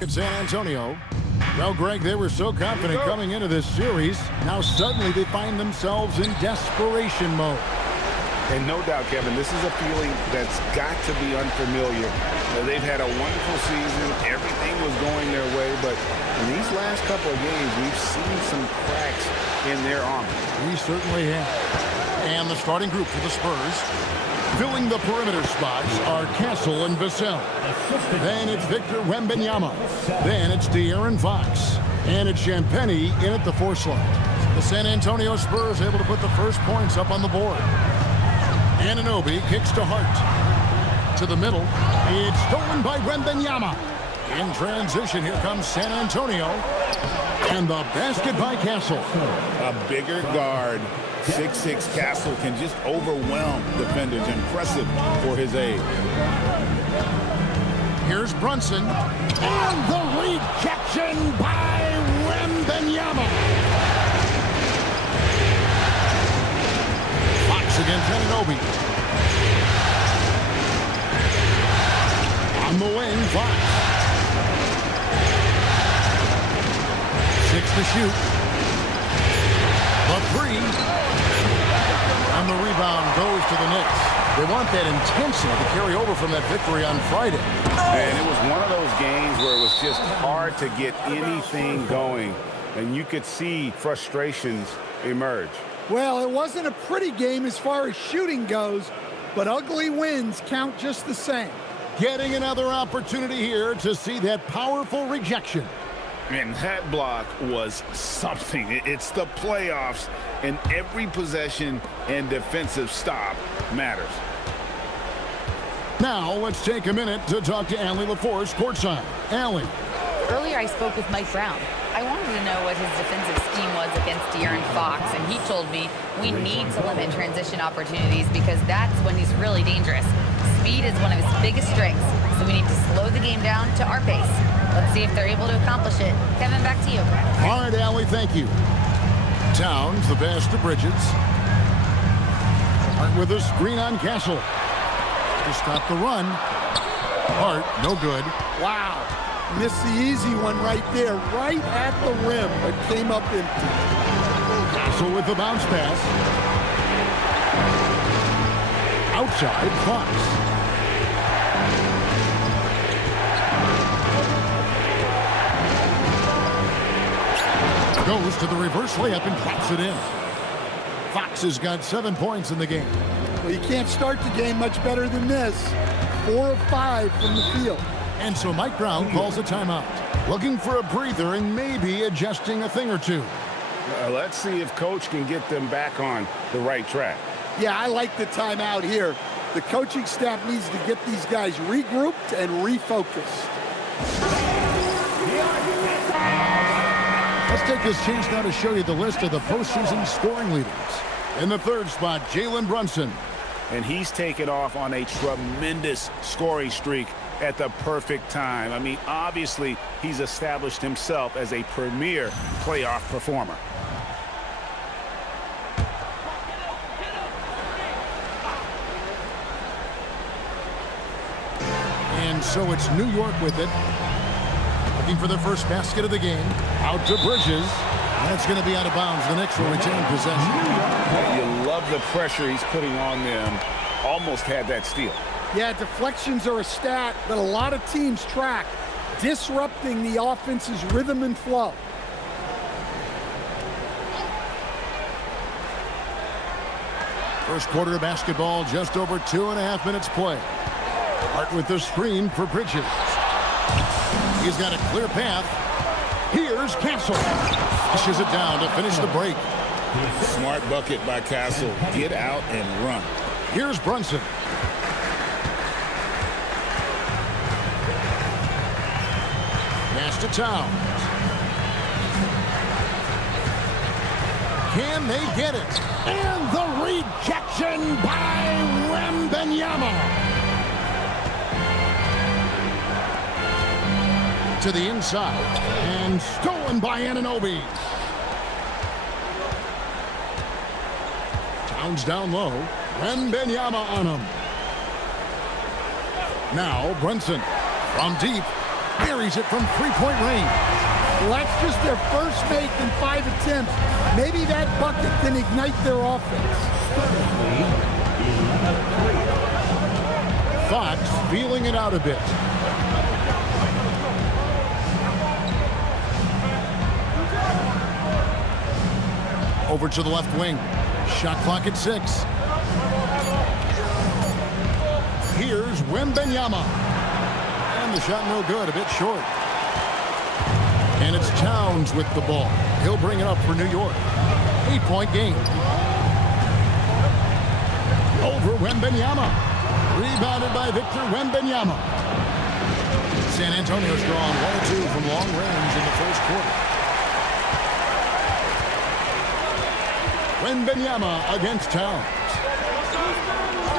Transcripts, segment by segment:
At San Antonio. Well, Greg, they were so confident coming into this series. Now suddenly they find themselves in desperation mode. And no doubt, Kevin, this is a feeling that's got to be unfamiliar. They've had a wonderful season. Everything was going their way. But in these last couple of games, we've seen some cracks in their armor. We certainly have. And the starting group for the Spurs. Filling the perimeter spots are Castle and Vassell. Then it's Victor Wembanyama. Then it's De'Aaron Fox. And it's Champagnie in at the 4 slot. The San Antonio Spurs able to put the first points up on the board. Anunoby kicks to Hart. To the middle. It's stolen by Wembanyama. In transition, here comes San Antonio. And the basket by Castle. A bigger guard. 6'6" Castle can just overwhelm defenders. Impressive for his age. Here's Brunson. And the rejection by Wembanyama. Fox against Anunoby. On the wing, Fox. 6 to shoot. The 3. And the rebound goes to the Knicks. They want that intensity to carry over from that victory on Friday. And it was one of those games where it was just hard to get anything going. And you could see frustrations emerge. Well, it wasn't a pretty game as far as shooting goes, but ugly wins count just the same. Getting another opportunity here to see that powerful rejection. And that block was something. It's the playoffs, and every possession and defensive stop matters. Now let's take a minute to talk to Allie LaForce courtside. Allie. Earlier I spoke with Mike Brown. I wanted to know what his defensive scheme was against De'Aaron Fox, and he told me we need to limit transition opportunities because that's when he's really dangerous. Speed is one of his biggest strengths, so we need to slow the game down to our pace. Let's see if they're able to accomplish it. Kevin, back to you. All right, Allie, thank you. Towns, the pass to Bridges. Hart with a screen on Castle. To stop the run. Hart, no good. Wow. Missed the easy one right there, right at the rim, but came up empty. Castle with the bounce pass. Outside, Fox. Goes to the reverse layup and drops it in. Fox has got 7 points in the game. Well, you can't start the game much better than this. 4 of 5 from the field. And so Mike Brown calls a timeout. Looking for a breather and maybe adjusting a thing or two. Let's see if Coach can get them back on the right track. Yeah, I like the timeout here. The coaching staff needs to get these guys regrouped and refocused. Let's take this chance now to show you the list of the postseason scoring leaders. In the 3rd spot, Jalen Brunson. And he's taken off on a tremendous scoring streak at the perfect time. I mean, obviously, he's established himself as a premier playoff performer. And so it's New York with it. Looking for their first basket of the game. Out to Bridges. That's going to be out of bounds. The Knicks will retain possession. You love the pressure he's putting on them. Almost had that steal. Yeah, deflections are a stat that a lot of teams track, disrupting the offense's rhythm and flow. First quarter of basketball, just over 2.5 minutes play. Hart with the screen for Bridges. He's got a clear path. Here's Castle. Pushes it down to finish the break. Smart bucket by Castle. Get out and run. Here's Brunson. Pass to Towns. Can they get it? And the rejection by Wembanyama. To the inside. And stolen by Anunoby. Towns down low. Wembanyama on him. Now Brunson from deep. buries it from three-point range. Well, that's just their first make in 5 attempts. Maybe that bucket can ignite their offense. Fox feeling it out a bit. Over to the left wing. Shot clock at 6. Here's Wembanyama. And the shot no good, a bit short. And it's Towns with the ball. He'll bring it up for New York. 8-point game. Over Wembanyama. Rebounded by Victor Wembanyama. San Antonio's drawn 1 or 2 from long range in the first quarter. Wembanyama against Towns.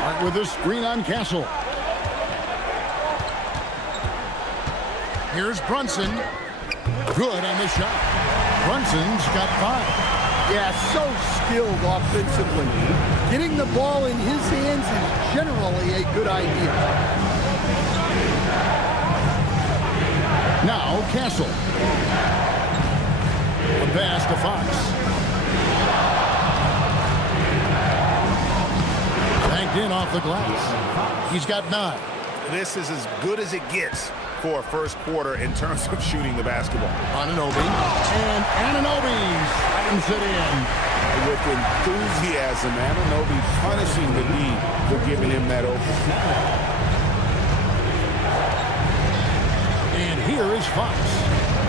Hart with a screen on Castle. Here's Brunson. Good on the shot. Brunson's got 5. Yeah, so skilled offensively. Getting the ball in his hands is generally a good idea. Now Castle. A pass to Fox. Banked in off the glass. He's got 9. This is as good as it gets for a first quarter in terms of shooting the basketball. Anunoby. And Anunoby slams it in. With enthusiasm, Anunoby punishing the D for giving him that open. And here is Fox.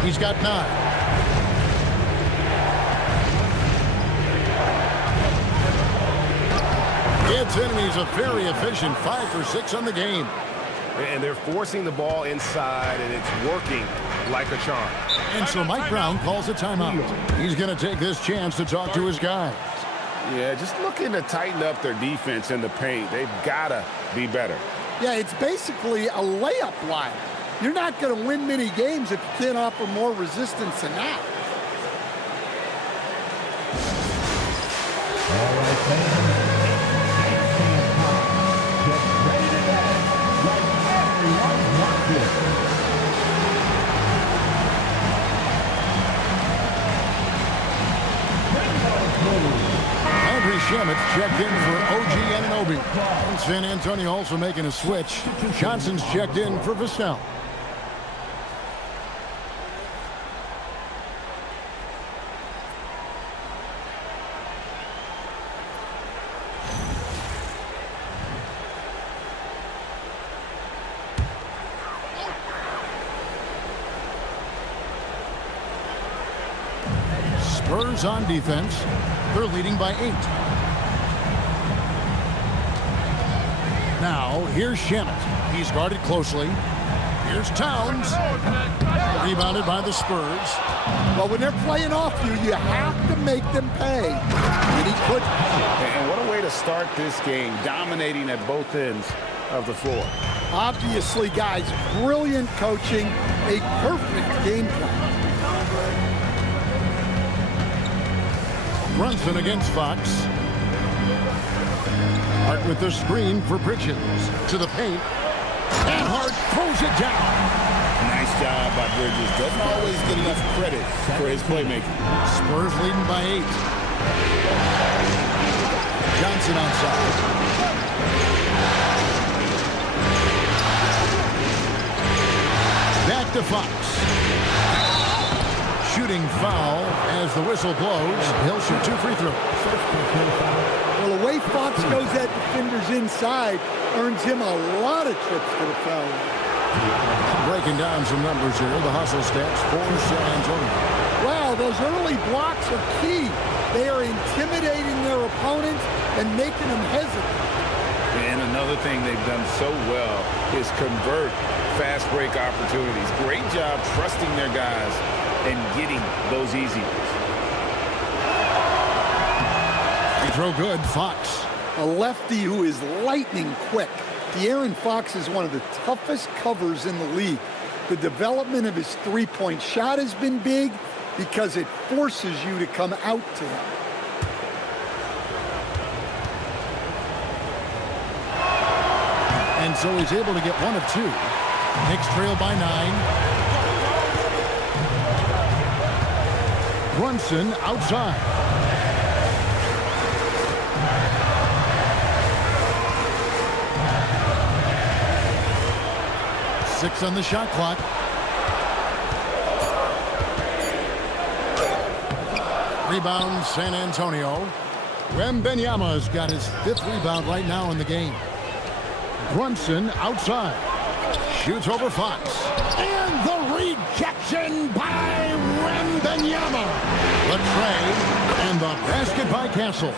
He's got 9. He's a very efficient 5 for 6 on the game. And they're forcing the ball inside, and it's working like a charm. And so Mike Brown calls a timeout. He's going to take this chance to talk to his guys. Yeah, just looking to tighten up their defense in the paint. They've got to be better. Yeah, it's basically a layup line. You're not going to win many games if you can't offer more resistance than that. All right, fans. Get ready to dance like everyone wants it. Andre Shamet checked in for OG Anunoby. And San Antonio also making a switch. Johnson's checked in for Vassell. Spurs on defense. They're leading by 8. Now, here's Shamet. He's guarded closely. Here's Towns. Rebounded by the Spurs. Well, when they're playing off you, you have to make them pay. And he couldn't. And what a way to start this game, dominating at both ends of the floor. Obviously, guys, brilliant coaching, a perfect game plan. Brunson against Fox. Hart with the screen for Bridges. To the paint. And Hart throws it down. Nice job by Bridges. Doesn't always get enough credit for his playmaking. Spurs leading by 8. Johnson outside. Back to Fox. Shooting foul as the whistle blows. He'll shoot 2 free throws. Well, the way Fox goes at defenders inside earns him a lot of trips to the foul line. Breaking down some numbers here. The hustle stats for San Antonio. Wow, those early blocks are key. They are intimidating their opponents and making them hesitant. And another thing they've done so well is convert fast break opportunities. Great job trusting their guys and getting those easy ones. Free throw good, Fox. A lefty who is lightning quick. De'Aaron Fox is one of the toughest covers in the league. The development of his three-point shot has been big because it forces you to come out to him. And so he's able to get 1 of 2. Knicks trail by 9. Brunson outside. Six on the shot clock. Rebound, San Antonio. Wembanyama's got his 5th rebound right now in the game. Brunson outside. Shoots over Fox. And the rejection by Wembanyama. The trade and the basket by Castle.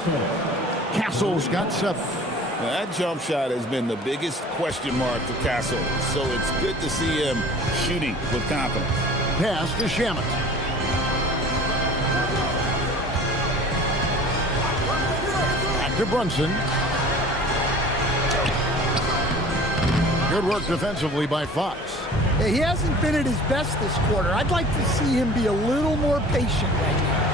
Castle's got 7. Now, that jump shot has been the biggest question mark for Castle, so it's good to see him shooting with confidence. Pass to Shamet. Back to Brunson. Good work defensively by Fox. Yeah, he hasn't been at his best this quarter. I'd like to see him be a little more patient right now.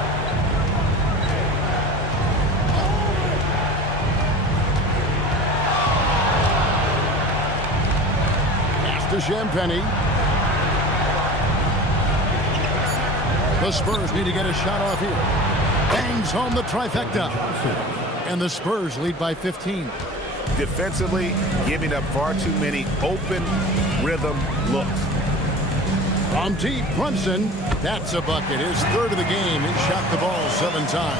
To Champagny. The Spurs need to get a shot off here. Bangs home the trifecta. And the Spurs lead by 15. Defensively, giving up far too many open rhythm looks. From deep, Brunson. That's a bucket. His 3rd of the game. He shot the ball 7 times.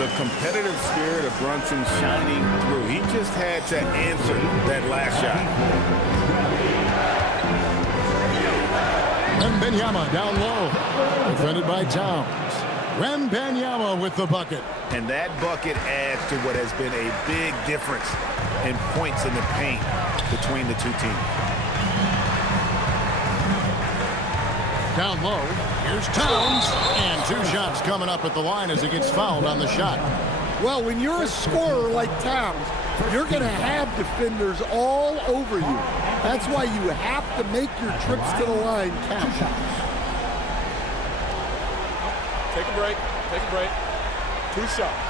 The competitive spirit of Brunson shining through. He just had to answer that last shot. Wembanyama down low. Defended by Towns. Wembanyama with the bucket. And that bucket adds to what has been a big difference in points in the paint between the two teams. Down low. Here's Towns. And 2 shots coming up at the line as he gets fouled on the shot. Well, when you're a scorer like Towns, you're going to have defenders all over you. That's why you have to make your trips to the line count. Take a break. Take a break. 2 shots.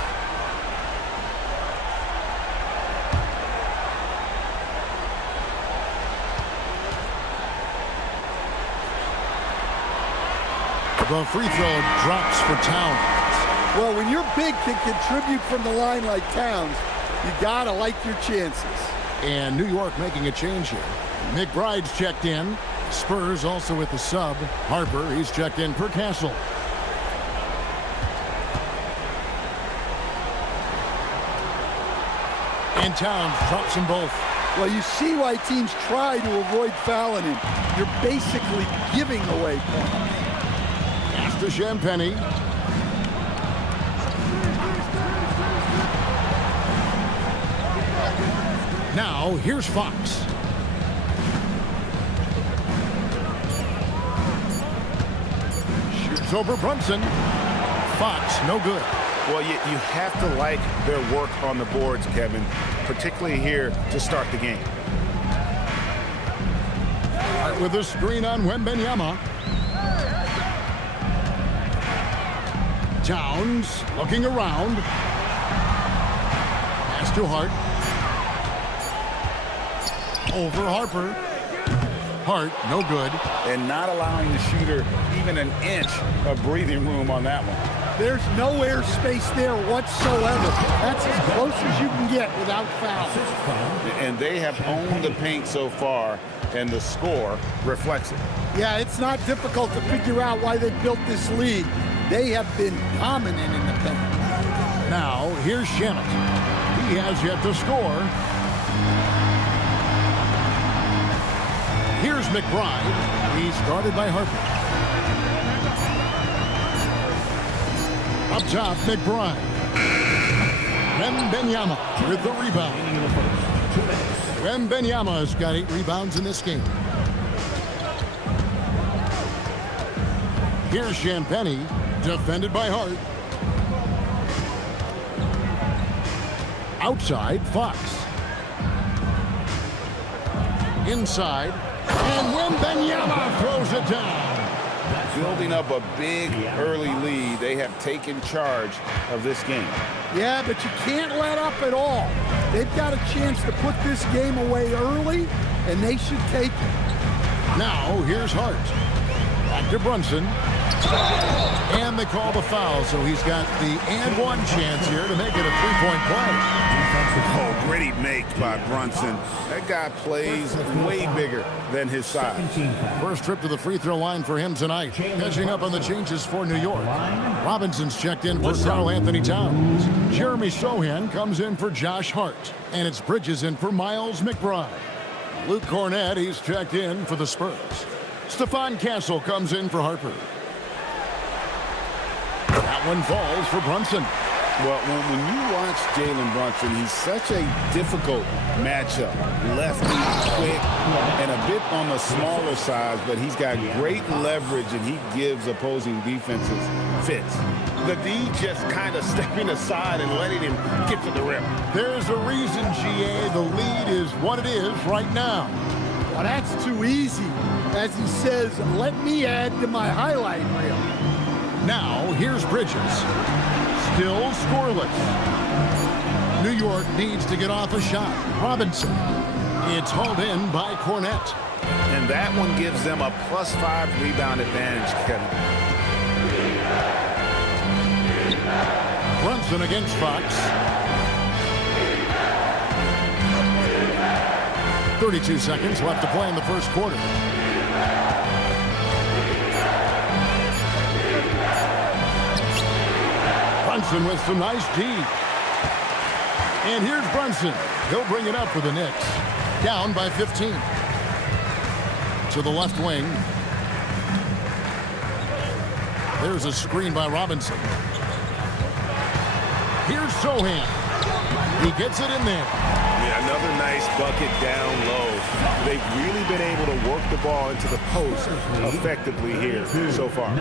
The free throw drops for Towns. Well, when your big can contribute from the line like Towns, you got to like your chances. And New York making a change here. McBride's checked in. Spurs also with the sub. Harper, he's checked in for Castle. And Towns drops them both. Well, you see why teams try to avoid fouling him. You're basically giving away points. Pass to Champagny. Now, here's Fox. Shoots over Brunson. Fox, no good. Well, you have to like their work on the boards, Kevin, particularly here to start the game. Right with a screen on Wembanyama. Towns looking around. Pass to Hart. Over Harper. Hart, no good. And not allowing the shooter even an inch of breathing room on that one. There's no air space there whatsoever. That's as close as you can get without foul. And they have owned the paint so far, and the score reflects it. Yeah, it's not difficult to figure out why they built this lead. They have been dominant in the paint. Now, here's Shamet. He has yet to score. Here's McBride. He's guarded by Harper. Up top, McBride. Wembanyama with the rebound. Wembanyama's got 8 rebounds in this game. Here's Champagny, defended by Hart. Outside, Fox. Inside, and Wembanyama throws it down. Building up a big early lead, they have taken charge of this game. Yeah, but you can't let up at all. They've got a chance to put this game away early, and they should take it. Now, here's Hart. Back to Brunson. And they call the foul, so he's got the and one chance here to make it a three-point play. Oh, gritty make by Brunson. That guy plays way bigger than his size. First trip to the free throw line for him tonight. Catching up on the changes for New York. Robinson's checked in for Karl Anthony Towns. Jeremy Sohan comes in for Josh Hart. And it's Bridges in for Miles McBride. Luke Cornett, he's checked in for the Spurs. Stephon Castle comes in for Harper. That one falls for Brunson. Well, when you watch Jalen Brunson, he's such a difficult matchup. Lefty, quick, and a bit on the smaller side, but he's got great leverage, and he gives opposing defenses fits. The D just kind of stepping aside and letting him get to the rim. There's a reason, GA, the lead is what it is right now. Well, that's too easy. As he says, let me add to my highlight reel. Now, here's Bridges. Still scoreless. New York needs to get off a shot. Robinson. It's hauled in by Cornett. And that one gives them a +5 rebound advantage, Kevin. Brunson against Fox. 32 seconds left to play in the first quarter. Brunson with some nice D. And here's Brunson. He'll bring it up for the Knicks. Down by 15. To the left wing. There's a screen by Robinson. Here's Sohan. He gets it in there. Yeah, another nice bucket down low. They've really been able to work the ball into the post effectively here so far.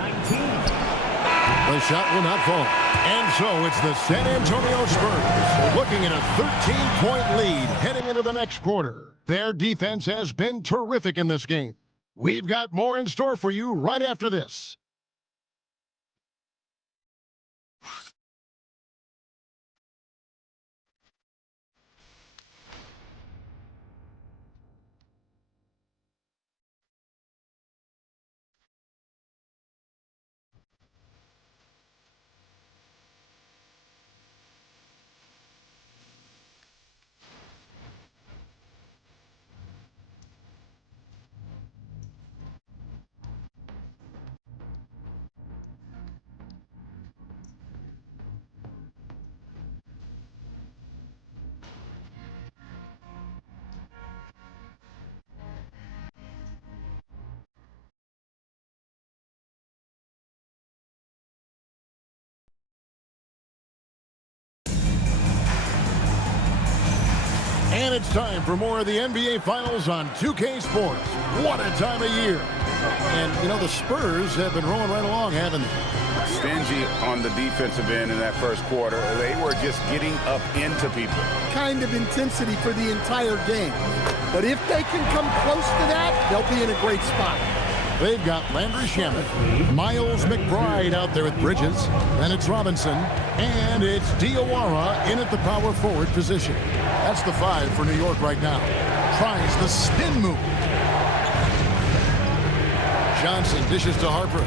The shot will not fall. And so it's the San Antonio Spurs looking at a 13-point lead heading into the next quarter. Their defense has been terrific in this game. We've got more in store for you right after this. And it's time for more of the NBA Finals on 2K Sports. What a time of year. And, you know, the Spurs have been rolling right along, haven't they? Stingy on the defensive end in that first quarter. They were just getting up into people. Kind of intensity for the entire game. But if they can come close to that, they'll be in a great spot. They've got Landry Shamet, Miles McBride out there with Bridges, and it's Robinson, and it's Diawara in at the power forward position. That's the 5 for New York right now. Tries the spin move. Johnson dishes to Harper.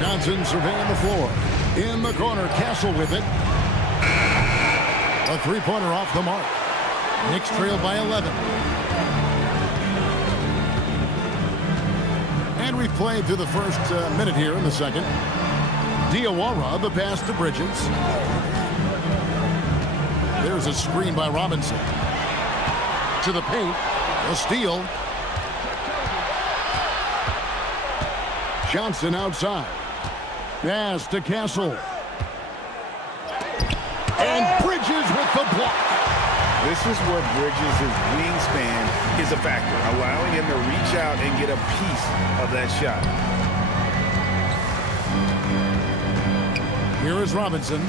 Johnson surveying the floor. In the corner, Castle with it. A three-pointer off the mark. Knicks trail by 11. And we've played through the first minute here in the second. Diawara, the pass to Bridges. There's a screen by Robinson. To the paint. A steal. Johnson outside. Pass to Castle. And Bridges with the block. This is where Bridges' wingspan is a factor, allowing him to reach out and get a piece of that shot. Here is Robinson.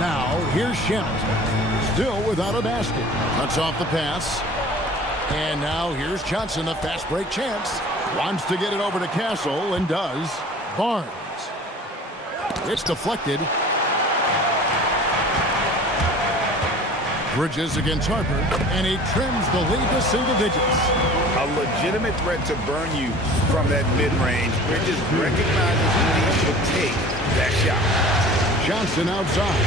Now, here's Shamet. Still without a basket. Cuts off the pass. And now here's Johnson, a fast break chance. Wants to get it over to Castle, and does. Barnes. It's deflected. Bridges against Harper, and he trims the lead to single digits. A legitimate threat to burn you from that mid-range. Bridges recognizes when he should take that shot. Johnson outside.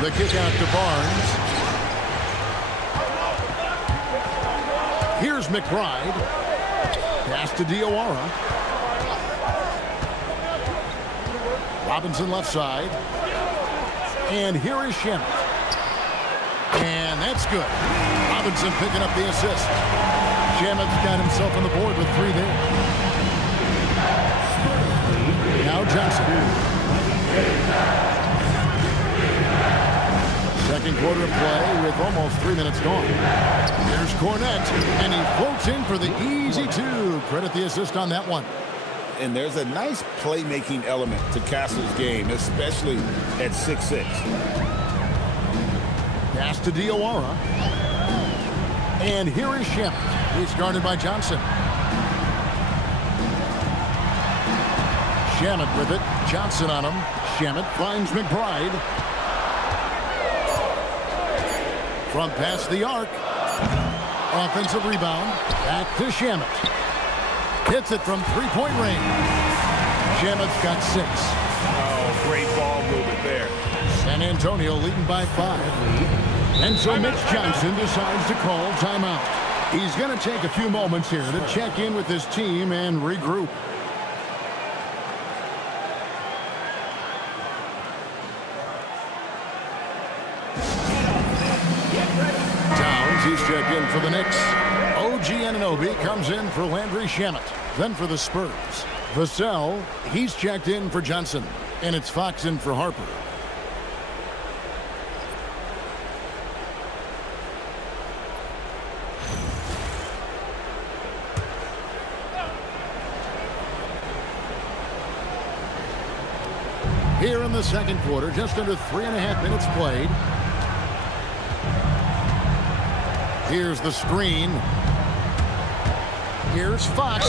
The kick out to Barnes. Here's McBride. Pass to Diawara. Robinson left side. And here is Shannon. And that's good. Robinson picking up the assist. Shamit's got himself on the board with 3 there. Now Johnson. Second quarter of play with almost 3 minutes gone. Here's Cornette, and he floats in for the easy 2. Credit the assist on that one. And there's a nice playmaking element to Castle's game, especially at 6'6". Pass to Diawara. And here is Shamet. He's guarded by Johnson. Shamet with it. Johnson on him. Shamet finds McBride. Front pass the arc. Offensive rebound. Back to Shamet. Hits it from 3-point range. Shamet's got 6. Oh, great ball movement there. San Antonio leading by 5. And so Mitch Johnson decides to call timeout. He's going to take a few moments here to check in with his team and regroup. Towns, he's checked in for the Knicks. OG Anunoby comes in for Landry Shamet. Then for the Spurs, Vassell, he's checked in for Johnson. And it's Fox in for Harper. Here in the second quarter, just under 3.5 minutes played. Here's the screen. Here's Fox.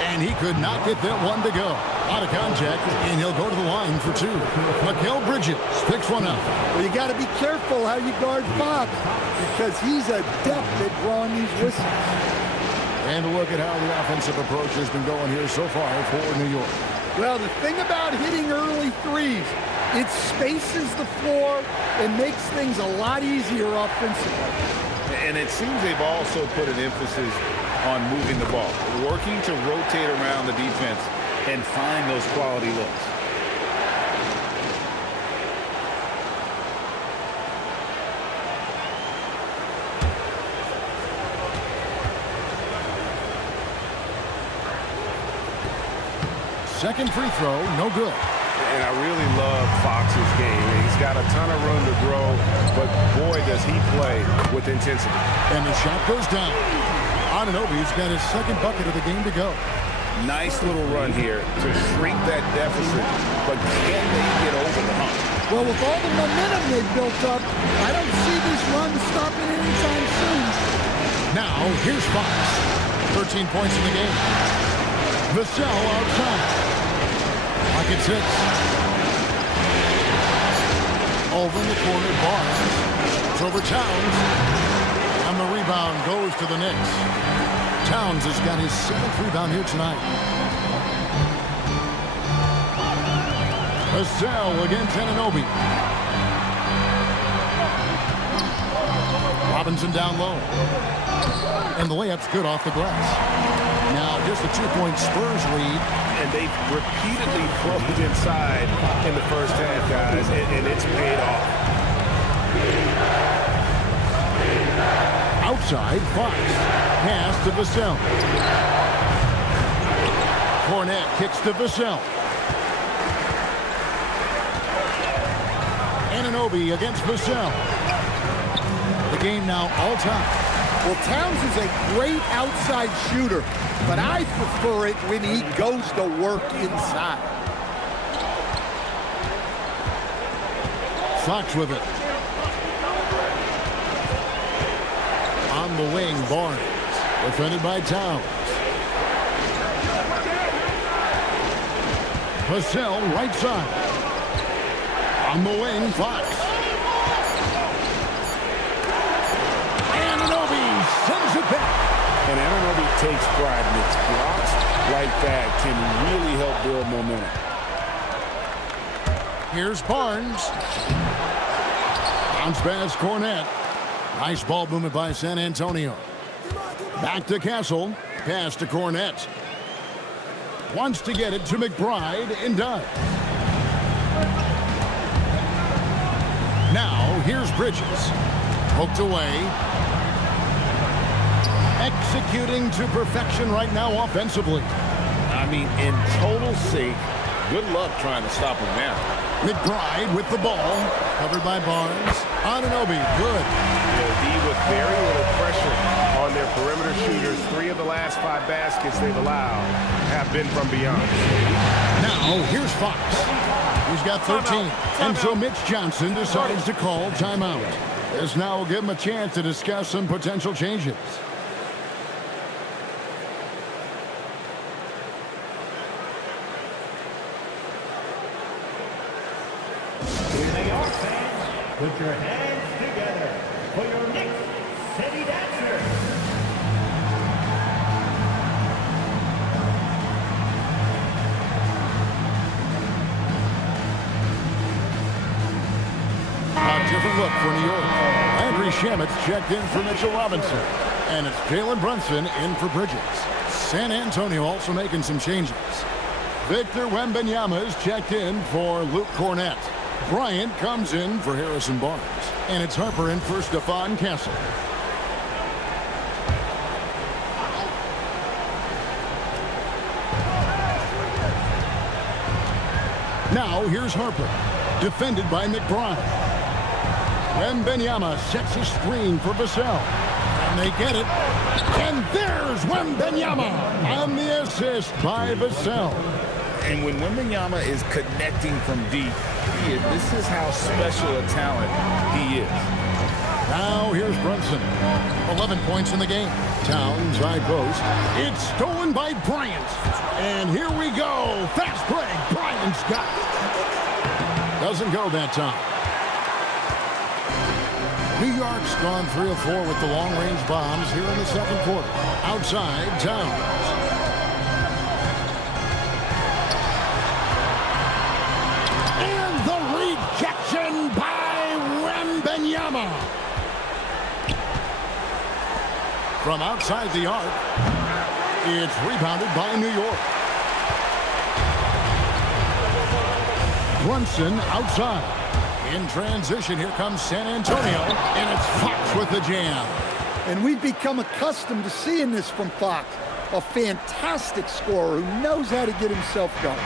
And he could not get that one to go. Out of contact, and he'll go to the line for 2. Mikal Bridges picks one up. Well, you got to be careful how you guard Fox because he's adept at drawing these whistles. And look at how the offensive approach has been going here so far for New York. Well, the thing about hitting early threes, it spaces the floor and makes things a lot easier offensively. And it seems they've also put an emphasis on moving the ball, working to rotate around the defense and find those quality looks. Second free throw, no good. And I really love Fox's game. He's got a ton of room to grow, but boy, does he play with intensity. And the shot goes down. Anunoby's got his second bucket of the game to go. Nice little run here to shrink that deficit, but can they get over the hump? Well, with all the momentum they've built up, I don't see this run stopping anytime soon. Now, here's Fox. 13 points in the game. Vassell outside. Pocket 6. Over in the corner, Barnes. It's over Towns. And the rebound goes to the Knicks. Towns has got his 7th rebound here tonight. Vassell against Anunoby. Robinson down low. And the layup's good off the glass. Now just a 2-point Spurs lead. And they've repeatedly closed inside in the first half, guys, and it's paid off. Outside, Fox. Pass to Vassell. Cornette kicks to Vassell. Anunoby against Vassell. The game now all-time. Well, Towns is a great outside shooter, but I prefer it when he goes to work inside. Fox with it. On the wing, Barnes. Defended by Towns. Vassell, right side. On the wing, Fox. Gives it back. And Anunoby takes pride in it. Blocks like that can really help build momentum. Here's Barnes. Bounce pass, Cornette. Nice ball movement by San Antonio. Back to Castle. Pass to Cornette. Wants to get it to McBride and does. Now, here's Bridges. Poked away. Executing to perfection right now offensively. I mean, in total sync. Good luck trying to stop him now. McBride with the ball. Covered by Barnes. Anunoby, good. D with very little pressure on their perimeter shooters. 3 of the last 5 baskets they've allowed have been from beyond. Now, here's Fox. He's got 13. And so Mitch Johnson decides to call timeout. This now will give him a chance to discuss some potential changes. Here they are, fans. Put your hands together for your Knicks City Dancers. A different look for New York. Landry Shamit's checked in for Mitchell Robinson. And it's Jalen Brunson in for Bridges. San Antonio also making some changes. Victor Wembanyama is checked in for Luke Cornette. Bryant comes in for Harrison Barnes. And it's Harper in for Stephon Castle. Now here's Harper. Defended by McBride. Wembanyama sets a screen for Vassell. And they get it. And there's Wembanyama on the assist by Vassell. And when Wembanyama is connecting from deep, this is how special a talent he is. Now here's Brunson. 11 points in the game. Towns high post. It's stolen by Bryant. And here we go. Fast break. Bryant's got it. Doesn't go that time. New York's gone 3 of 4 with the long-range bombs here in the second quarter. Outside, Towns. And the rejection by Wembanyama. From outside the arc, it's rebounded by New York. Brunson outside. In transition, here comes San Antonio, and it's Fox with the jam. And we've become accustomed to seeing this from Fox. A fantastic scorer who knows how to get himself going.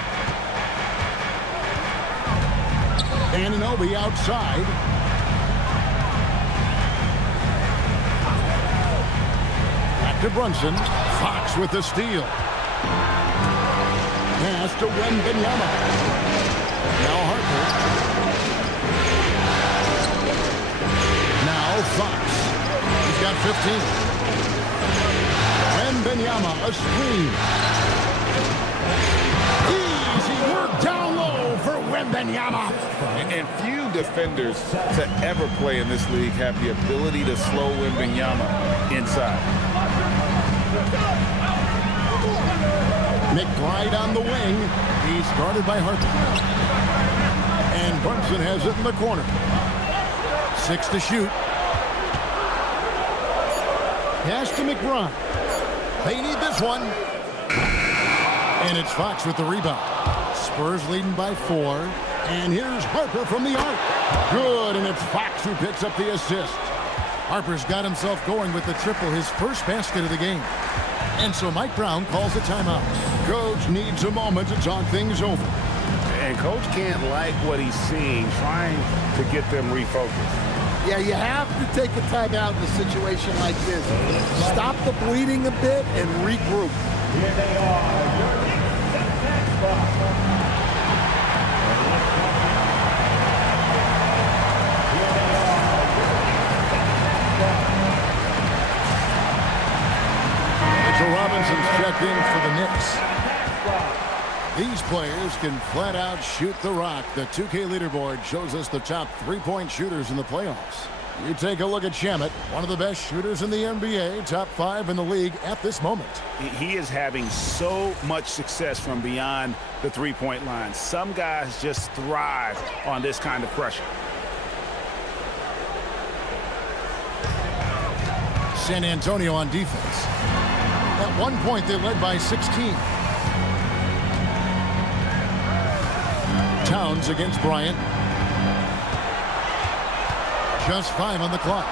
Anunoby outside. Back to Brunson. Fox with the steal. Pass to Wembanyama. Now Harper. Now Fox. He's got 15. Wembanyama, a screen. Easy work down low for Wembanyama. And few defenders to ever play in this league have the ability to slow Wembanyama inside. McBride on the wing. He's guarded by Harper. And Brunson has it in the corner. 6 to shoot. Pass to McBride. They need this one. And it's Fox with the rebound. Spurs leading by 4. And here's Harper from the arc. Good, and it's Fox who picks up the assist. Harper's got himself going with the triple, his first basket of the game. And so Mike Brown calls a timeout. Coach needs a moment to talk things over. And Coach can't like what he's seeing, trying to get them refocused. Yeah, you have to take a timeout in a situation like this. Stop the bleeding a bit and regroup. Here they are, your Knicks set spot. Mitchell Robinson's checked in for the Knicks. These players can flat out shoot the rock. The 2K leaderboard shows us the top 3-point shooters in the playoffs. You take a look at Shamet, one of the best shooters in the NBA, top 5 in the league at this moment. He is having so much success from beyond the three-point line. Some guys just thrive on this kind of pressure. San Antonio on defense. At one point, they led by 16. Towns against Bryant. Just 5 on the clock.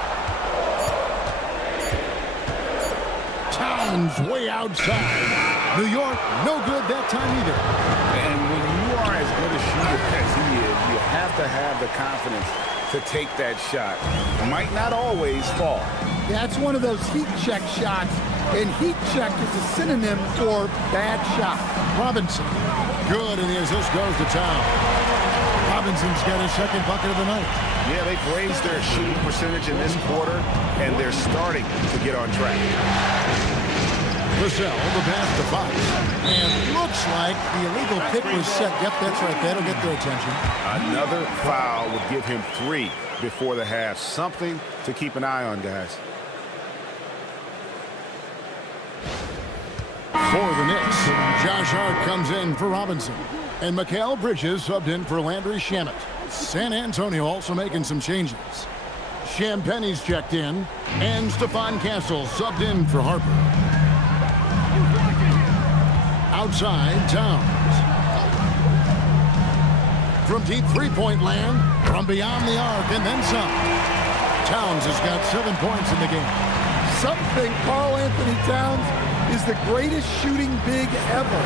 Towns way outside. New York, no good that time either. And when you are as good a shooter as he is, you have to have the confidence to take that shot. Might not always fall. That's one of those heat check shots, and heat check is a synonym for bad shot. Robinson, good, and the assist goes to Towns. Robinson's got his second bucket of the night. Yeah, they've raised their shooting percentage in this quarter, and they're starting to get on track. Vassell, the pass to Fox. And looks like the illegal pick was set. Yep, that's right. That'll get their attention. Another foul would give him 3 before the half. Something to keep an eye on, guys. For the Knicks, Josh Hart comes in for Robinson. And Mikal Bridges subbed in for Landry Shamet. San Antonio also making some changes. Champagne's checked in, and Stephon Castle subbed in for Harper. Outside, Towns. From deep three-point land, from beyond the arc, and then some. Towns has got 7 points in the game. Some think Karl Anthony Towns is the greatest shooting big ever.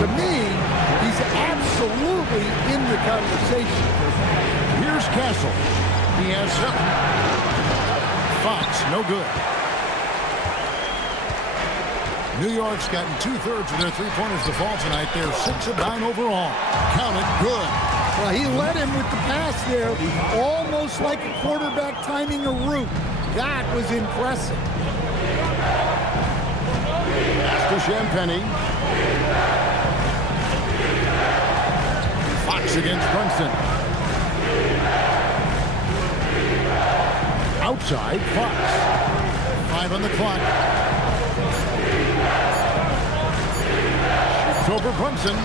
To me, he's absolutely in the conversation. Here's Castle. He has 7. Fox, no good. New York's gotten 2/3 of their three-pointers to fall tonight. They're 6 of 9 overall. Count it, good. Well, he led him with the pass there, almost like a quarterback timing a route. That was impressive. Pass to Champagne. Fox against Brunson. Outside, Fox. 5 on the clock. Shoots over Brunson.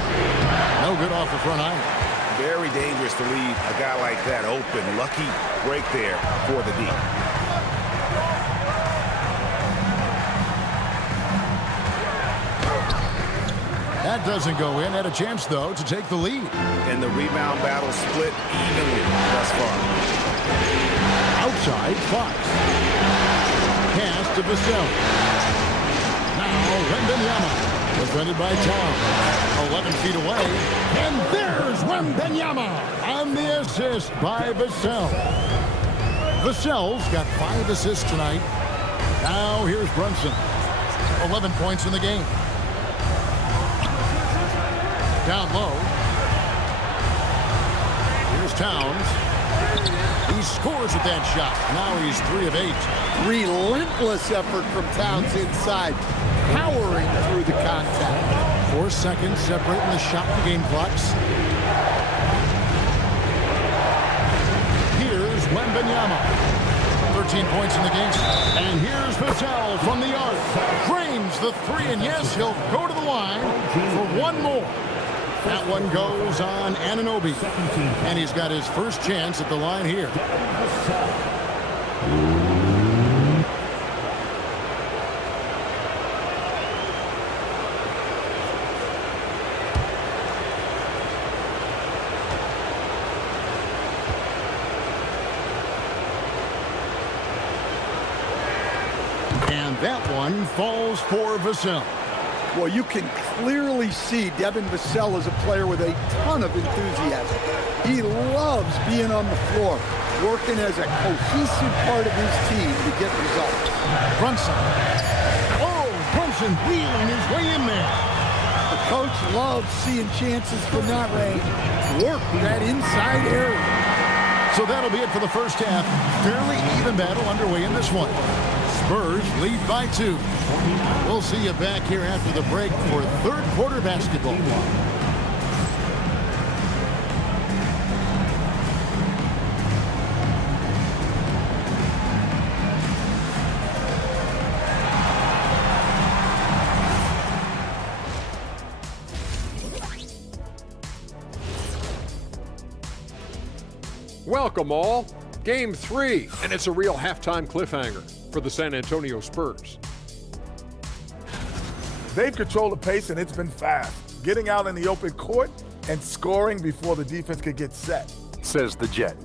No good off the front iron. Very dangerous to leave a guy like that open. Lucky break there for the D. That doesn't go in. Had a chance, though, to take the lead. And the rebound battle split evenly thus far. Outside, Fox. Pass to Vassell. Now, Wembanyama. Defended by Towns. 11 feet away. And there's Wembanyama on the assist by Vassell. Vassell's got 5 assists tonight. Now, here's Brunson. 11 points in the game. Down low. Here's Towns. He scores with that shot. Now he's 3 of 8. Relentless effort from Towns inside, powering through the contact. 4 seconds separating the shot and game clocks. Here's Wembanyama. 13 points in the game. And here's Vassell from the arc. Drains the 3, and yes, he'll go to the line for one more. That one goes on Anunoby. And he's got his first chance at the line here. And that one falls for Vassell. Well, you can clearly see Devin Vassell is a player with a ton of enthusiasm. He loves being on the floor, working as a cohesive part of his team to get results. Brunson. Oh, Brunson wheeling his way in there. The coach loves seeing chances from that range. Work that inside area. So that'll be it for the first half. Fairly even battle underway in this one. Spurs lead by 2. We'll see you back here after the break for third quarter basketball. Welcome all. Game 3, and it's a real halftime cliffhanger for the San Antonio Spurs. They've controlled the pace, and it's been fast. Getting out in the open court and scoring before the defense could get set. Says the Jet.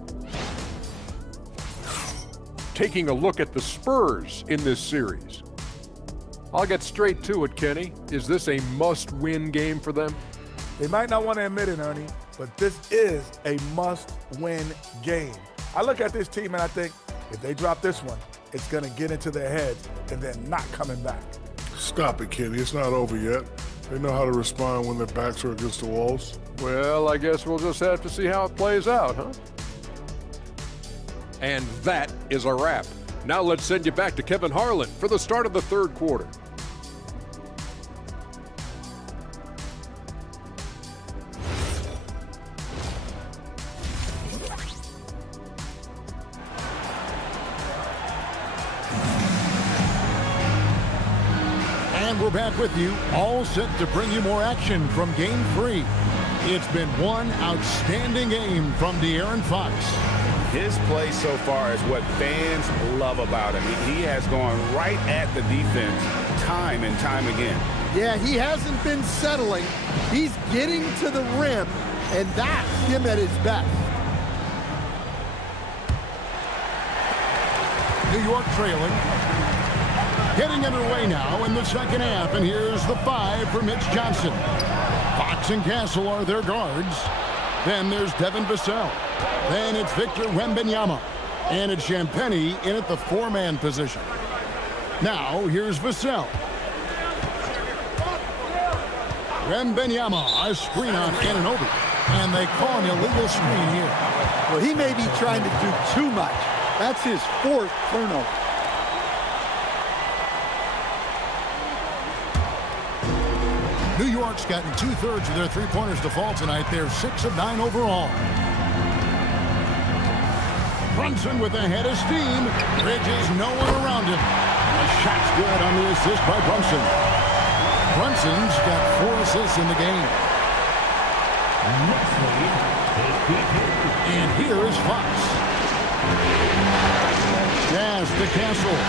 Taking a look at the Spurs in this series. I'll get straight to it, Kenny. Is this a must-win game for them? They might not want to admit it, Ernie, but this is a must-win game. I look at this team and I think if they drop this one, it's going to get into their heads and then not coming back. Stop it, Kenny. It's not over yet. They know how to respond when their backs are against the walls. Well, I guess we'll just have to see how it plays out, huh? And that is a wrap. Now let's send you back to Kevin Harlan for the start of the third quarter. And we're back with you, all set to bring you more action from Game 3. It's been one outstanding game from De'Aaron Fox. His play so far is what fans love about him. He has gone right at the defense time and time again. Yeah, he hasn't been settling. He's getting to the rim, and that's him at his best. New York trailing. Getting underway now in the second half, and here's the 5 for Mitch Johnson. Fox and Castle are their guards. Then there's Devin Vassell. Then it's Victor Wembanyama. And it's Champagnie in at the 4-man position. Now, here's Vassell. Wembanyama, a screen on Anunoby. And they call an illegal screen here. Well, he may be trying to do too much. That's his 4th turnover. New York's gotten 2/3 of their three-pointers to fall tonight. They're 6 of 9 overall. Brunson with a head of steam. Bridges, no one around him. A shot's good on the assist by Brunson. Brunson's got 4 assists in the game. And here is Fox. Pass to Castle.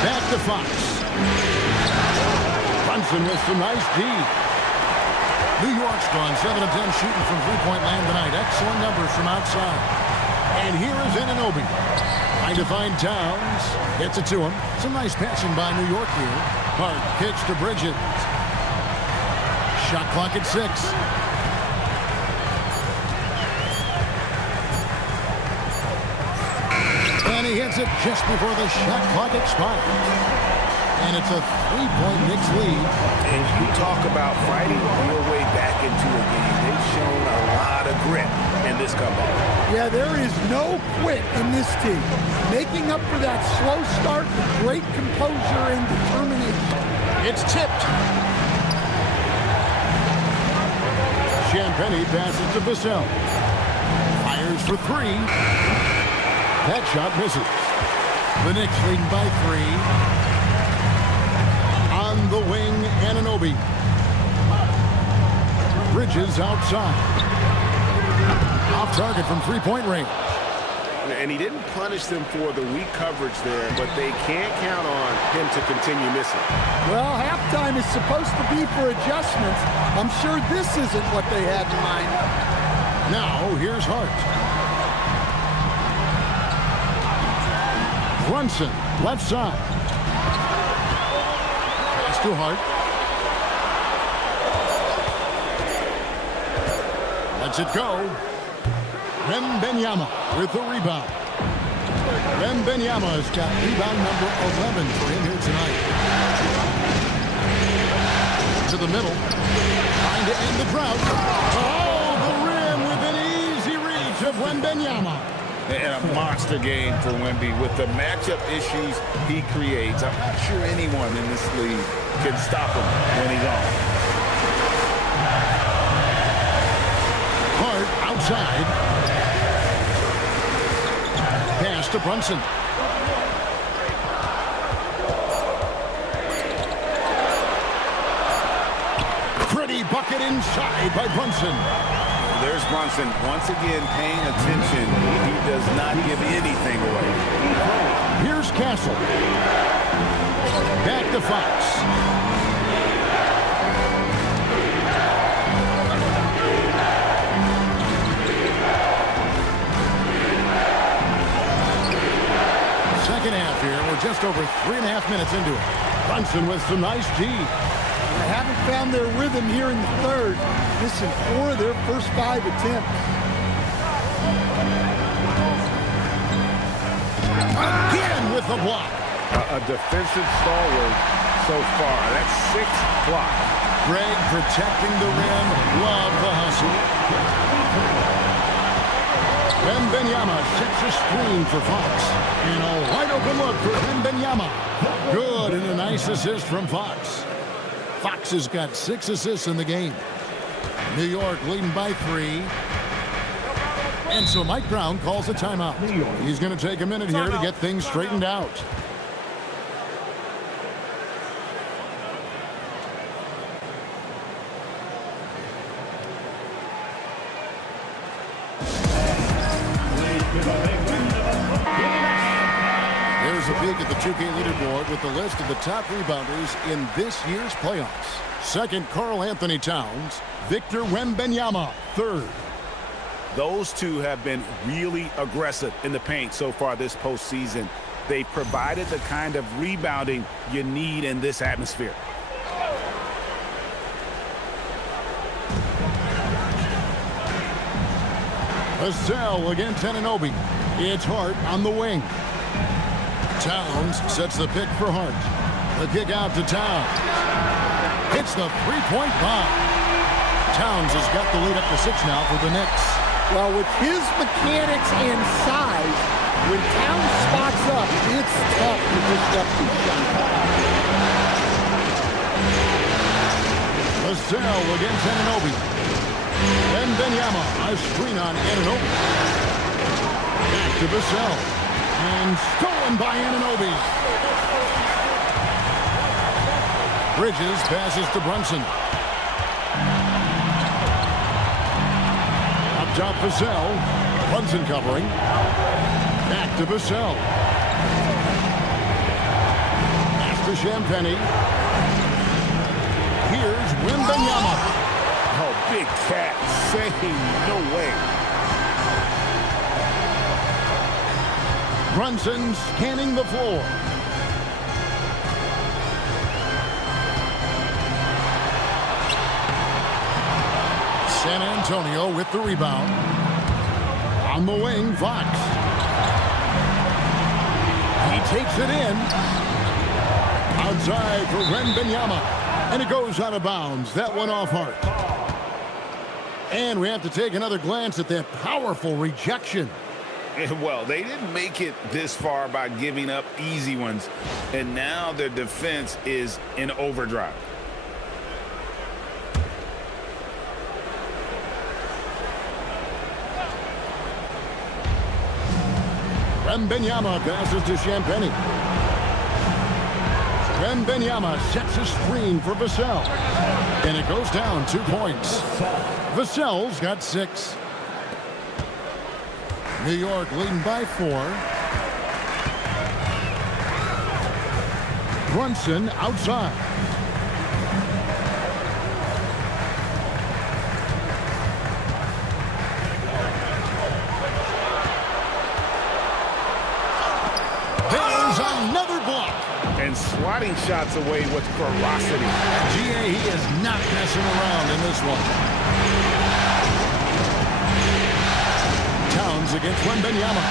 Back to Fox. Brunson with some nice D. New York's gone 7 of 10 shooting from three-point land tonight. Excellent numbers from outside. And here is Anunoby. Trying to find Towns. Gets it to him. Some nice passing by New York here. Hart kicks to Bridget. Shot clock at 6. And he hits it just before the shot clock expires. And it's a 3-point Knicks lead. And you talk about fighting your way back into a game. They've shown a lot of grit in this comeback. Yeah, there is no quit in this team. Making up for that slow start with great composure and determination. It's tipped. Champagnie passes to Vassell. Fires for 3. That shot misses. The Knicks leading by 3. On the wing, Anunoby. Bridges outside. Off target from three-point range. And he didn't punish them for the weak coverage there, but they can't count on him to continue missing. Well, halftime is supposed to be for adjustments. I'm sure this isn't what they had in mind. Now, here's Hart. Brunson, left side. Pass to Hart. Lets it go. Wembanyama with the rebound. Wembanyama has got rebound number 11 for him here tonight. To the middle. Trying to end the drought. Oh, the rim with an easy reach of Wembanyama. And a monster game for Wemby with the matchup issues he creates. I'm not sure anyone in this league can stop him when he's on. Hart outside. Pass to Brunson. Pretty bucket inside by Brunson. there's Brunson once again paying attention. He does not give anything away. Here's Castle. Back to Fox. Second half here. We're just over 3.5 minutes into it. Brunson with some nice D. They haven't found their rhythm here in the third, missing 4 of their first 5 attempts. Again with the block. A defensive stalwart so far. That's 6 blocks. Greg protecting the rim. Love the hustle. Wembanyama sets a screen for Fox. And a wide open look for Wembanyama. Good, and a nice assist from Fox. Fox has got 6 assists in the game. New York leading by 3. And so Mike Brown calls a timeout. He's going to take a minute here to get things straightened out. There's a peek at the 2K leaderboard with the list of the top rebounders in this year's playoffs. Second, Karl Anthony Towns. Victor Wembanyama, third. Those two have been really aggressive in the paint so far this postseason. They've provided the kind of rebounding you need in this atmosphere. Vassell against Anunoby. It's Hart on the wing. Towns sets the pick for Hart. The kick out to Towns. Hits the three-point bomb. Towns has got the lead up to 6 now for the Knicks. Well, with his mechanics and size, when Towns spots up, it's tough to disrupt his shot. Vassell against Anunoby. Wembanyama, a screen on Anunoby. Back to Vassell. And stolen by Anunoby. Bridges passes to Brunson. Up top, Vassell. Brunson covering. Back to Vassell. Pass to Champagnie. Here's Wembanyama. Oh, big cat saying no way. Brunson scanning the floor. San Antonio with the rebound. On the wing, Fox. He takes it in. Outside for Wembanyama. And it goes out of bounds. That one off Hart. And we have to take another glance at that powerful rejection. Well, they didn't make it this far by giving up easy ones, and now their defense is in overdrive. Wembanyama passes to Champagnie. Wembanyama sets a screen for Vassell. And it goes down 2 points. Vassell's got 6. New York leading by 4. Brunson outside. There's another block. And swatting shots away with ferocity. GA, he is not messing around in this one. Towns against Wembanyama.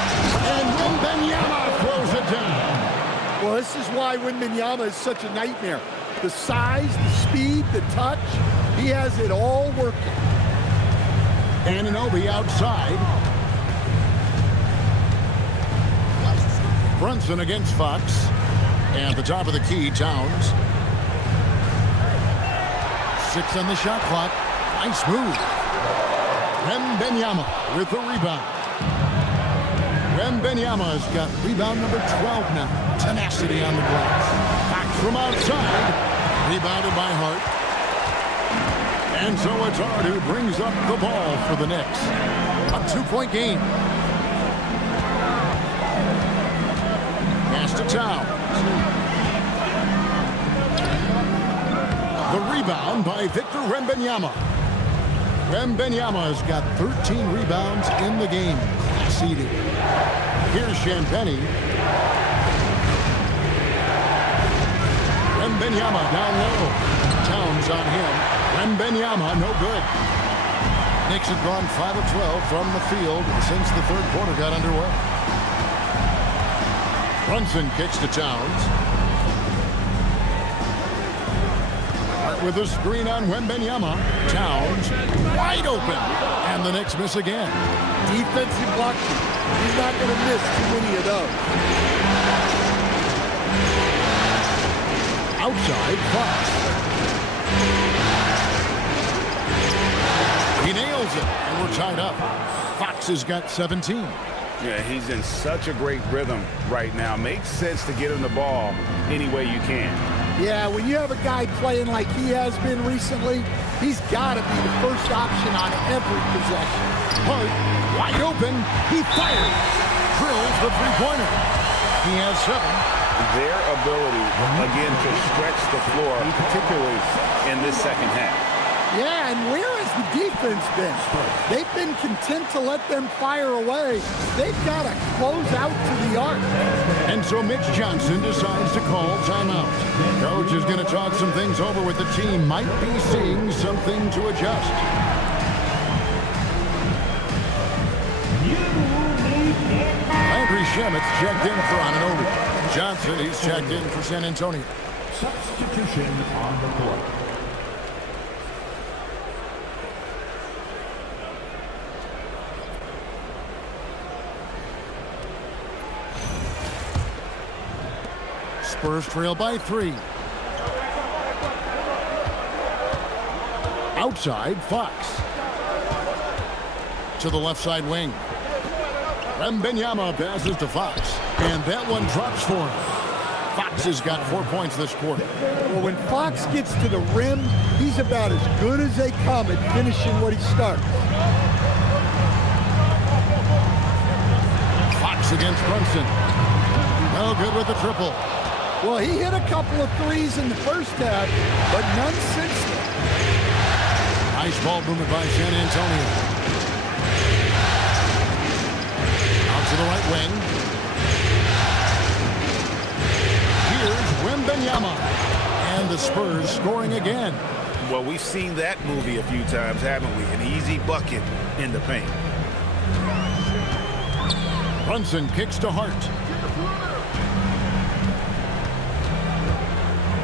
And Wembanyama throws it down. Well, this is why Wembanyama is such a nightmare. The size, the speed, the touch, he has it all working. Anunoby outside. Brunson against Fox. And at the top of the key, Towns. 6 on the shot clock. Nice move. Wembanyama with the rebound. Wembanyama's got rebound number 12 now. Tenacity on the glass. Back from outside. Rebounded by Hart. And so it's Hart who brings up the ball for the Knicks. A 2-point game. Pass to Towns. The rebound by Victor Wembanyama. Wembanyama has got 13 rebounds in the game. Seeded. Here's Champagnie. Wembanyama down low. Towns on him. Wembanyama, no good. Knicks have gone 5 of 12 from the field since the third quarter got underway. Brunson kicks to Towns. Hart with a screen on Wembanyama. Towns wide open. And the Knicks miss again. Defensive blocking. He's not going to miss too many of those. Outside, Fox. He nails it, and we're tied up. Fox has got 17. Yeah, he's in such a great rhythm right now. Makes sense to get him the ball any way you can. Yeah, when you have a guy playing like he has been recently, he's got to be the first option on every possession. Hart, wide open, he fires. Drills the three-pointer. He has 7. Their ability, again, to stretch the floor, particularly in this second half. Yeah, and where has the defense been? They've been content to let them fire away. They've got to close out to the arc. And so Mitch Johnson decides to call timeout. Coach is going to talk some things over with the team. Might be seeing something to adjust. Landry Shamet's checked in for Anunoby. Johnson, he's checked in for San Antonio. Substitution on the court. Spurs trail by 3. Outside, Fox. To the left side wing. Wembanyama passes to Fox. And that one drops for him. Fox has got 4 points this quarter. Well, when Fox gets to the rim, he's about as good as they come at finishing what he starts. Fox against Brunson. No good with the triple. Well, he hit a couple of threes in the first half, but none since then. Nice ball movement by San Antonio. Out to the right wing. Here's Wembanyama. And the Spurs scoring again. Well, we've seen that movie a few times, haven't we? An easy bucket in the paint. Brunson kicks to Hart.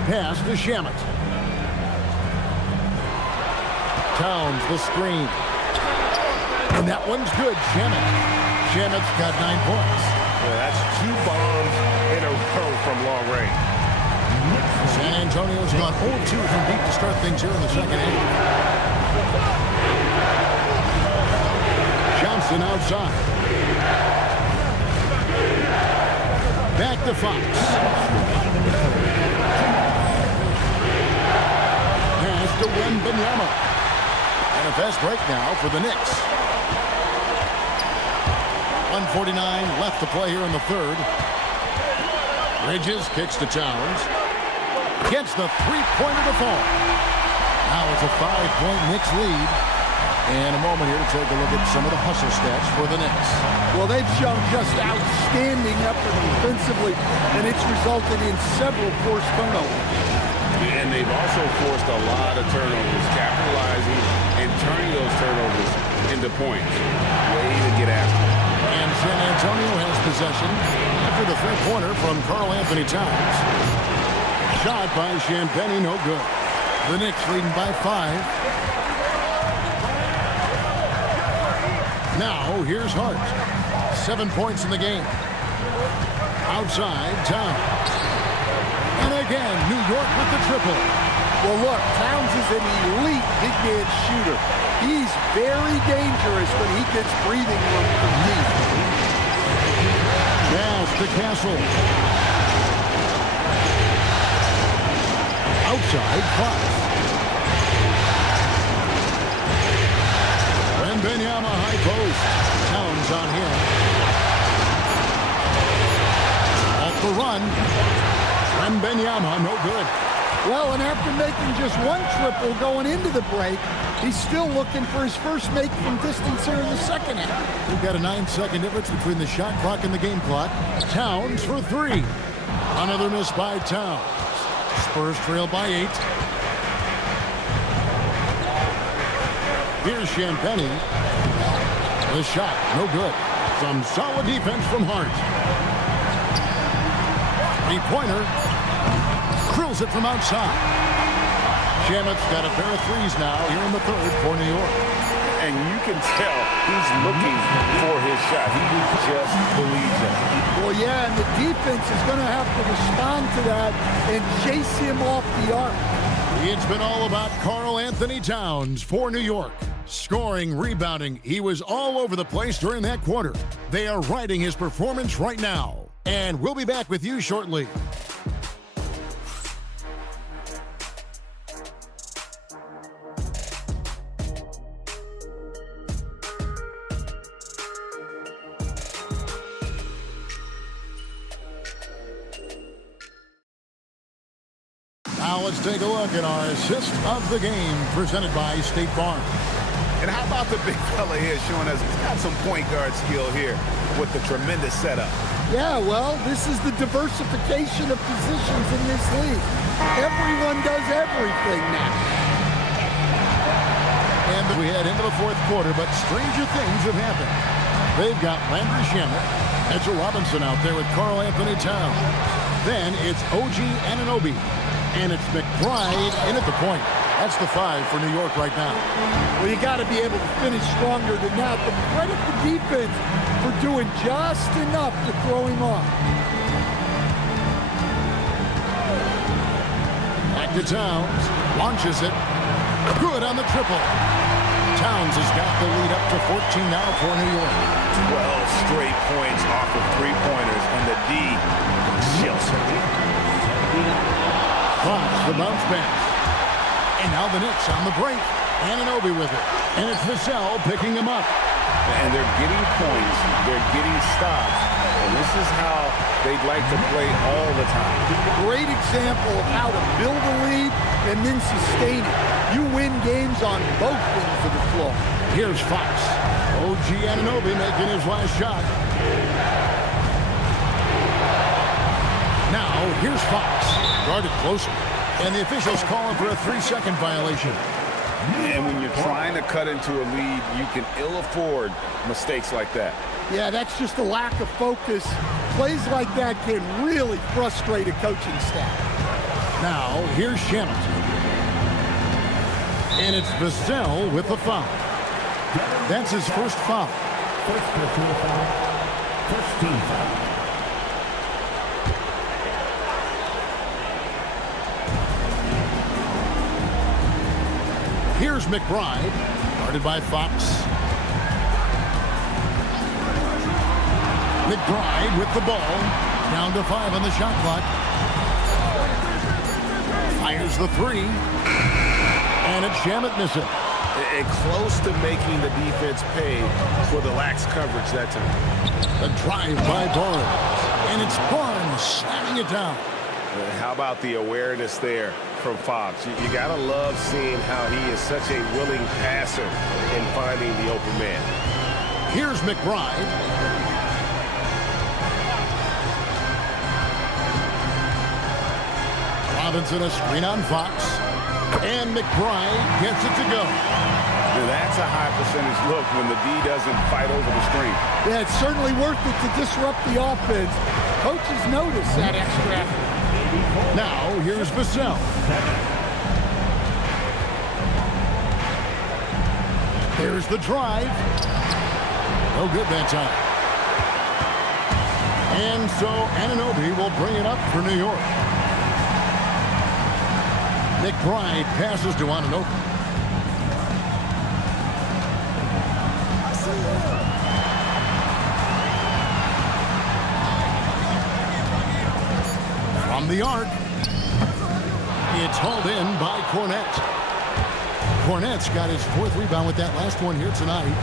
Pass to Shamet. Towns the screen. And that one's good, Shamet. Shamet's got 9 points. Well, that's 2 bombs in a row from long range. San Antonio's gone 0-2 from deep to start things here in the second half. Johnson outside. Back to Fox. Pass to Wembanyama. And a fast break now for the Knicks. 1:49 left to play here in the third. Bridges kicks to Towns. Gets the three-pointer to fall. Now it's a 5-point Knicks lead. And a moment here to take a look at some of the hustle stats for the Knicks. Well, they've shown just outstanding effort defensively, and it's resulted in several forced turnovers. And they've also forced a lot of turnovers, capitalizing and turning those turnovers into points. Way to get after it. And San Antonio has possession after the three-pointer from Karl Anthony Towns. Shot by Champagnie, no good. The Knicks leading by 5. Now, here's Hart. 7 points in the game. Outside, Towns. And again, New York with the triple. Well, look, Towns is an elite big-man shooter. He's very dangerous when he gets breathing room from deep. Pass to Castle. Outside, Fox. is on him. Off the run. Wembanyama, no good. Well, and after making just one triple going into the break, he's still looking for his first make from distance here in the second half. We've got a 9-second difference between the shot clock and the game clock. Towns for 3. Another miss by Towns. Spurs trail by 8. Here's Champagny. The shot, no good. Some solid defense from Hart. Three-pointer. Drills it from outside. Shamet's got a pair of threes now here in the third for New York. And you can tell he's looking for his shot. He just believes it. Well, yeah, and the defense is going to have to respond to that and chase him off the arc. It's been all about Karl Anthony Towns for New York. Scoring, rebounding, he was all over the place during that quarter. They are riding his performance right now. And we'll be back with you shortly. Now let's take a look at our assist of the game presented by State Farm. And how about the big fella here showing us he's got some point guard skill here with the tremendous setup. Yeah, well, this is the diversification of positions in this league. Everyone does everything now. And we head into the fourth quarter, but stranger things have happened. They've got Landry Shamet, Mitchell Robinson out there with Karl Anthony Towns. Then it's OG Anunoby. And it's McBride in at the point. That's the 5 for New York right now. Well, you got to be able to finish stronger than that, but credit the defense for doing just enough to throw him off. Back to Towns. Launches it. Good on the triple. Towns has got the lead up to 14 now for New York. 12 straight points off of three-pointers, and the D chills him. Fox, the bounce pass. And now the Knicks on the break. Anunoby with it. And it's Vassell picking him up. And they're getting points. They're getting stops. And this is how they'd like to play all the time. Great example of how to build a lead and then sustain it. You win games on both ends of the floor. Here's Fox. OG Anunoby making his last shot. Now, here's Fox. Guarded closer. And the officials calling for a 3-second violation. And when you're trying to cut into a lead, you can ill afford mistakes like that. Yeah, that's just a lack of focus. Plays like that can really frustrate a coaching staff. Now, here's Shamet. And it's Vassell with the foul. That's his first foul. First personal foul. First team foul. Here's McBride, guarded by Fox. McBride with the ball. Down to 5 on the shot clock. Fires the 3. And it's Shamet missing. And close to making the defense pay for the lax coverage that time. The drive by Barnes. And it's Barnes slamming it down. How about the awareness there from Fox? You got to love seeing how he is such a willing passer in finding the open man. Here's McBride. Robinson a screen on Fox. And McBride gets it to go. That's a high percentage look when the D doesn't fight over the screen. Yeah, it's certainly worth it to disrupt the offense. Coaches notice that extra effort. Now, here's Vassell. There's the drive. No good that time. And so Anunoby will bring it up for New York. McBride passes to Anunoby. From the arc, it's hauled in by Cornette. Cornette's got his 4th rebound with that last one here tonight.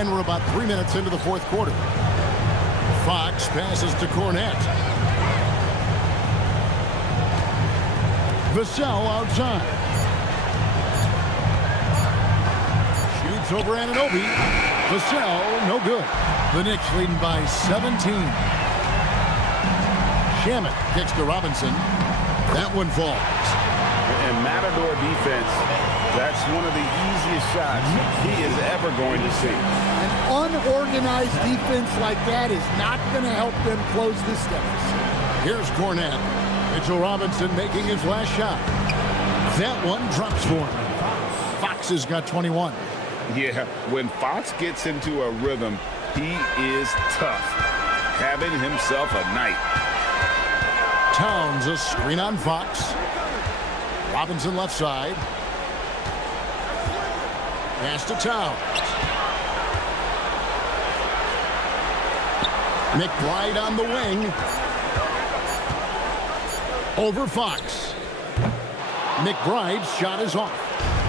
And we're about 3 minutes into the fourth quarter. Fox passes to Cornette. Vassell outside. Shoots over Anunoby. Vassell, no good. The Knicks leading by 17. Shamet kicks to Robinson. That one falls. And Matador defense, that's one of the easiest shots he is ever going to see. An unorganized defense like that is not going to help them close this deficit. Here's Cornette. Mitchell Robinson making his last shot. That one drops for him. Fox has got 21. Yeah, when Fox gets into a rhythm, he is tough. Having himself a night. Towns a screen on Fox. Robinson left side. Pass to Towns. McBride on the wing. Over Fox. McBride's shot is off.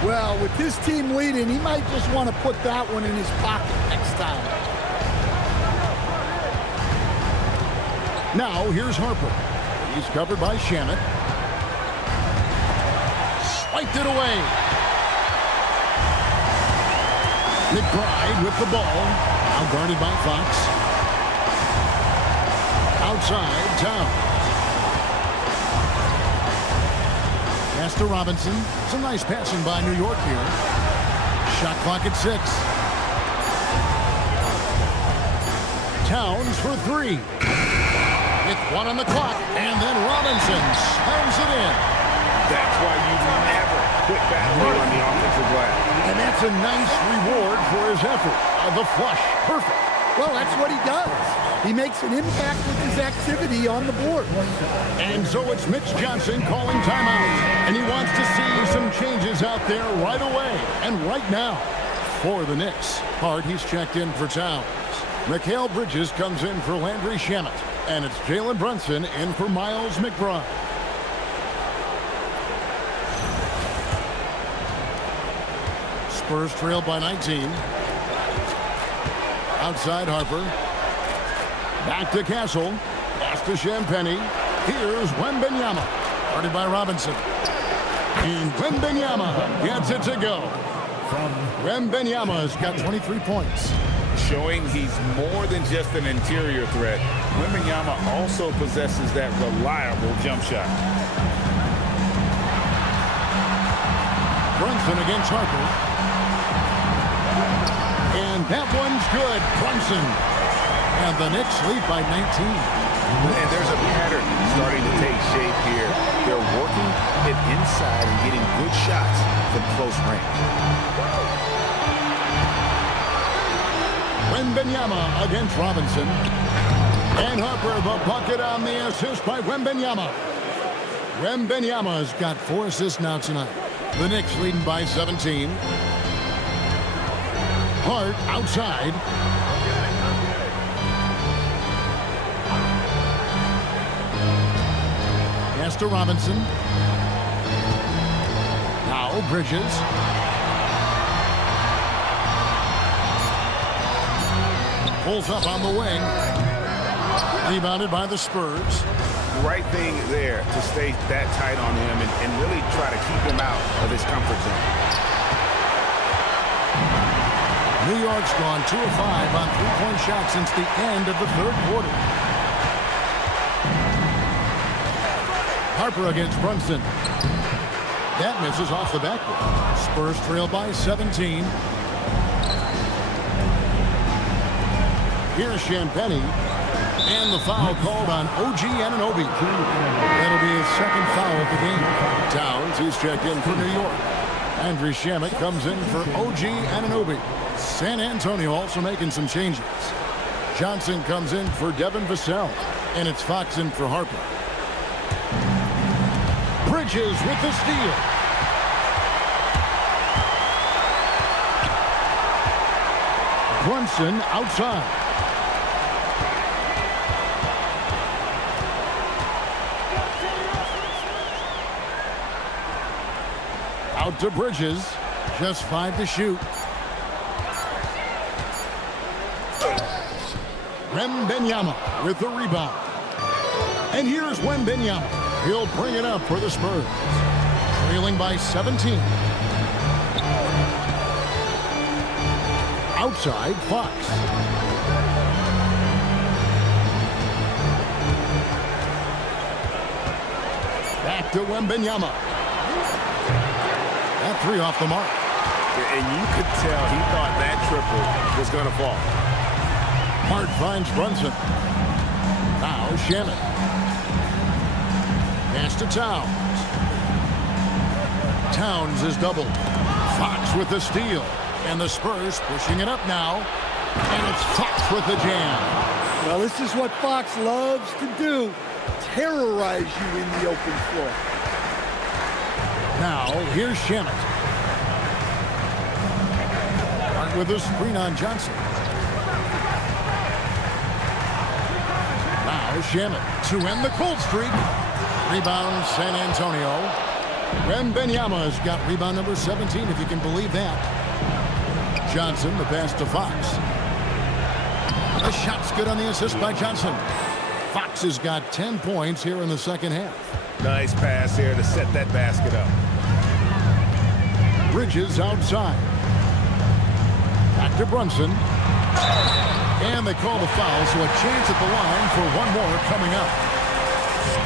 Well, with this team leading, he might just want to put that one in his pocket next time. Now here's Harper. He's covered by Shamet. Swiped it away. McBride with the ball. Now guarded by Fox. Outside, Towns. Pass to Robinson. Some nice passing by New York here. Shot clock at 6. Towns for 3. With 1 on the clock, and then Robinson slams it in. That's why you never quit battling on the offensive glass. And that's a nice reward for his effort. The flush, perfect. Well, that's what he does. He makes an impact with his activity on the board. And so it's Mitch Johnson calling timeout. And he wants to see some changes out there right away and right now for the Knicks. Hart, he's checked in for Towns. Mikal Bridges comes in for Landry Shamet. And it's Jalen Brunson in for Miles McBride. Spurs trail by 19. Outside Harper. Back to Castle. Pass to Champagnie. Here's Wembanyama. Guarded by Robinson. And Wembanyama gets it to go. Wembanyama's got 23 points. Showing he's more than just an interior threat. Wembanyama also possesses that reliable jump shot. Brunson against Harper. And that one's good. Brunson. And the Knicks lead by 19. And there's a pattern starting to take shape here. They're working it inside and getting good shots from close range. Wembanyama against Robinson. And Harper, the bucket on the assist by Wembanyama. Wembanyama's got 4 assists now tonight. The Knicks leading by 17. Hart outside. Pass to Robinson. Now Bridges. Pulls up on the wing. Rebounded by the Spurs. Right thing there to stay that tight on him and really try to keep him out of his comfort zone. New York's gone 2 of 5 on 3-point shots since the end of the third quarter. Harper against Brunson. That misses off the backboard. Spurs trail by 17. Here's Champagnie. And the foul called on OG Anunoby. That'll be his second foul of the game. Towns, he's checked in for New York. Andrew Shamet comes in for OG Anunoby. San Antonio also making some changes. Johnson comes in for Devin Vassell. And it's Fox in for Harper. Bridges with the steal. Brunson outside. Out to Bridges. Just 5 to shoot. Wembanyama with the rebound. And here's Wembanyama. He'll bring it up for the Spurs. Trailing by 17. Outside, Fox. Back to Wembanyama. That three off the mark. And you could tell he thought that triple was going to fall. Hart finds Brunson. Now Shannon. Pass to Towns. Towns is doubled. Fox with the steal. And the Spurs pushing it up now. And it's Fox with the jam. Well, this is what Fox loves to do. Terrorize you in the open floor. Now, here's Shannon. Hart with a screen on Johnson. Now Shannon to end the cold streak. Rebound San Antonio. Wembanyama's got rebound number 17, if you can believe that. Johnson, the pass to Fox. The shot's good on the assist by Johnson. Fox has got 10 points here in the second half. Nice pass here to set that basket up. Bridges outside. Back to Brunson. And they call the foul, so a chance at the line for one more coming up.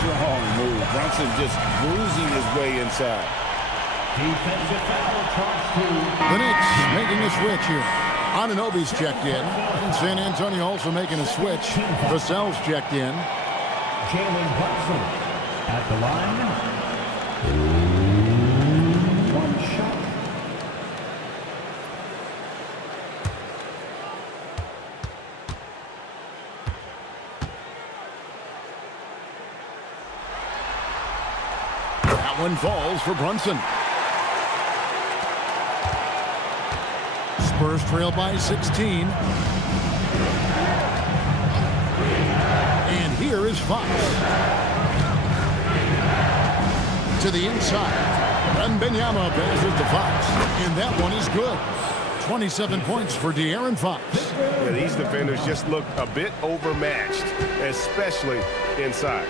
Strong move. Brunson just bruising his way inside. Defensive foul charge to The Knicks making a switch here. Anunoby's checked in. And San Antonio also making a switch. Vassell's checked in. Jalen Brunson at the line. One shot. That one falls for Brunson. Spurs trail by 16. And here is Fox. To the inside. Wembanyama passes to Fox. And that one is good. 27 points for De'Aaron Fox. Yeah, these defenders just look a bit overmatched, especially inside.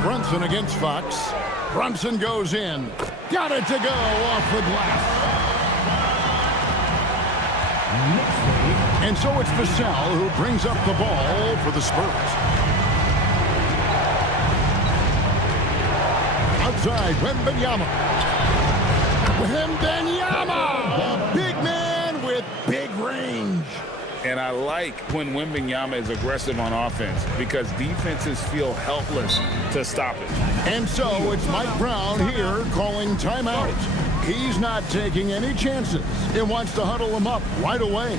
Brunson against Fox. Brunson goes in. Got it to go off the glass. And so it's Vassell who brings up the ball for the Spurs. Outside, Wembanyama. Wembanyama! A big man with big range. And I like when Wembanyama is aggressive on offense because defenses feel helpless to stop it. And so it's Mike Brown here calling timeout. He's not taking any chances and wants to huddle him up right away.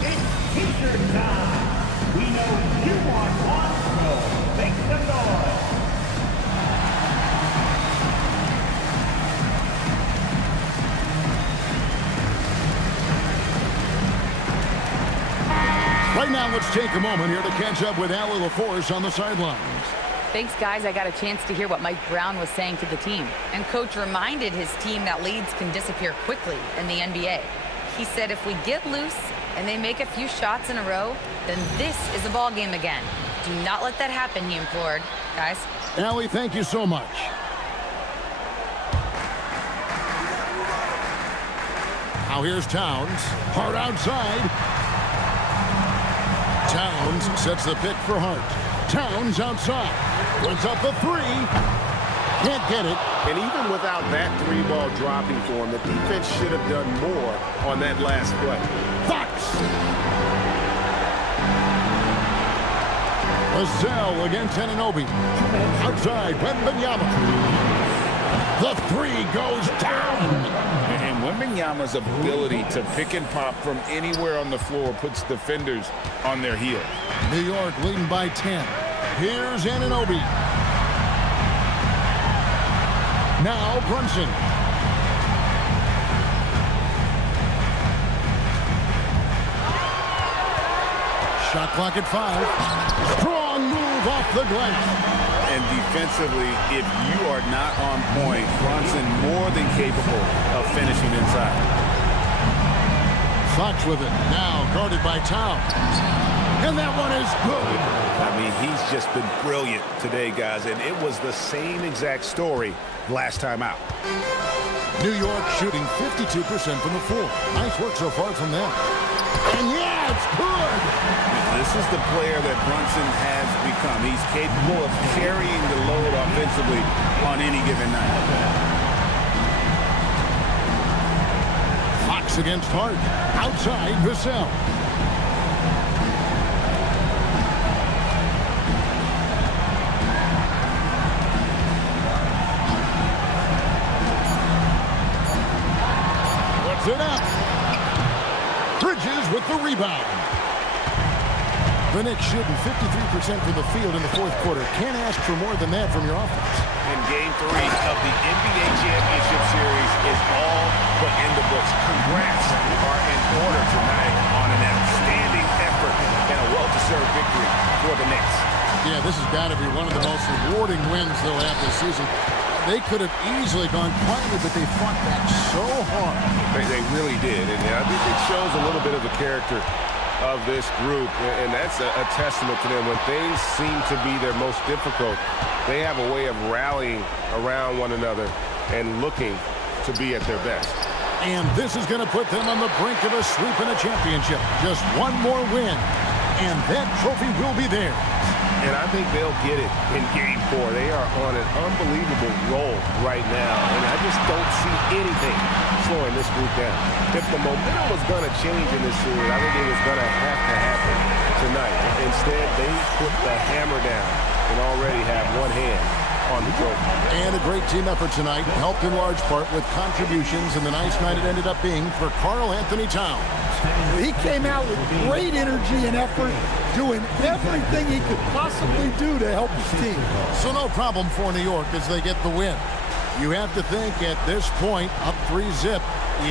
It's t-shirt time. We know you want one, so make some noise. Right now, let's take a moment here to catch up with Allie LaForce on the sidelines. Thanks, guys. I got a chance to hear what Mike Brown was saying to the team. And Coach reminded his team that leads can disappear quickly in the NBA. He said if we get loose and they make a few shots in a row, then this is a ball game again. Do not let that happen, he implored. Guys. Allie, thank you so much. Now here's Towns. Hart outside. Towns sets the pick for Hart. Towns outside. Runs up the three. Can't get it. And even without that three ball dropping for him, the defense should have done more on that last play. Fox. Vassell against Anunoby. Outside, Wembanyama. The three goes down. And Wembanyama's ability to pick and pop from anywhere on the floor puts defenders on their heels. New York leading by 10. Here's Anunoby. Now Brunson. Shot clock at 5. Strong move off the glass. And defensively, if you are not on point, Brunson more than capable of finishing inside. Fox with it. Now guarded by Towns. And that one is good. I mean, he's just been brilliant today, guys. And it was the same exact story last time out. New York shooting 52% from the floor. Nice work so far from them. And yeah, it's good. This is the player that Brunson has become. He's capable of carrying the load offensively on any given night. Fox against Hart. Outside, Vassell. Puts it up. Bridges with the rebound. The Knicks shooting 53% from the field in the fourth quarter. Can't ask for more than that from your offense. And Game 3 of the NBA Championship Series is all but in the books. Congrats are in order tonight on an outstanding effort and a well-deserved victory for the Knicks. Yeah, this has got to be one of the most rewarding wins they'll have this season. They could have easily gone quietly, but they fought back so hard. They really did, and I think it shows a little bit of the character of this group, and that's a testament to them. When things seem to be their most difficult, they have a way of rallying around one another and looking to be at their best. And this is going to put them on the brink of a sweep in a championship. Just one more win, and that trophy will be theirs. And I think they'll get it in Game 4. They are on an unbelievable roll right now, and I just don't see anything slowing this group down. If the momentum was going to change in this series, I think it was going to have to happen tonight. Instead, they put the hammer down and already have one hand on the trophy. And a great team effort tonight, helped in large part with contributions, and the nice night it ended up being for Karl Anthony Towns. He came out with great energy and effort, doing everything he could possibly do to help his team. So no problem for New York as they get the win. You have to think at this point, up 3-0,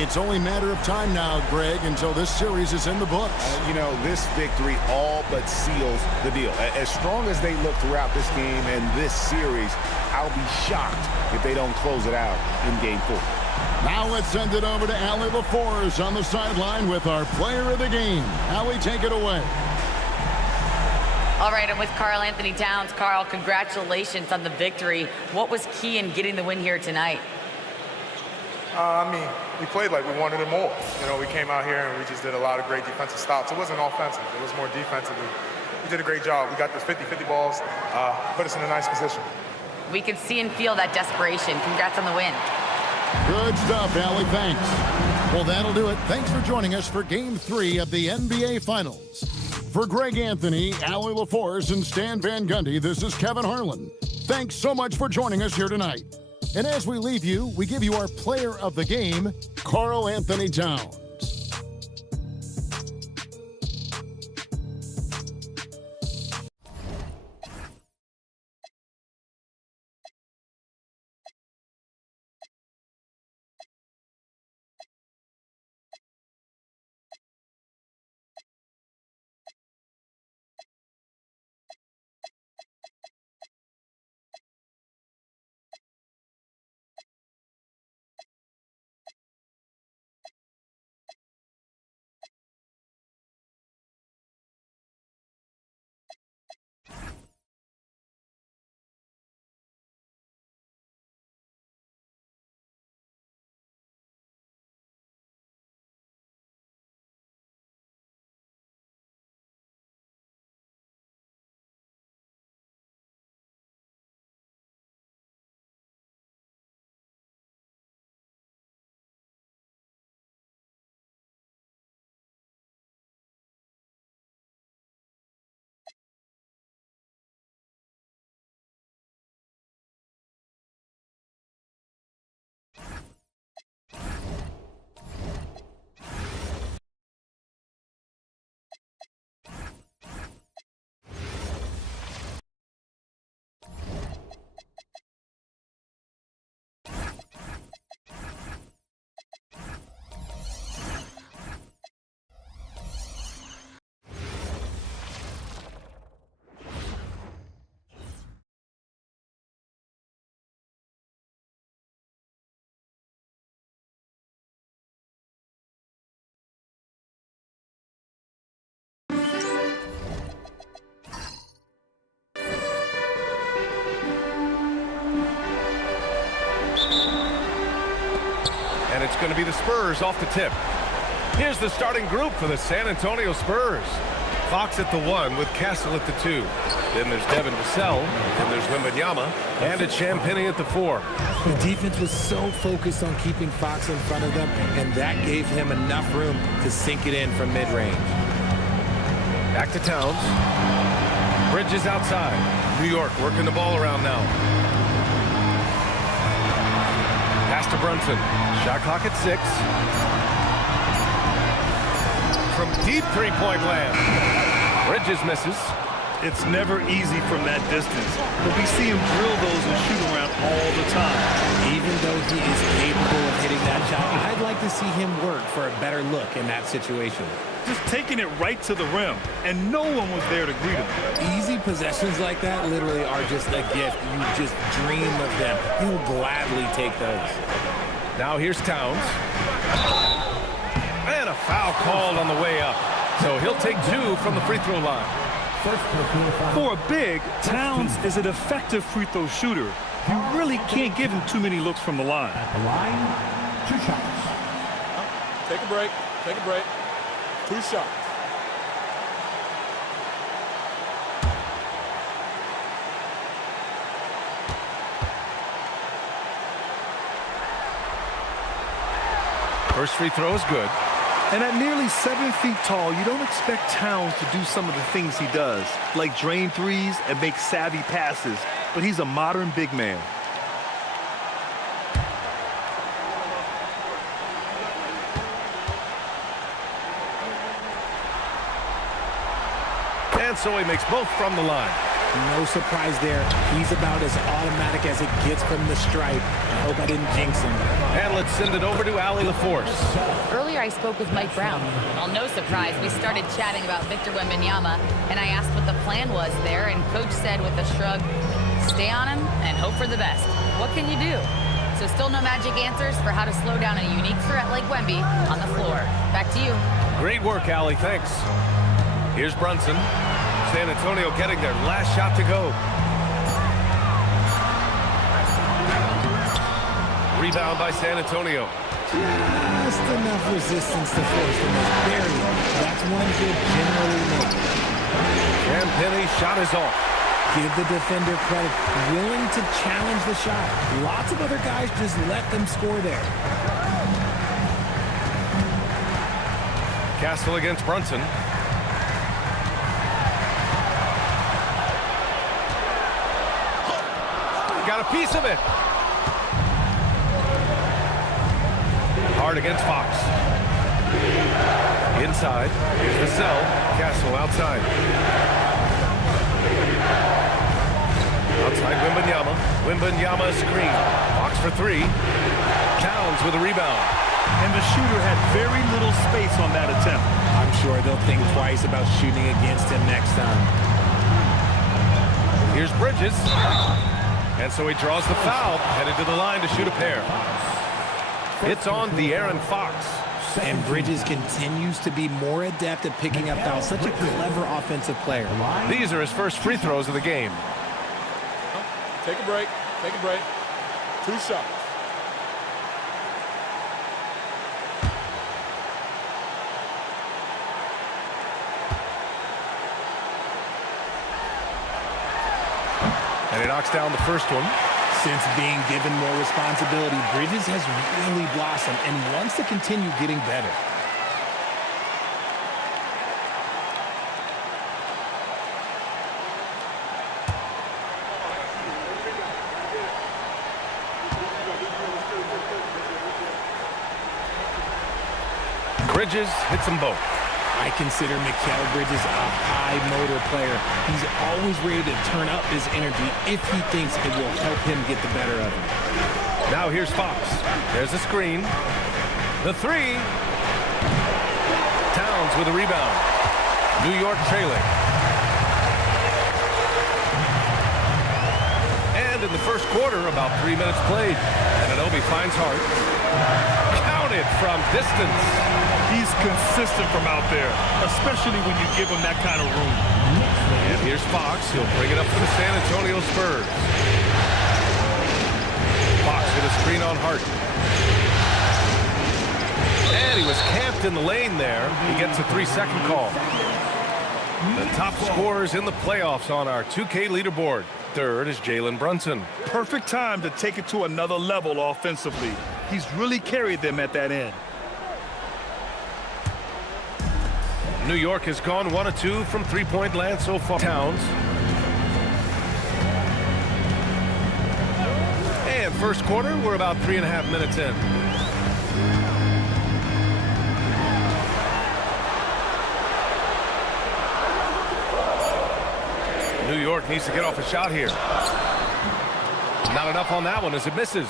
it's only a matter of time now, Greg, until this series is in the books. You know, this victory all but seals the deal. As strong as they look throughout this game and this series, I'll be shocked if they don't close it out in Game 4. Now let's send it over to Allie LaForce on the sideline with our player of the game. Allie, take it away. All right, I'm with Karl Anthony Towns. Karl, congratulations on the victory. What was key in getting the win here tonight? I mean, we played like we wanted it more. You know, we came out here and we just did a lot of great defensive stops. It wasn't offensive. It was more defensively. We did a great job. We got those 50-50 balls, put us in a nice position. We could see and feel that desperation. Congrats on the win. Good stuff, Allie. Thanks. Well, that'll do it. Thanks for joining us for Game 3 of the NBA Finals. For Greg Anthony, Allie LaForce, and Stan Van Gundy, this is Kevin Harlan. Thanks so much for joining us here tonight. And as we leave you, we give you our player of the game, Karl Anthony Towns. and it's going to be the Spurs off the tip. Here's the starting group for the San Antonio Spurs. Fox at the 1 with Castle at the 2. Then there's Devin Vassell, then there's Wembanyama, and it's Champagnie at the 4. The defense was so focused on keeping Fox in front of them, and that gave him enough room to sink it in from mid-range. Back to Towns. Bridges outside. New York working the ball around now. Pass to Brunson. Shot clock at 6. From deep three-point land. Bridges misses. It's never easy from that distance, but we see him drill those and shoot around all the time. Even though he is capable of hitting that shot, I'd like to see him work for a better look in that situation. Just taking it right to the rim, and no one was there to greet him. Easy possessions like that literally are just a gift. You just dream of them. He'll gladly take those. Now here's Towns. And a foul called on the way up. So he'll take 2 from the free throw line. For a big, Towns is an effective free throw shooter. You really can't give him too many looks from the line. At the line, 2 shots. Take a break. Take a break. 2 shots. First free throw is good. And at nearly 7 feet tall, you don't expect Towns to do some of the things he does, like drain threes and make savvy passes, but he's a modern big man. And so he makes both from the line. No surprise there. He's about as automatic as it gets from the stripe. I hope I didn't jinx him. And let's send it over to Allie LaForce. Earlier, I spoke with Mike Brown. Well, no surprise, we started chatting about Victor Wembanyama, and I asked what the plan was there, and Coach said with a shrug, stay on him and hope for the best. What can you do? So still no magic answers for how to slow down a unique threat like Wemby on the floor. Back to you. Great work, Allie. Thanks. Here's Brunson. San Antonio getting their last shot to go. Rebound by San Antonio. Just enough resistance to force him to bury him. That's one he'll generally make. Champagnie shot is off. Give the defender credit. Willing to challenge the shot. Lots of other guys just let them score there. Castle against Brunson. Got a piece of it. Hard against Fox. Inside. Here's Vassell. Castle outside. Outside Wembanyama. Wembanyama screen. Fox for 3. Towns with a rebound. And the shooter had very little space on that attempt. I'm sure they'll think twice about shooting against him next time. Here's Bridges. And so he draws the foul, headed to the line to shoot a pair. It's on De'Aaron Fox. And Bridges continues to be more adept at picking up fouls. Such a clever offensive player. These are his first free throws of the game. Take a break. Take a break. 2 shots. And he knocks down the first one. Since being given more responsibility, Bridges has really blossomed and wants to continue getting better. Bridges hits them both. I consider Mikal Bridges a high-motor player. He's always ready to turn up his energy if he thinks it will help him get the better of him. Now here's Fox. There's a screen. The 3. Towns with a rebound. New York trailing. And in the first quarter, about 3 minutes played. And Anunoby finds Hart. Counted from distance. He's consistent from out there, especially when you give him that kind of room. And here's Fox. He'll bring it up for the San Antonio Spurs. Fox with a screen on Hart. camped in the lane there. He gets a 3-second call. The top scorers in the playoffs on our 2K leaderboard. Third is Jalen Brunson. Perfect time to take it to another level offensively. He's really carried them at that end. New York has gone 1 of 2 from three-point land so far. Towns. And first quarter, we're about 3.5 minutes in. New York needs to get off a shot here. Not enough on that one as it misses.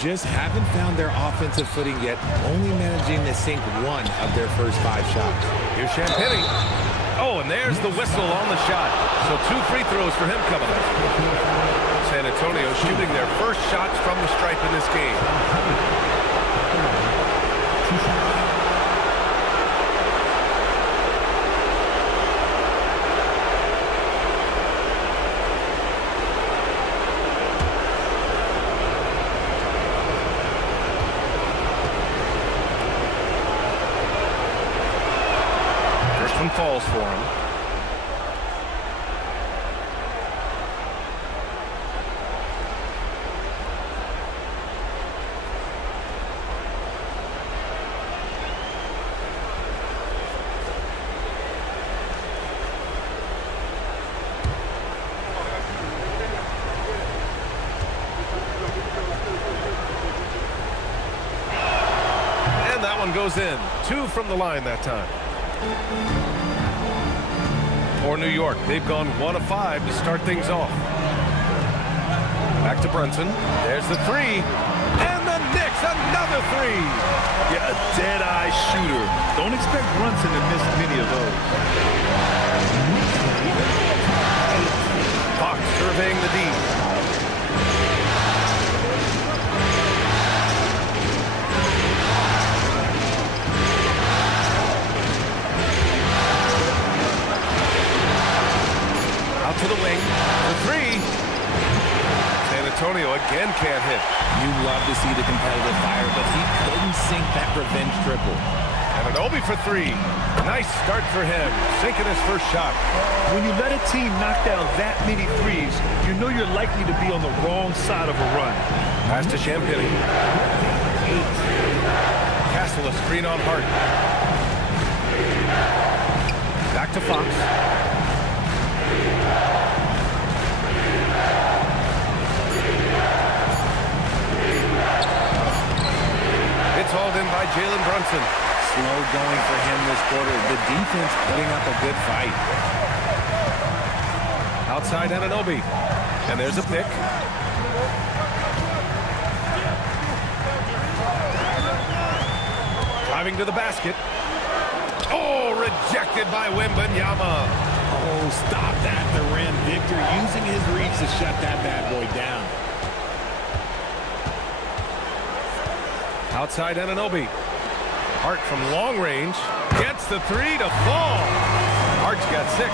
Just haven't found their offensive footing yet, only managing to sink one of their first 5 shots. Here's Champagnie. Oh, and there's the whistle on the shot. So 2 free throws for him coming up. San Antonio shooting their first shots from the stripe in this game. Falls for him. And that one goes in. 2 from the line that time. For New York, they've gone 1 of 5 to start things off. Back to Brunson. There's the 3. And the Knicks, another 3. Yeah, a dead-eye shooter. Don't expect Brunson to miss many of those. Fox surveying the D. To the wing, the 3. San Antonio again can't hit. You love to see the competitive fire, but he couldn't sink that revenge triple. And an Obi for 3. Nice start for him, sinking his first shot. When you let a team knock down that many threes, you know you're likely to be on the wrong side of a run. Pass to Champagnie. Castle a screen on Hart. Back to Fox. It's hauled in by Jalen Brunson. Slow going for him this quarter. The defense putting up a good fight. Outside Anunoby. And there's a pick. Driving to the basket. Oh, rejected by Wembanyama. Oh, stop that. The rim. Victor using his reach to shut that bad boy down. Outside Anunoby. Hart from long range gets the 3 to fall. Hart's got 6.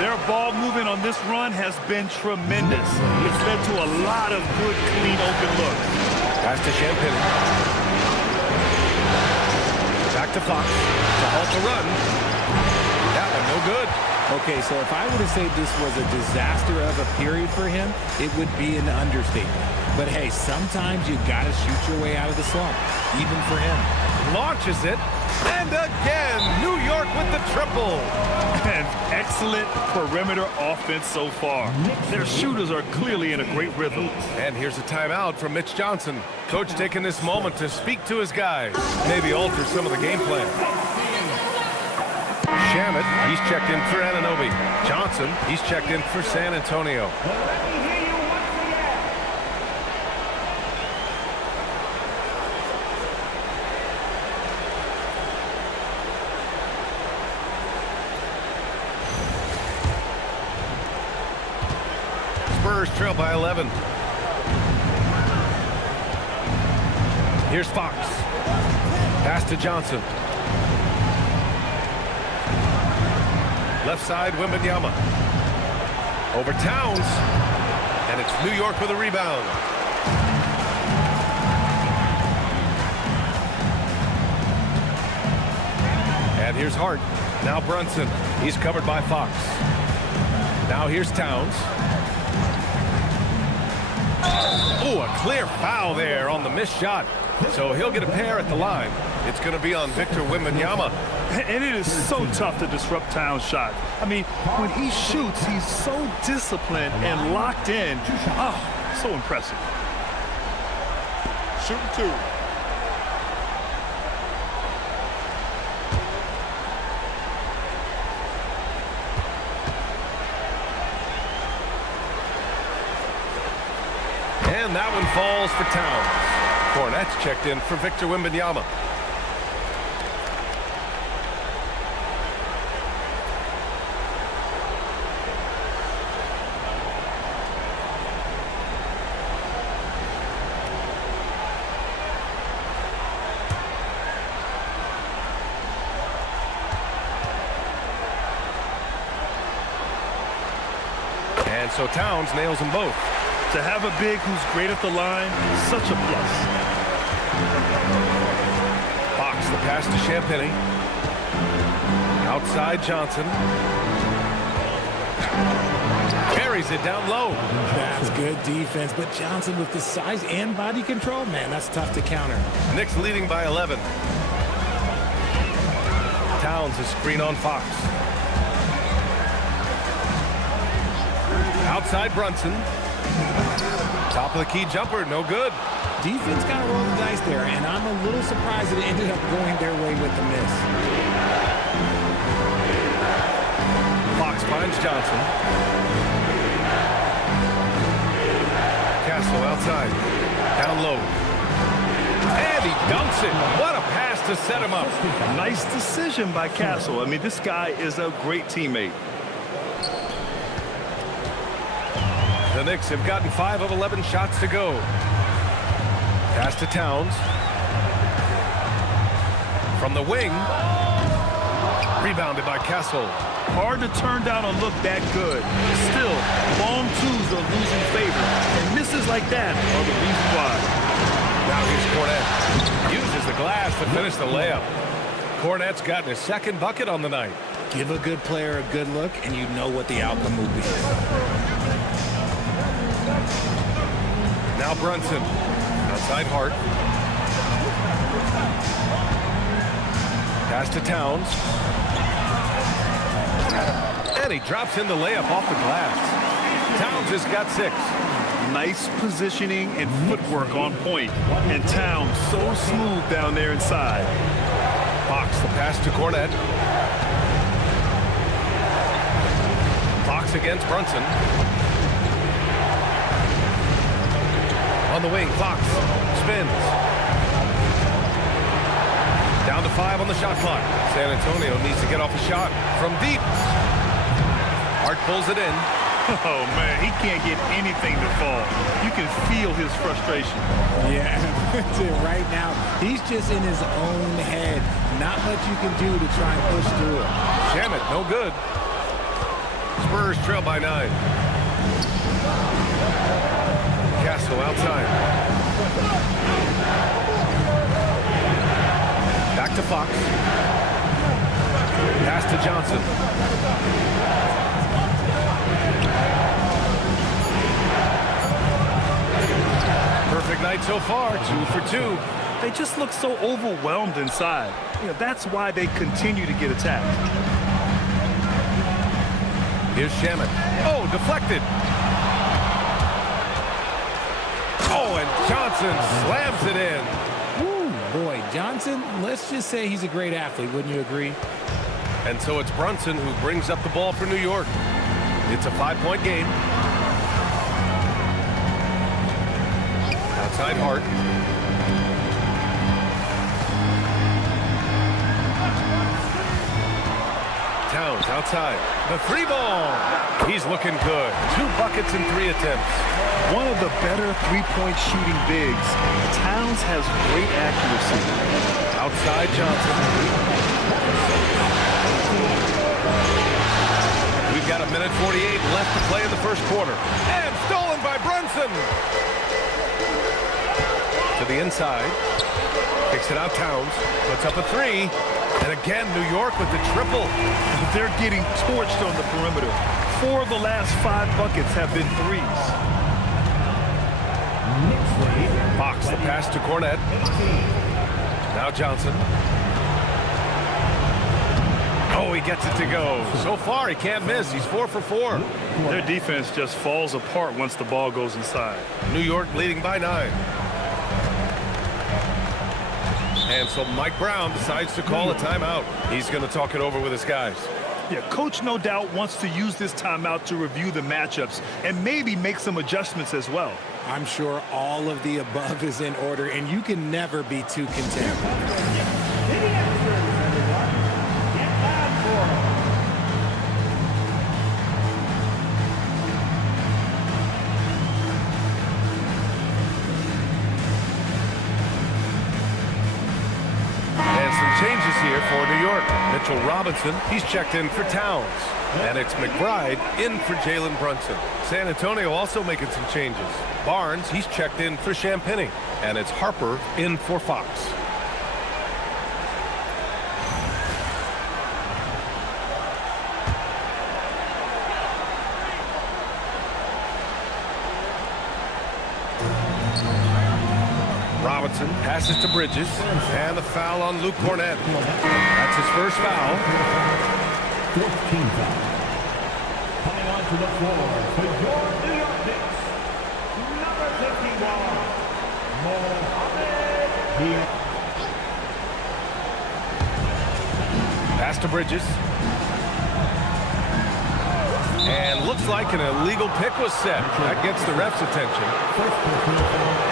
Their ball movement on this run has been tremendous. It's led to a lot of good, clean, open looks. Pass to Champagnie. Back to Fox to halt the run. That one no good. Okay, so if I were to say this was a disaster of a period for him, it would be an understatement. But hey, sometimes you gotta shoot your way out of the slump, even for him. Launches it, and again, New York with the triple. An excellent perimeter offense so far. Their shooters are clearly in a great rhythm. And here's a timeout from Mitch Johnson. Coach taking this moment to speak to his guys, maybe alter some of the game plan. Shamet, he's checked in for Anunoby. Johnson, he's checked in for San Antonio. Spurs trail by 11. Here's Fox. Pass to Johnson. Left side, Wembanyama. Over Towns. And it's New York with a rebound. here's Hart. Now Brunson. He's covered by Fox. Now here's Towns. Oh, a clear foul there on the missed shot. So he'll get a pair at the line. It's going to be on Victor Wembanyama. And it is so tough to disrupt Towns' shot. I mean, when he shoots, he's so disciplined and locked in. Oh, so impressive. Shooting 2. And that one falls for Towns. Cornette's checked in for Victor Wembanyama. And so Towns nails them both. To have a big who's great at the line, such a plus. Fox, the pass to Champagnie. Outside Johnson. Carries it down low. That's good defense, but Johnson with the size and body control, man, that's tough to counter. Knicks leading by 11. Towns is screen on Fox. Outside Brunson. Top of the key jumper, no good. Defense got to roll the dice there, and I'm a little surprised that it ended up going their way with the miss. Fox finds Johnson. Castle outside. Down low. And he dunks it. What a pass to set him up. Nice decision by Castle. I mean, this guy is a great teammate. The Knicks have gotten 5 of 11 shots to go. Pass to Towns. From the wing. Rebounded by Castle. Hard to turn down a look that good. Still, long twos are losing favor. And misses like that are the reason why. Now here's Cornette. Uses the glass to finish the layup. Cornette's gotten his second bucket on the night. Give a good player a good look, and you know what the outcome will be. Now Brunson. Outside Hart. Pass to Towns. And he drops in the layup off the glass. Towns has got 6. Nice positioning and footwork on point. And Towns so smooth down there inside. Fox the pass to Cornette. Fox against Brunson. On the wing, Fox spins. Down to 5 on the shot clock. San Antonio needs to get off a shot from deep. Hart pulls it in. Oh, man, he can't get anything to fall. You can feel his frustration. Yeah, right now, he's just in his own head. Not much you can do to try and push through it. Shamet, no good. Spurs trail by 9. Castle outside. Back to Fox. Pass to Johnson. Perfect night so far, 2 for 2. They just look so overwhelmed inside. You know, that's why they continue to get attacked. Here's Shamet. Oh, deflected. Oh, and Johnson slams it in. Woo, boy, Johnson, let's just say he's a great athlete, wouldn't you agree? And so it's Brunson who brings up the ball for New York. It's a 5-point game. Outside Hart. Towns outside. The 3 ball. He's looking good. 2 buckets in 3 attempts. One of the better three-point shooting bigs. Towns has great accuracy. Outside Johnson. We've got 1:48 left to play in the first quarter. And stolen by Brunson. To the inside. Kicks it out Towns. Puts up a three. And again, New York with the triple. They're getting torched on the perimeter. 4 of the last 5 buckets have been threes. Fox, the pass to Cornette. Now Johnson. Oh, he gets it to go. So far, he can't miss. He's 4 for 4. Their defense just falls apart once the ball goes inside. New York leading by 9. And so Mike Brown decides to call a timeout. He's going to talk it over with his guys. Yeah, coach no doubt wants to use this timeout to review the matchups and maybe make some adjustments as well. I'm sure all of the above is in order, and you can never be too content. Changes here for New York. Mitchell Robinson, he's checked in for Towns. And it's McBride in for Jalen Brunson. San Antonio also making some changes. Barnes, he's checked in for Champagnie. And it's Harper in for Fox. Robinson passes to Bridges, and the foul on Luke Cornette. That's his first foul. 14th foul. Coming onto the floor for your New York Knicks, number 51, Mohamed Hill. Pass to Bridges. And looks like an illegal pick was set. That gets the ref's attention.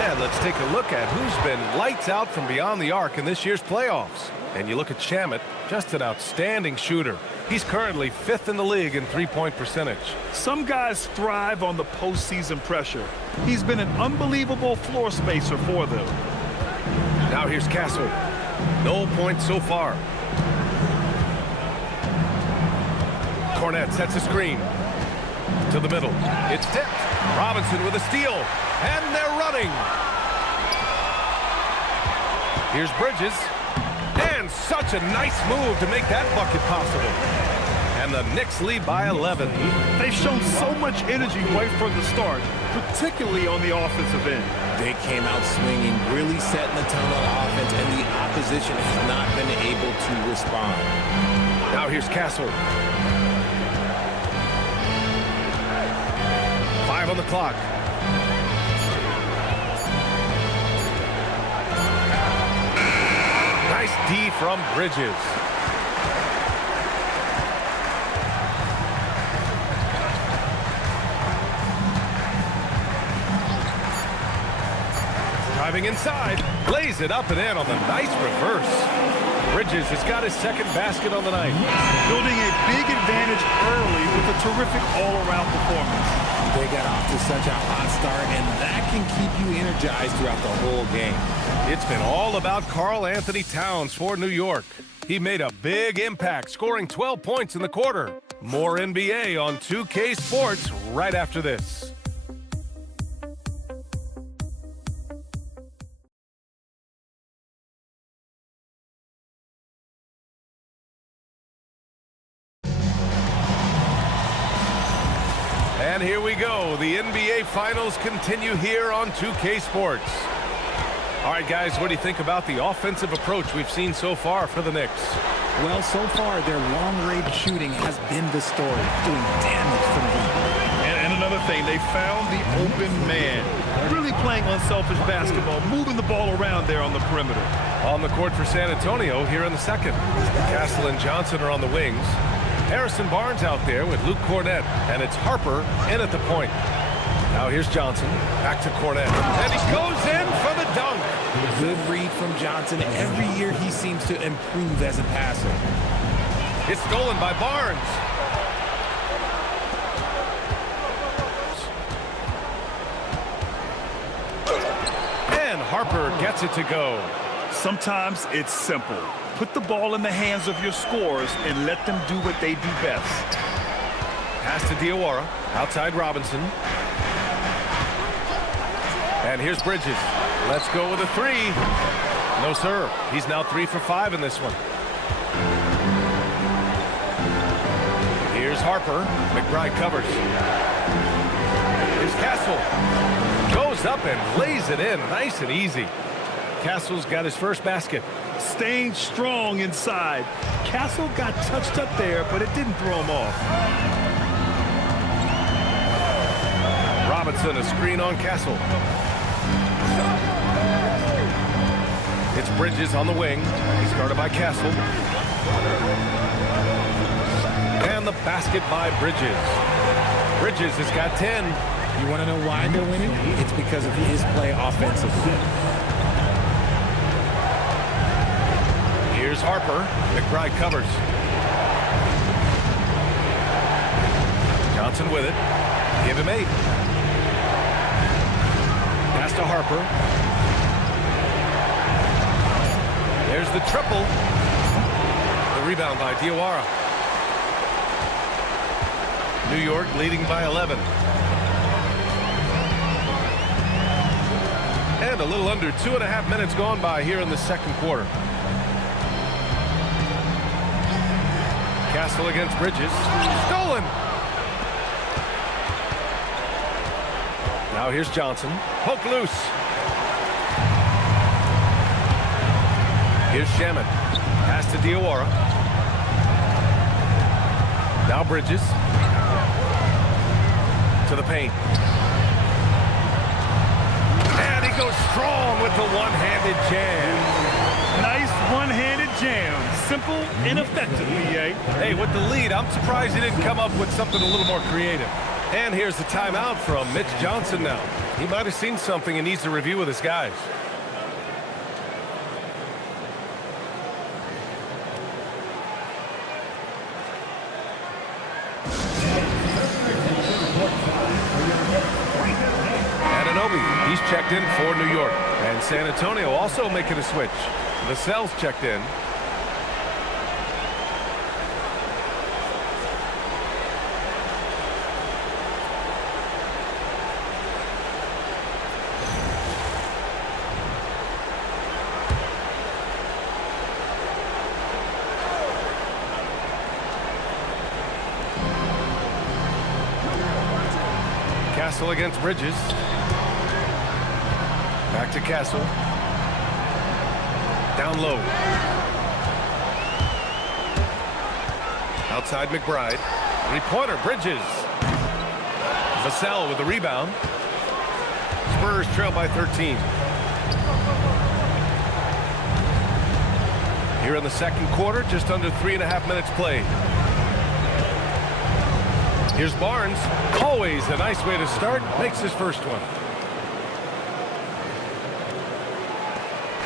And let's take a look at who's been lights out from beyond the arc in this year's playoffs. And you look at Shamet, just an outstanding shooter. He's currently 5th in the league in three-point percentage. Some guys thrive on the postseason pressure. He's been an unbelievable floor spacer for them. Now here's Castle. No points so far. Cornette sets a screen. To the middle. It's tipped. Robinson with a steal. And they're running. Here's Bridges. And such a nice move to make that bucket possible. And the Knicks lead by 11. They've shown so much energy right from the start, particularly on the offensive end. They came out swinging, really setting the tone on offense, and the opposition has not been able to respond. Now here's Castle. 5 on the clock. Nice D from Bridges. Driving inside, lays it up and in on the nice reverse. Bridges has got his second basket on the night. Building a big advantage early with a terrific all-around performance. They got off to such a hot start, and that can keep you energized throughout the whole game. It's been all about Karl Anthony Towns for New York. He made a big impact, scoring 12 points in the quarter. More NBA on 2K Sports right after this. And here we go. The NBA Finals continue here on 2K Sports. All right, guys, what do you think about the offensive approach we've seen so far for the Knicks? Well, so far, their long-range shooting has been the story, doing damage from deep. And another thing, they found the open man. Really playing unselfish basketball, moving the ball around there on the perimeter. On the court for San Antonio here in the second. Castle and Johnson are on the wings. Harrison Barnes out there with Luke Cornette, and it's Harper in at the point. Now here's Johnson, back to Cornette, and he goes in for the dunk. Good read from Johnson. Every year he seems to improve as a passer. It's stolen by Barnes. And Harper gets it to go. Sometimes it's simple. Put the ball in the hands of your scorers and let them do what they do best. Pass to Diawara, outside Robinson. And here's Bridges. Let's go with a three. No, sir. He's now 3 for 5 in this one. Here's Harper. McBride covers. Here's Castle. Goes up and lays it in. Nice and easy. Castle's got his first basket. Staying strong inside. Castle got touched up there, but it didn't throw him off. Robinson, a screen on Castle. It's Bridges on the wing. He's guarded by Castle. And the basket by Bridges. Bridges has got 10. You want to know why they're winning? It's because of his play offensively. Here's Harper. McBride covers. Johnson with it. Give him 8. Pass to Harper. There's the triple. The rebound by Diawara. New York leading by 11. And a little under 2.5 minutes gone by here in the second quarter. Castle against Bridges. Stolen. Now here's Johnson. Poke loose. Here's Shaman. Pass to Diawara. Now Bridges. To the paint. And he goes strong with the one-handed jam. Nice one-handed jam. Simple and effective, EA. Hey, with the lead, I'm surprised he didn't come up with something a little more creative. And here's the timeout from Mitch Johnson now. He might have seen something and needs to review with his guys. He's checked in for New York. And San Antonio also making a switch. Vassell's checked in. Castle against Bridges. Back to Castle. Down low. Outside McBride. Three-pointer, Bridges. Vassell with the rebound. Spurs trail by 13. Here in the second quarter, just under 3.5 minutes played. Here's Barnes. Always a nice way to start. Makes his first one.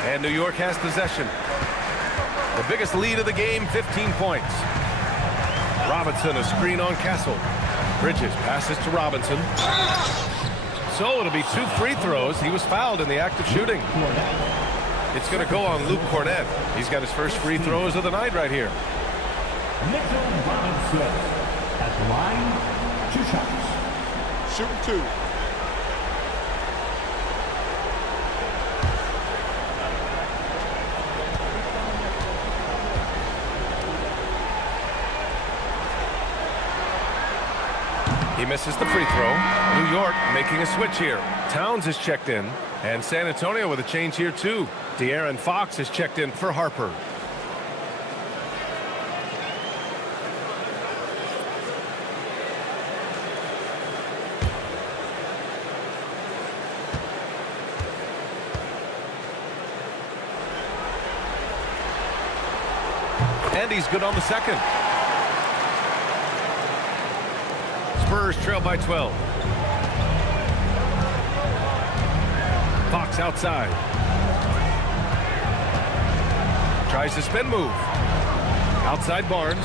And New York has possession. The biggest lead of the game, 15 points. Robinson, a screen on Castle. Bridges passes to Robinson. So it'll be 2 free throws. He was fouled in the act of shooting. It's going to go on Luke Cornett. He's got his first free throws of the night right here. Mitchell Robinson at the line, 2 shots. Shooting 2. He misses the free throw. New York making a switch here. Towns is checked in. And San Antonio with a change here too. De'Aaron Fox is checked in for Harper. And he's good on the second. Spurs trail by 12. Fox outside. Tries the spin move. Outside Barnes.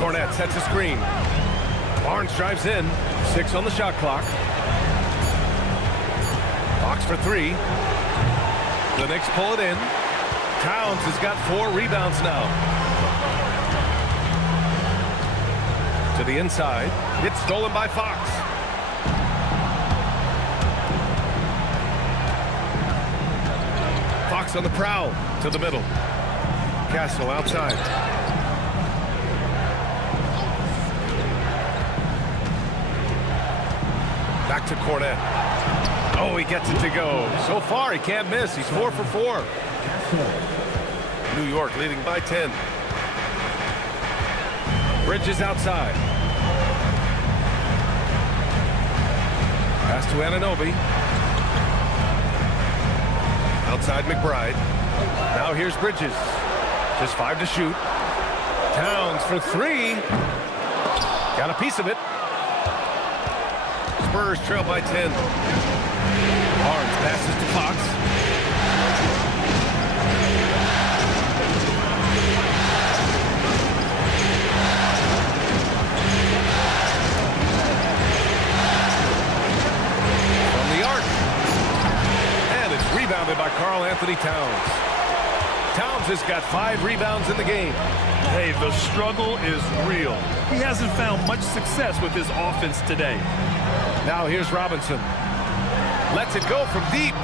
Cornett sets a screen. Barnes drives in. 6 on the shot clock. Fox for 3. The Knicks pull it in. Towns has got 4 rebounds now. To the inside. It's stolen by Fox. Fox on the prowl to the middle. Castle outside. Back to Cornette. Oh, he gets it to go. So far, he can't miss. He's 4 for 4. New York leading by 10. Bridges outside. Pass to Anunoby. Outside McBride. Now here's Bridges. Just 5 to shoot. Towns for 3. Got a piece of it. Spurs trail by 10. Barnes passes to Fox. From the arc. And it's rebounded by Karl Anthony Towns. Towns has got 5 rebounds in the game. Hey, the struggle is real. He hasn't found much success with his offense today. Now here's Robinson. Lets it go from deep.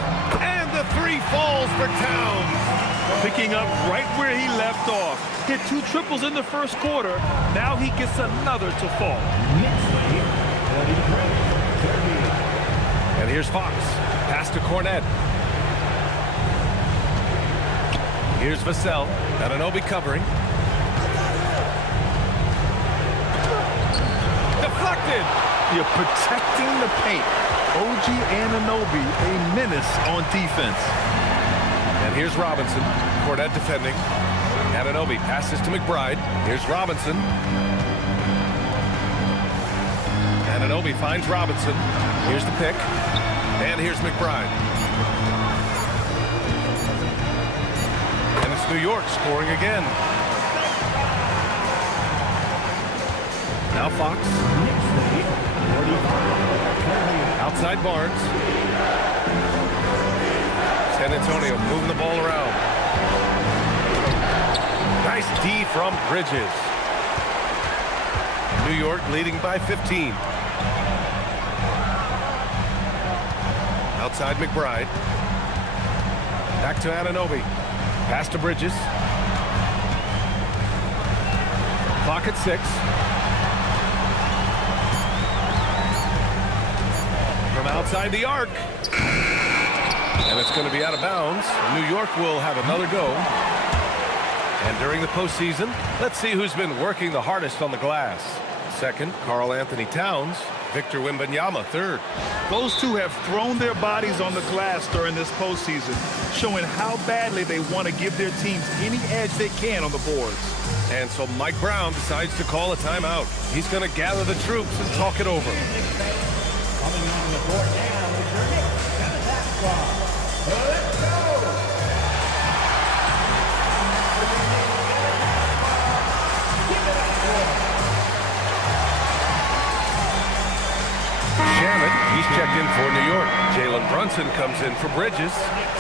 And the 3 falls for Towns. Picking up right where he left off. Hit 2 triples in the first quarter. Now he gets another to fall. And here's Fox. Pass to Cornette. Here's Vassell. Anunoby covering. Deflected. You're protecting the paint. OG Anunoby, a menace on defense. And here's Robinson. Cornette defending. Anunoby passes to McBride. Here's Robinson. Anunoby finds Robinson. Here's the pick. And here's McBride. And it's New York scoring again. Now Fox. Outside Barnes. San Antonio moving the ball around. Nice D from Bridges. New York leading by 15. Outside McBride. Back to Anunoby. Pass to Bridges. Clock at 6. From outside the arc. And it's going to be out of bounds. New York will have another go. And during the postseason, let's see who's been working the hardest on the glass. Second, Karl Anthony Towns. Victor Wembanyama, third. Those two have thrown their bodies on the glass during this postseason, showing how badly they want to give their teams any edge they can on the boards. And so Mike Brown decides to call a timeout. He's going to gather the troops and talk it over. Coming on the board now is your Knicks and attack squad. Let's go! Shannon, he's checked in for New York. Jalen Brunson comes in for Bridges.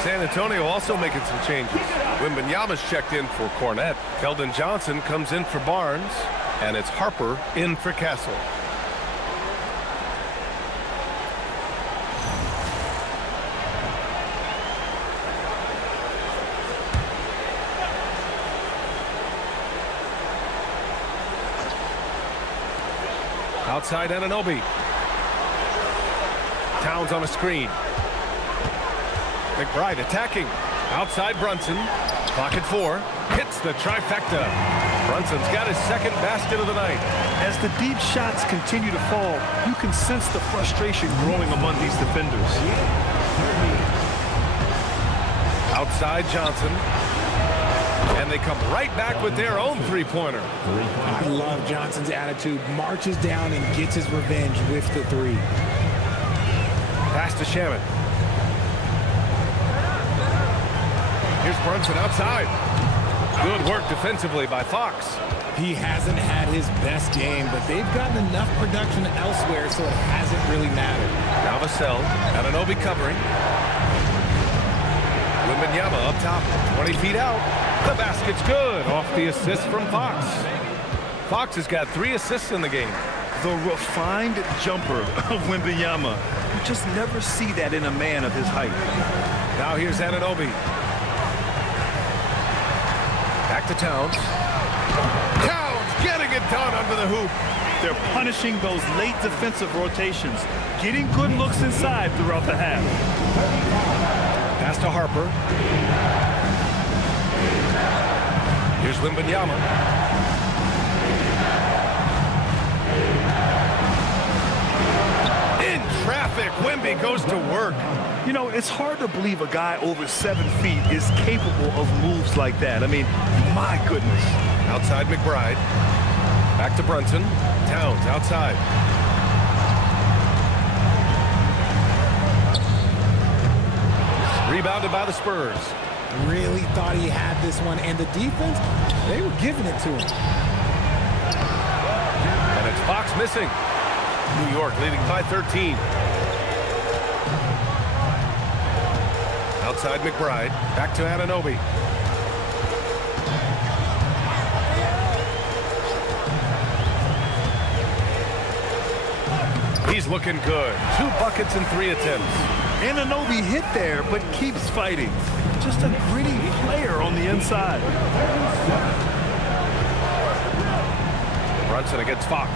San Antonio also making some changes. Wembanyama's checked in for Cornette. Keldon Johnson comes in for Barnes. And it's Harper in for Castle. Outside Anunoby. Towns on a screen. McBride attacking. Outside Brunson. Clock at 4. Hits the trifecta. Brunson's got his second basket of the night. As the deep shots continue to fall, you can sense the frustration growing among these defenders. Outside Johnson. And they come right back with their own three-pointer. I love Johnson's attitude. Marches down and gets his revenge with the 3. Pass to Shaman. Here's Brunson outside. Good work defensively by Fox. He hasn't had his best game, but they've gotten enough production elsewhere, so it hasn't really mattered. Now Vassell. Anunoby covering. Wembanyama up top. 20 feet out. The basket's good off the assist from Fox. Fox has got 3 assists in the game. The refined jumper of Wembanyama. You just never see that in a man of his height. Now here's Anunoby. to Towns. Towns getting it done under the hoop. They're punishing those late defensive rotations, getting good looks inside throughout the half. Pass to Harper. Here's Wembanyama. In traffic, Wemby goes to work. You know, it's hard to believe a guy over 7 feet is capable of moves like that. I mean, my goodness. Outside McBride. Back to Brunson. Towns outside. Rebounded by the Spurs. Really thought he had this one, and the defense, they were giving it to him. And it's Fox missing. New York leading by 13. Outside McBride. Back to Anunoby. He's looking good. 2 buckets in 3 attempts. Anunoby hit there, but keeps fighting. Just a gritty player on the inside. Brunson against Fox.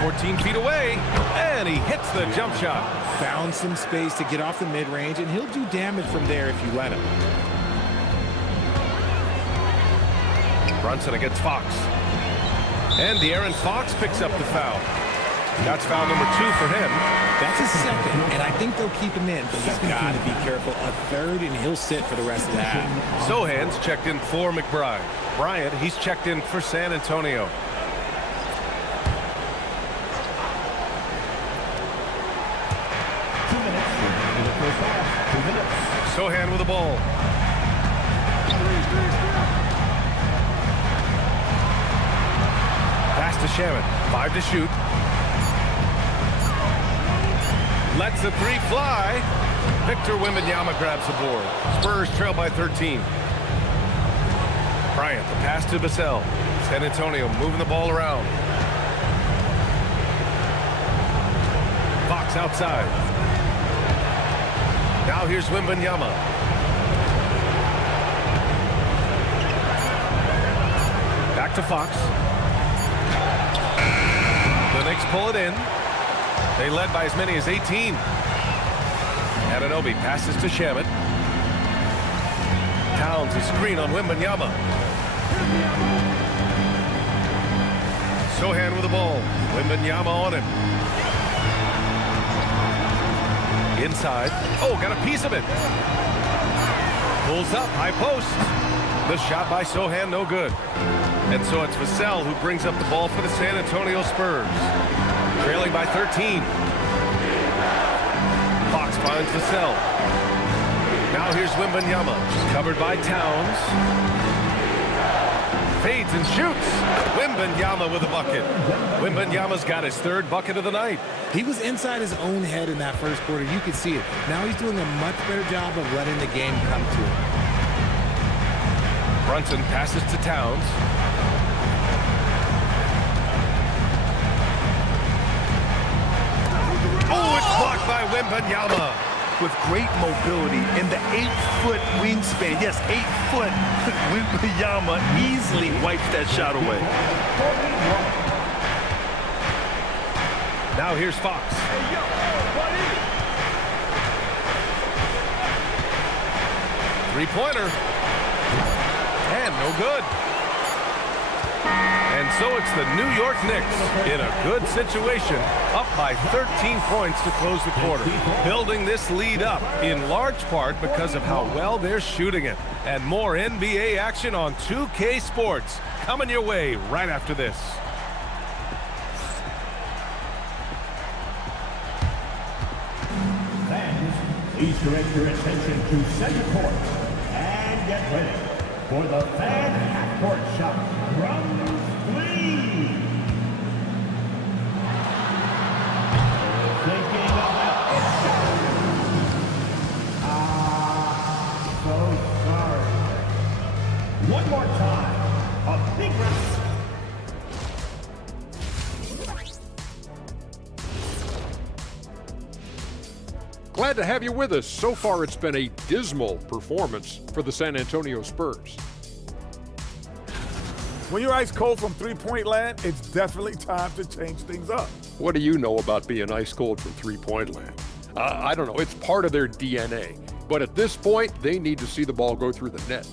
"14 feet away, and he hits the jump shot." Found some space to get off the mid-range, and he'll do damage from there if you let him. Brunson against Fox. And De'Aaron Fox picks up the foul. That's foul number 2 for him. That's his second, and I think they'll keep him in, but he's got to be careful. A third, and he'll sit for the rest of the half. Sohan's checked in for McBride. Bryant, he's checked in for San Antonio. Sohan with the ball. Pass to Shaman. 5 to shoot. Lets the 3 fly. Victor Wembanyama grabs the board. Spurs trail by 13. Bryant, the pass to Vassell. San Antonio moving the ball around. Fox outside. Now here's Wembanyama. Back to Fox. The Knicks pull it in. They led by as many as 18. Anunoby passes to Shamet. Towns a screen on Wembanyama. Sohan with the ball. Wembanyama on him. Inside. Oh, got a piece of it. Pulls up, high post. The shot by Sohan, no good. And so it's Vassell who brings up the ball for the San Antonio Spurs. Trailing by 13. Fox finds Vassell. Now here's Wembanyama. Covered by Towns. Fades and shoots. Wembanyama with a bucket. Wembanyama's got his 3rd bucket of the night. He was inside his own head in that first quarter. You could see it. Now he's doing a much better job of letting the game come to him. Brunson passes to Towns. Oh, it's blocked by Wembanyama. With great mobility and the 8-foot wingspan. Yes, 8 foot. Wembanyama easily wipes that shot away. Now here's Fox. Three-pointer. And no good. And so it's the New York Knicks in a good situation, up by 13 points to close the quarter. Building this lead up in large part because of how well they're shooting it. And more NBA action on 2K Sports coming your way right after this. Fans, please direct your attention to center court and get ready for the fan half-court shot from Lee. Thinking about a shot. So sorry. One more time. A big round. Glad to have you with us. So far, it's been a dismal performance for the San Antonio Spurs. When you're ice cold from three-point land, it's definitely time to change things up. What do you know about being ice cold from three-point land? I don't know. It's part of their DNA. But at this point, they need to see the ball go through the net.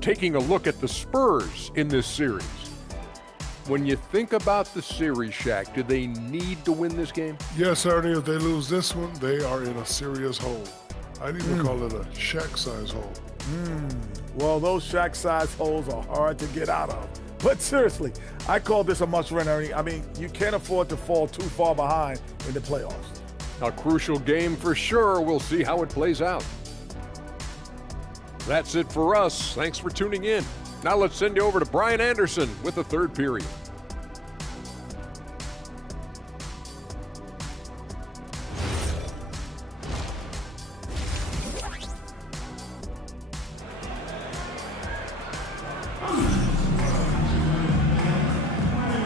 Taking a look at the Spurs in this series. When you think about the series, Shaq, do they need to win this game? Yes, Ernie, if they lose this one, they are in a serious hole. I'd even call it a Shaq-size hole. Well, those Shaq-size holes are hard to get out of. But seriously, I call this a must-win, Ernie. I mean, you can't afford to fall too far behind in the playoffs. A crucial game for sure. We'll see how it plays out. That's it for us. Thanks for tuning in. Now let's send you over to Brian Anderson with the third period.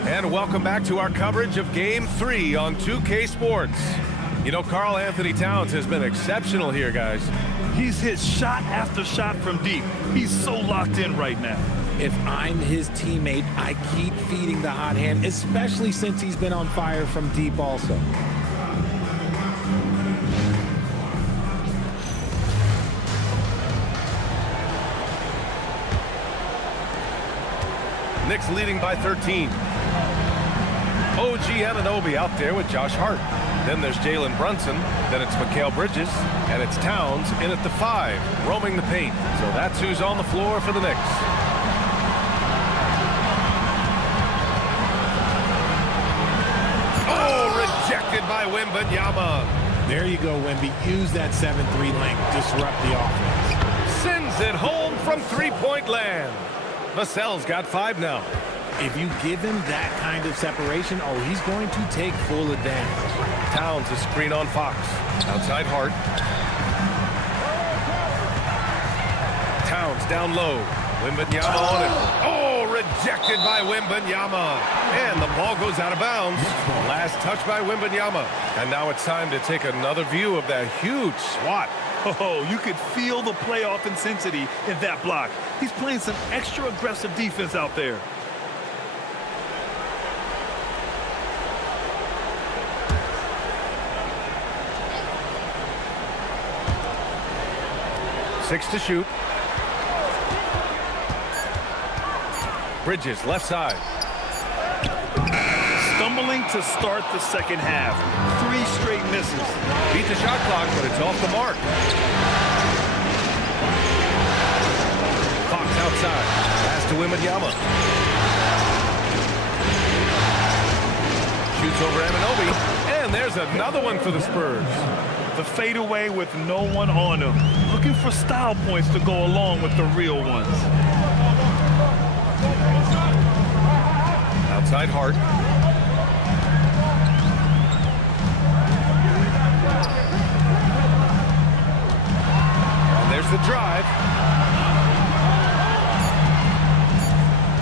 And welcome back to our coverage of Game 3 on 2K Sports. You know, Karl Anthony Towns has been exceptional here, guys. He's hit shot after shot from deep. He's so locked in right now. If I'm his teammate, I keep feeding the hot hand, especially since he's been on fire from deep also. Knicks leading by 13. OG Anunoby out there with Josh Hart. Then there's Jalen Brunson. Then it's Mikal Bridges. And it's Towns in at the 5, roaming the paint. So that's who's on the floor for the Knicks. Oh, rejected by Wembanyama. There you go, Wemby. Use that 7-3 length. Disrupt the offense. Sends it home from three-point land. Vassell's got 5 now. If you give him that kind of separation, oh, he's going to take full advantage. Towns a screen on Fox. Outside Hart. Towns down low. Wembanyama on it. Oh, rejected by Wembanyama. And the ball goes out of bounds. Last touch by Wembanyama. And now it's time to take another view of that huge swat. Oh, you could feel the playoff intensity in that block. He's playing some extra aggressive defense out there. Six to shoot. Bridges, left side. Stumbling to start the second half. 3 straight misses. Beat the shot clock, but it's off the mark. Fox outside. Pass to Wembanyama. Shoots over Anunoby. And there's another one for the Spurs. The fadeaway with no one on him. Looking for style points to go along with the real ones. Outside Hart. And there's the drive.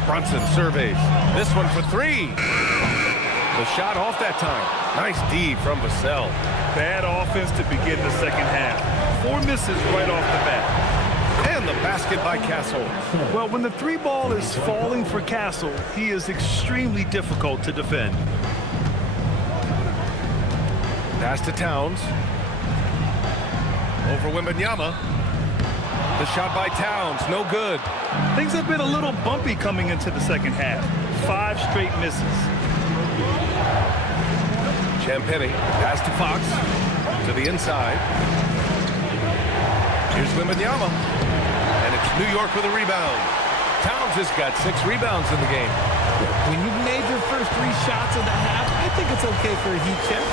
Brunson surveys. This one for 3. The shot off that time. Nice D from Vassell. Bad offense to begin the second half. 4 misses right off the bat. And the basket by Castle. Well, when the 3 ball is falling for Castle, he is extremely difficult to defend. Pass to Towns. Over Wembanyama. The shot by Towns, no good. Things have been a little bumpy coming into the second half. 5 straight misses. Champagny, pass to Fox, to the inside. Here's Wembanyama, and it's New York with a rebound. Towns has got 6 rebounds in the game. When you've made your first 3 shots of the half, I think it's okay for a heat check.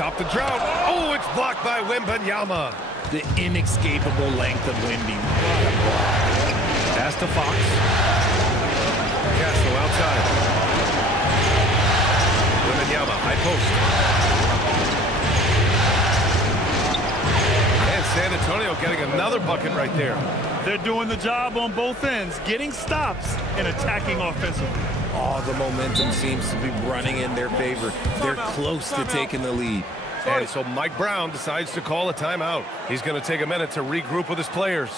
Stop the drought. Oh, it's blocked by Wembanyama. The inescapable length of Wemby. Pass to Fox. Castle outside. Wembanyama, high post. getting another bucket right there. They're doing the job on both ends, getting stops and attacking offensively. Oh, the momentum seems to be running in their favor. They're close to taking the lead. And so Mike Brown decides to call a timeout. He's going to take a minute to regroup with his players.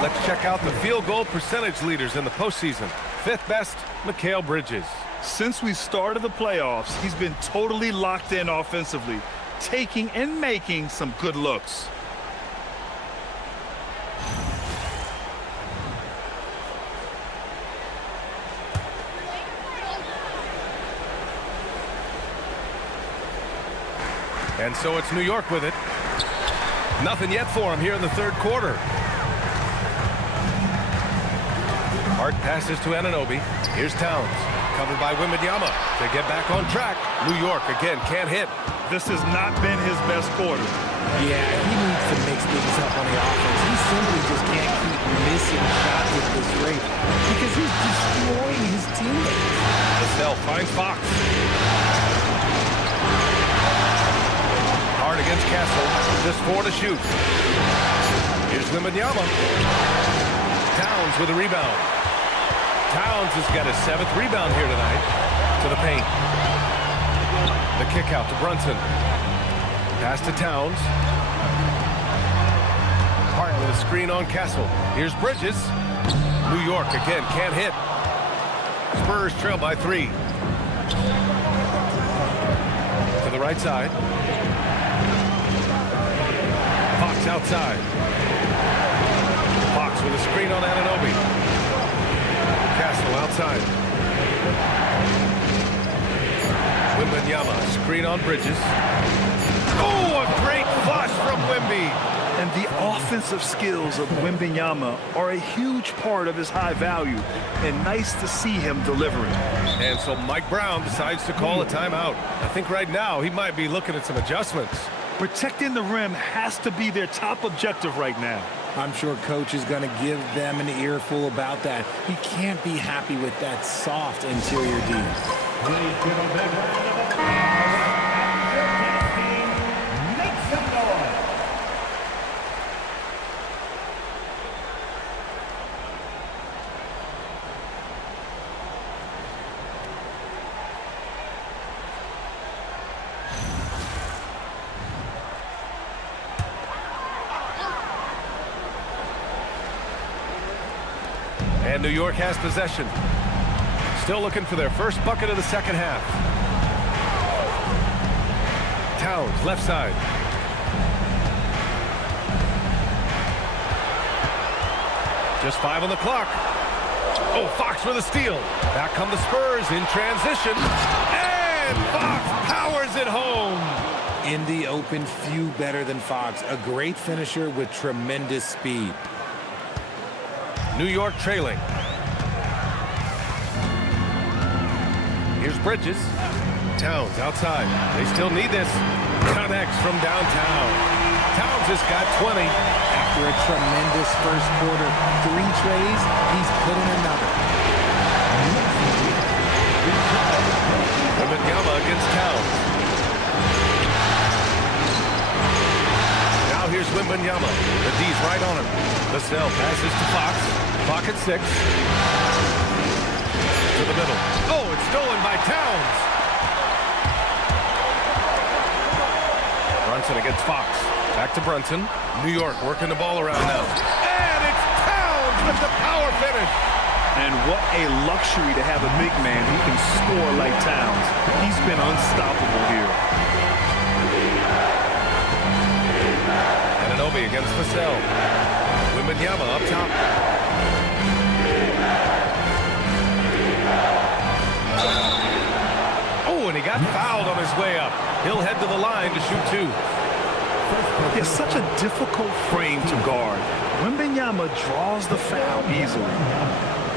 Let's check out the field goal percentage leaders in the postseason. Fifth best, Mikal Bridges. Since we started the playoffs, he's been totally locked in offensively, taking and making some good looks. And so it's New York with it. Nothing yet for him here in the third quarter. Hard passes to Anunoby. Here's Towns, covered by Wembanyama. To get back on track, New York again can't hit. This has not been his best quarter. Yeah, he needs to mix things up on the offense. He simply just can't keep missing shots at this rate because he's destroying his teammates. Vassell finds Fox. Hard against Castle. Just 4 to shoot. Here's Wembanyama. Towns with a rebound. Towns has got his 7th rebound here tonight. To the paint. The kick out to Brunson. Pass to Towns. Hart with a screen on Castle. Here's Bridges. New York again can't hit. Spurs trail by 3. To the right side. Fox outside. Fox with a screen on Anunoby. Castle outside. Wembanyama, screen on Bridges. Oh, a great flush from Wemby. And the offensive skills of Wembanyama are a huge part of his high value, and nice to see him delivering. And so Mike Brown decides to call a timeout. I think right now he might be looking at some adjustments. Protecting the rim has to be their top objective right now. I'm sure coach is going to give them an earful about that. He can't be happy with that soft interior D. Please give a big round of applause. Make some noise. And New York has possession. Still looking for their first bucket of the second half. Towns, left side. Just 5 on the clock. Oh, Fox with a steal. Back come the Spurs in transition. And Fox powers it home. In the open, few better than Fox. A great finisher with tremendous speed. New York trailing. Here's Bridges. Towns outside. They still need this. Connects from downtown. Towns has got 20. After a tremendous first quarter, 3 trays, he's put in another. Wembanyama against Towns. Now here's Wembanyama. The D's right on him. Vassell passes to Fox. Clock at 6. To the middle. Oh, it's stolen by Towns. Brunson against Fox. Back to Brunson. New York working the ball around now. And it's Towns with the power finish. And what a luxury to have a big man who can score like Towns. He's been unstoppable here. Anunoby against Vassell. Wembanyama up top. Oh, and he got fouled on his way up. He'll head to the line to shoot 2. It's such a difficult frame to guard. Wembanyama Wembanyama draws the foul easily.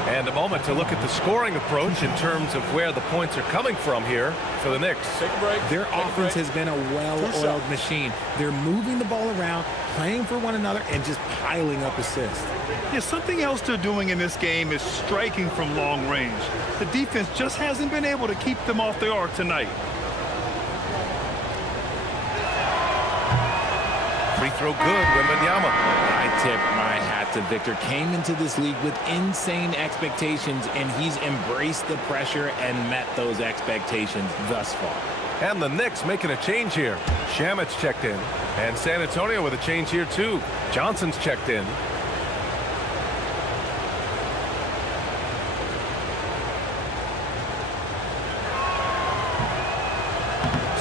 And a moment to look at the scoring approach in terms of where the points are coming from here for the Knicks. Take a break. Their offense has been a well-oiled machine. They're moving the ball around, playing for one another, and just piling up assists. Yeah, something else they're doing in this game is striking from long range. The defense just hasn't been able to keep them off the arc tonight. Free throw good, Wembanyama. I tip my hat to Victor. Came into this league with insane expectations, and he's embraced the pressure and met those expectations thus far. And the Knicks making a change here. Shamit's checked in. And San Antonio with a change here too. Johnson's checked in.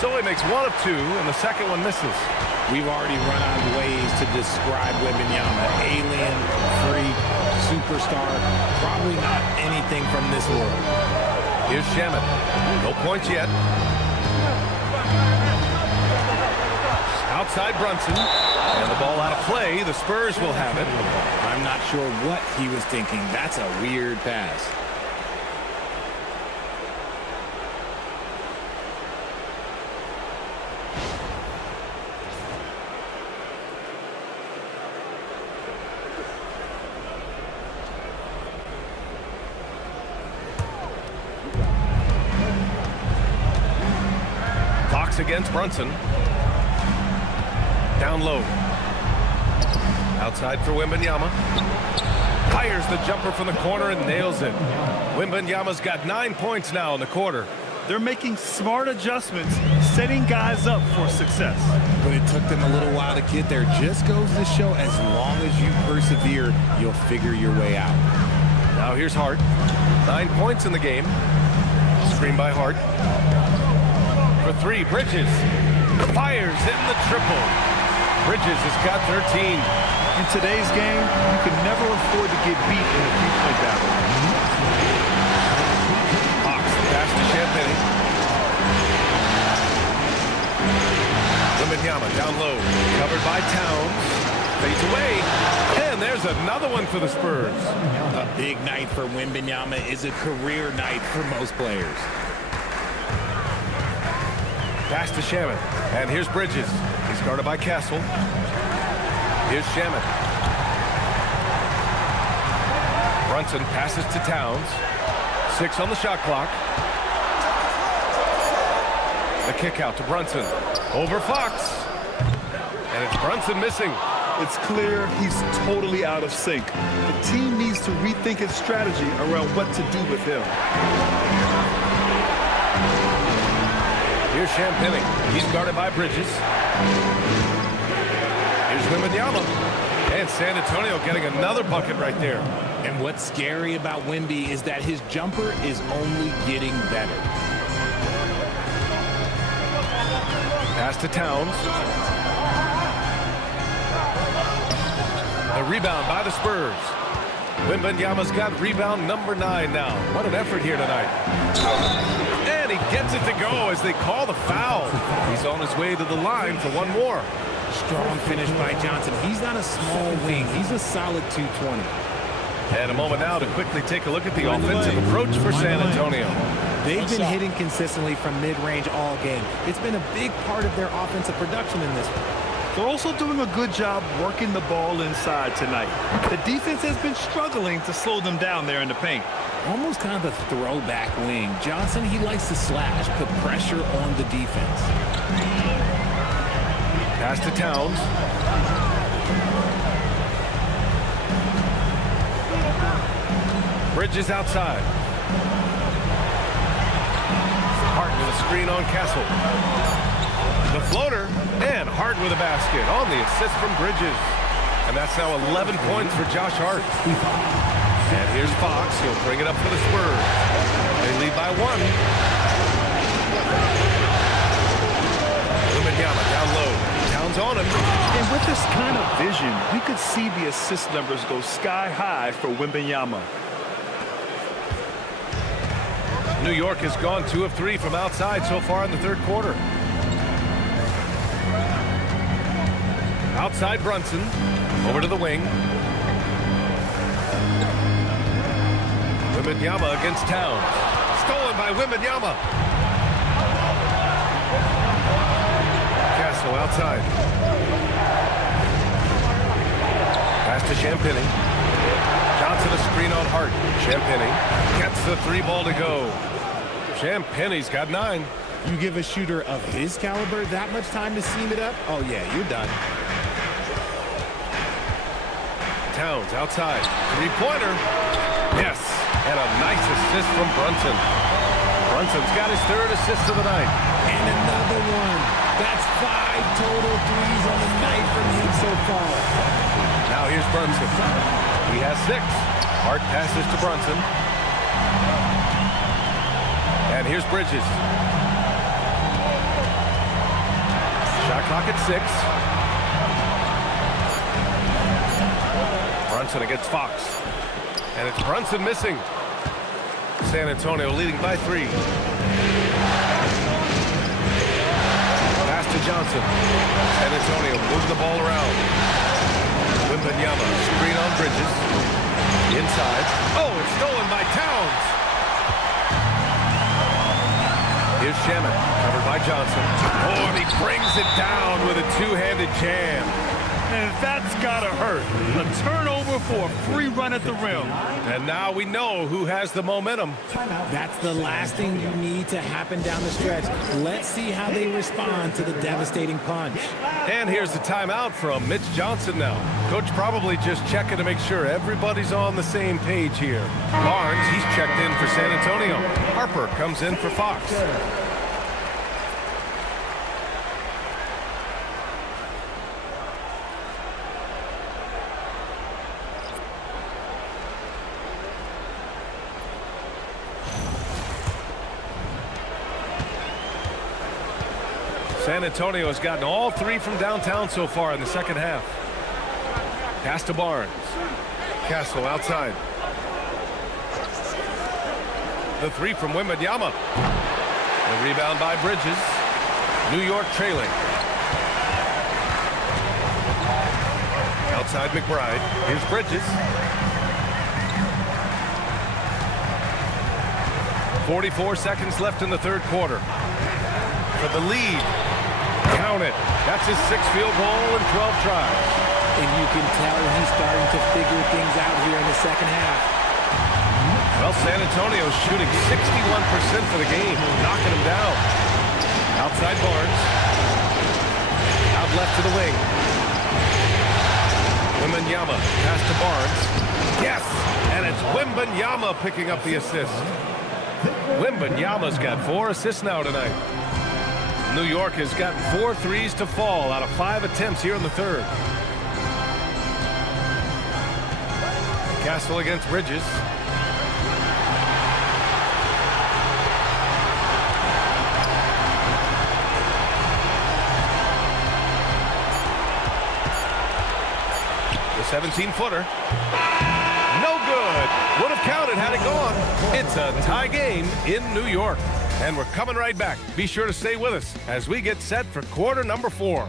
So he makes one of two, and the second one misses. We've already run out of ways to describe Wembanyama. Alien, freak, superstar, probably not anything from this world. Here's Shamit. No points yet. Outside Brunson. And the ball out of play. The Spurs will have it. I'm not sure what he was thinking. That's a weird pass. Against Brunson. Down low. Outside for Wembanyama. Fires the jumper from the corner and nails it. Wembanyama's got 9 points now in the quarter. They're making smart adjustments, setting guys up for success. But it took them a little while to get there. Just goes to show as long as you persevere, you'll figure your way out. Now here's Hart. 9 points in the game. Screen by Hart. For three, Bridges fires in the triple. Bridges has got 13. In today's game, you can never afford to get beat in a three-point battle. Hawks pass to Champagne. Wembanyama down low, covered by Towns. Fades away, and there's another one for the Spurs. A big night for Wembanyama is a career night for most players. Pass to Shamit. And here's Bridges. He's guarded by Castle. Here's Shamit. Brunson passes to Towns. 6 on the shot clock. The kick out to Brunson. Over Fox. And it's Brunson missing. It's clear he's totally out of sync. The team needs to rethink its strategy around what to do with him. Here's Champagne. He's guarded by Bridges. Here's Wembanyama. And San Antonio getting another bucket right there. And what's scary about Wemby is that his jumper is only getting better. Pass to Towns. The rebound by the Spurs. Wembanyama's got rebound number 9 now. What an effort here tonight. And he gets it to go as they call the foul. He's on his way to the line for one more. Strong finish by Johnson. He's not a small wing. He's a solid 220. And a moment now to quickly take a look at the offensive approach for San Antonio. They've been hitting consistently from mid-range all game. It's been a big part of their offensive production in this one. They're also doing a good job working the ball inside tonight. The defense has been struggling to slow them down there in the paint. Almost kind of a throwback wing. Johnson, he likes to slash, put pressure on the defense. Pass to Towns. Bridges outside. Hart with a screen on Castle. The floater, and Hart with a basket on the assist from Bridges. And that's now 11 points for Josh Hart. And here's Fox. He'll bring it up for the Spurs. They lead by 1. Wembanyama down low. Towns on him. And with this kind of vision, we could see the assist numbers go sky high for Wembanyama. New York has gone 2 of 3 from outside so far in the third quarter. Outside Brunson. Over to the wing. Wembanyama against Towns. Stolen by Wembanyama. Castle outside. Pass to Champagny. Johnson a screen on Hart. Champagny gets the 3-ball to go. Champagny's got 9. You give a shooter of his caliber that much time to seam it up? Oh, yeah, you're done. Towns outside. 3-pointer. Yes. And a nice assist from Brunson. Brunson's got his 3rd assist of the night. And another one. That's 5 total threes on the night from him so far. Now here's Brunson. He has 6. Hart passes to Brunson. And here's Bridges. Shot clock at 6. Brunson against Fox. And it's Brunson missing. San Antonio leading by 3. Pass to Johnson. San Antonio moving the ball around. Wembanyama, screen on Bridges. Inside. Oh, it's stolen by Towns. Here's Shaman, covered by Johnson. Oh, and he brings it down with a 2-handed jam. And that's gotta hurt. A turnover for a free run at the rim. And now we know who has the momentum. That's the last thing you need to happen down the stretch. Let's see how they respond to the devastating punch. And here's the timeout from Mitch Johnson now. Coach probably just checking to make sure everybody's on the same page here. Barnes, he's checked in for San Antonio. Harper comes in for Fox. San Antonio has gotten all 3 from downtown so far in the second half. Pass to Barnes. Castle outside. The 3 from Wembanyama. The rebound by Bridges. New York trailing. Outside McBride. Here's Bridges. 44 seconds left in the 3rd quarter. For the lead. Count it. That's his 6th field goal in 12 tries. And you can tell he's starting to figure things out here in the second half. Well, San Antonio's shooting 61% for the game, knocking him down. Outside Barnes. Out left to the wing. Wembanyama pass to Barnes. Yes! And it's Wembanyama picking up the assist. Wembanyama's got 4 assists now tonight. New York has gotten 4 threes to fall out of 5 attempts here in the 3rd. Castle against Bridges. The 17-footer. No good. Would have counted had it gone. It's a tie game in New York. And we're coming right back. Be sure to stay with us as we get set for quarter number 4.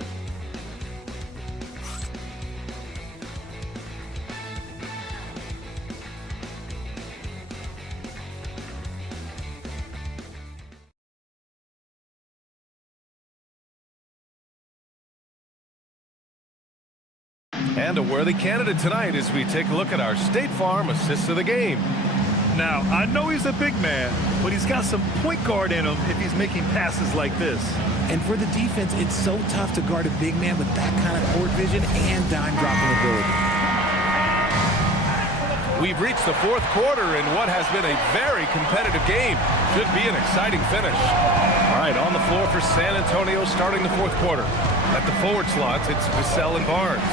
And a worthy candidate tonight as we take a look at our State Farm assists of the game. Now, I know he's a big man, but he's got some point guard in him if he's making passes like this. And for the defense, it's so tough to guard a big man with that kind of court vision and dime dropping ability. We've reached the 4th quarter in what has been a very competitive game. Should be an exciting finish. All right, on the floor for San Antonio starting the 4th quarter. At the forward slots, it's Vassell and Barnes.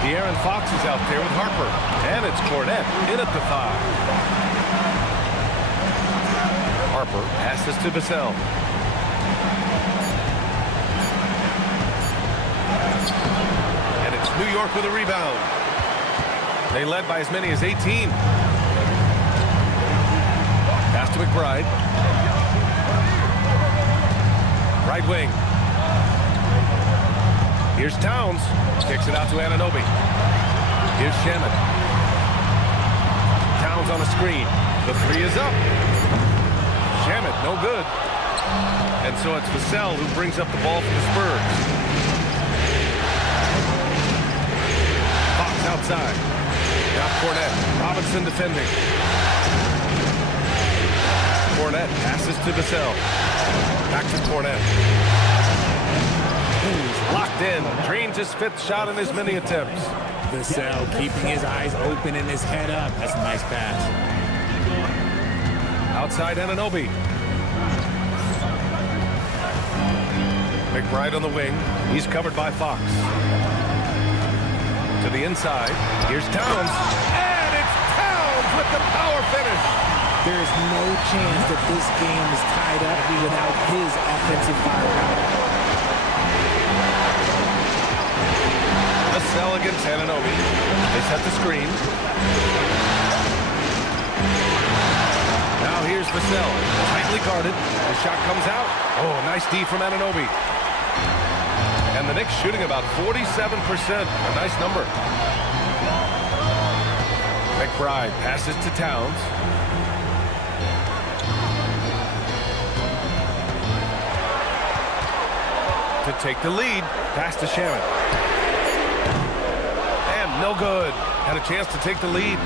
De'Aaron Fox is out there with Harper. And it's Cornette in at the 5. Harper passes to Vassell. And it's New York with a rebound. They led by as many as 18. Pass to McBride. Right wing. Here's Towns. Kicks it out to Anunoby. Here's Shaman. Towns on a screen. The three is up. Shamet, no good. And so it's Vassell who brings up the ball for the Spurs. Fox outside. Now Cornette. Robinson defending. Cornette passes to Vassell. Back to Cornette. He's locked in. Drains his 5th shot in as many attempts. Vassell keeping his eyes open and his head up. That's a nice pass. Outside Anunoby. McBride on the wing. He's covered by Fox. To the inside. Here's Towns. And it's Towns with the power finish. There is no chance that this game is tied up without his offensive firepower. Vassell against Anunoby. They set the screen. Now here's Vassell. Tightly guarded. The shot comes out. Oh, nice D from Anunoby. And the Knicks shooting about 47%. A nice number. McBride passes to Towns. To take the lead. Pass to Shamet. And no good. Had a chance to take the lead.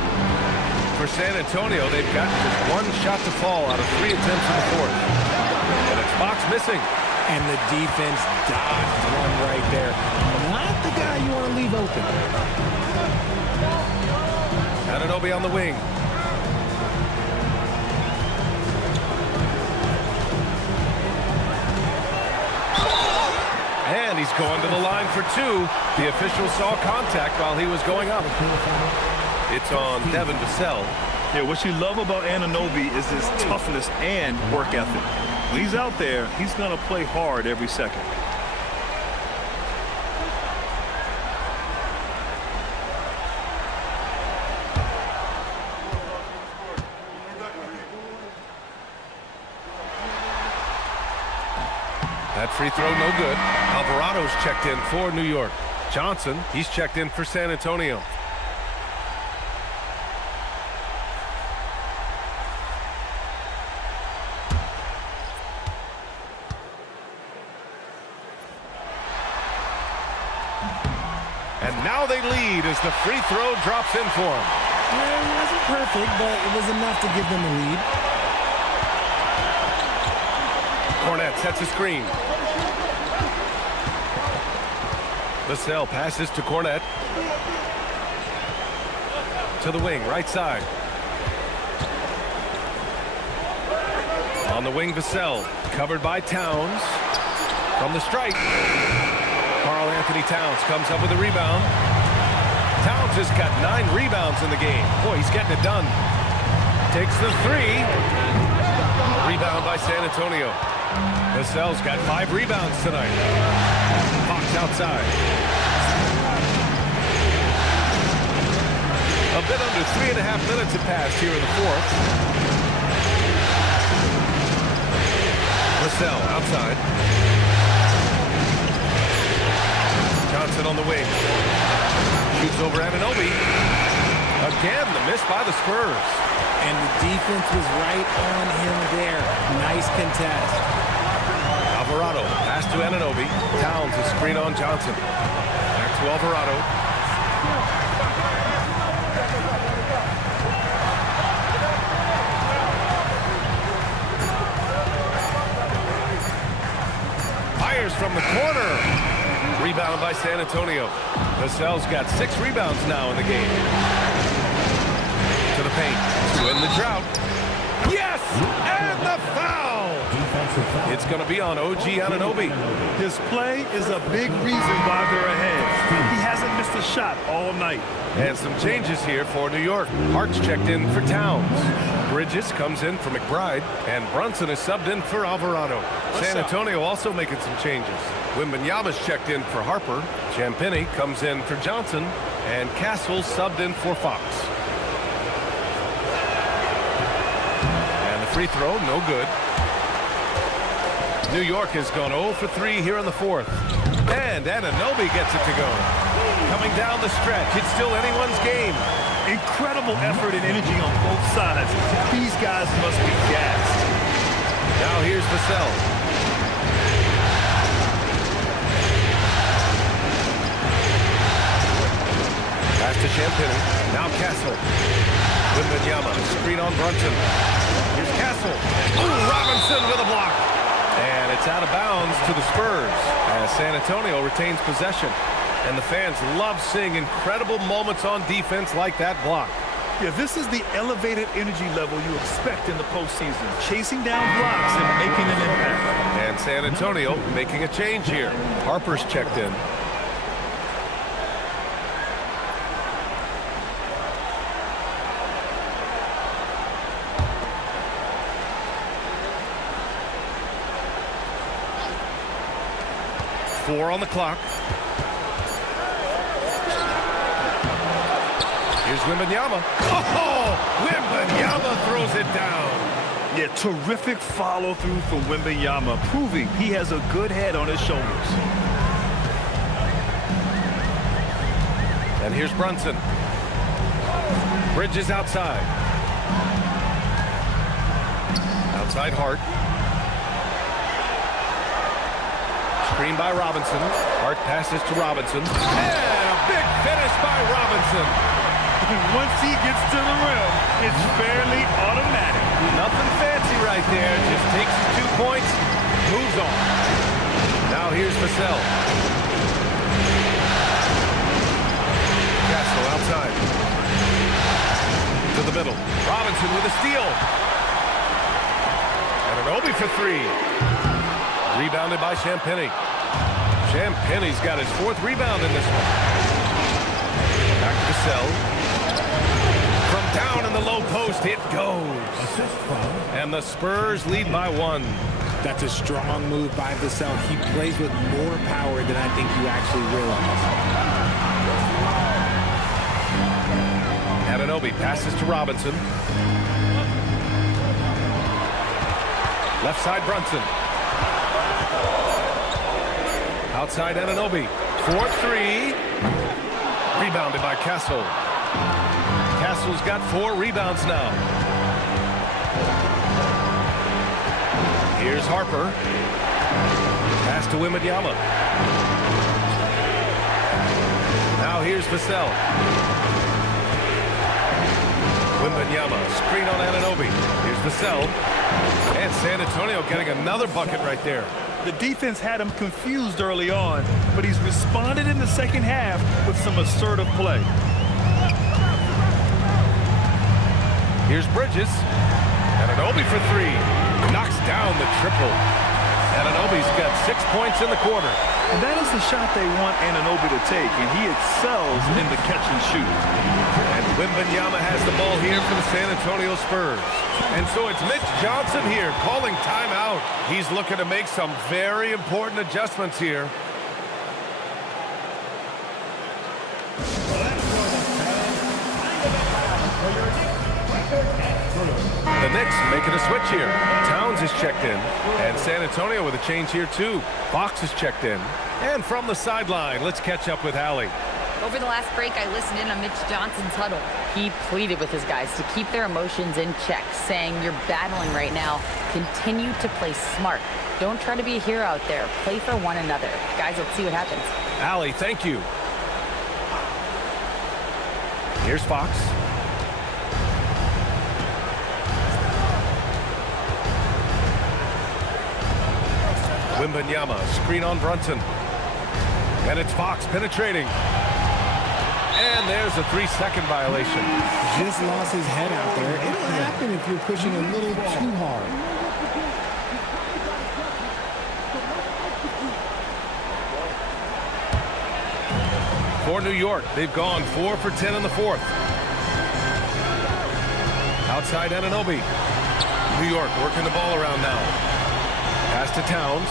For San Antonio, they've got just 1 shot to fall out of 3 attempts in the 4th. And it's Fox missing. And the defense dodged one right there. Not the guy you want to leave open. Anunoby on the wing. And he's going to the line for 2. The official saw contact while he was going up. It's on Devin Vassell. Yeah, what you love about Anunoby is his toughness and work ethic. When he's out there, he's going to play hard every second. That free throw, no good. Alvarado's checked in for New York. Johnson, he's checked in for San Antonio. And now they lead as the free throw drops in for them. Well, it wasn't perfect, but it was enough to give them a lead. Cornette sets a screen. Vassell passes to Cornette. To the wing, right side. On the wing, Vassell, covered by Towns. From the stripe. Karl-Anthony Towns comes up with a rebound. Towns has got 9 rebounds in the game. Boy, he's getting it done. Takes the 3. Rebound by San Antonio. Vassell's got 5 rebounds tonight. Fox outside. A bit under 3.5 minutes have passed here in the 4th. Vassell outside. Johnson on the wing. Shoots over Anunoby. Again, the miss by the Spurs. And the defense was right on him there. Nice contest. Alvarado, pass to Anunoby. Towns, a screen on Johnson. Back to Alvarado. Fires from the corner. Rebound by San Antonio. Vassell's got 6 rebounds now in the game. To the paint. To end the drought. Yes! And the foul! It's going to be on OG Anunoby. His play is a big reason why they're ahead. He hasn't missed a shot all night. And some changes here for New York. Hart's checked in for Towns. Bridges comes in for McBride. And Brunson is subbed in for Alvarado. San Antonio also making some changes. Wembanyama's checked in for Harper. Champagnie comes in for Johnson. And Castle subbed in for Fox. And the free throw, no good. New York has gone 0 for 3 here in the 4th. And Anunoby gets it to go. Coming down the stretch, it's still anyone's game. Incredible effort and energy on both sides. These guys must be gassed. Now here's Vassell. Pass to Champagny. Now Castle. Wembanyama, screen on Brunson. Here's Castle. Ooh, Robinson with a block. And it's out of bounds to the Spurs as San Antonio retains possession. And the fans love seeing incredible moments on defense like that block. Yeah, this is the elevated energy level you expect in the postseason. Chasing down blocks and making an impact. And San Antonio making a change here. Harper's checked in. Four on the clock. Here's Wembanyama. Oh, Wembanyama throws it down. Yeah, terrific follow through from Wembanyama, proving he has a good head on his shoulders. And here's Brunson. Bridges outside. Outside Hart. Screen by Robinson. Hart passes to Robinson. And a big finish by Robinson. Once he gets to the rim, it's fairly automatic. Nothing fancy right there. Just takes his 2 points, moves on. Now here's Vassell. Castle outside. To the middle. Robinson with a steal. And an Obi for three. Rebounded by Champagny. Champagny's got his 4th rebound in this one. Back to Vassell. From down in the low post, it goes. And the Spurs lead by 1. That's a strong move by Vassell. He plays with more power than I think you actually realize. Anunoby passes to Robinson. Left side Brunson. Outside Anunoby. 4-3. Rebounded by Castle. Castle's got 4 rebounds now. Here's Harper. Pass to Wembanyama. Now here's Vassell. Wembanyama, screen on Anunoby. Here's Vassell. And San Antonio getting another bucket right there. The defense had him confused early on, but he's responded in the second half with some assertive play. Here's Bridges. Anunoby for 3. Knocks down the triple. Anunoby's got 6 points in the quarter. And that is the shot they want Anunoby to take, and he excels in the catch and shoot. And Wembanyama has the ball here for the San Antonio Spurs. And so it's Mitch Johnson here calling timeout. He's looking to make some very important adjustments here. The Knicks making a switch here. Towns is checked in. And San Antonio with a change here too. Fox is checked in. And from the sideline, let's catch up with Allie. Over the last break, I listened in on Mitch Johnson's huddle. He pleaded with his guys to keep their emotions in check, saying, "You're battling right now. Continue to play smart. Don't try to be a hero out there. Play for one another." Guys, let's see what happens. Allie, thank you. Here's Fox. Wembanyama, screen on Brunson. And it's Fox penetrating. And there's a 3-second violation. Just lost his head out there. It'll happen if you're pushing a little too hard. For New York, they've gone 4 for 10 in the 4th. Outside Anunoby. New York working the ball around now. Pass to Towns.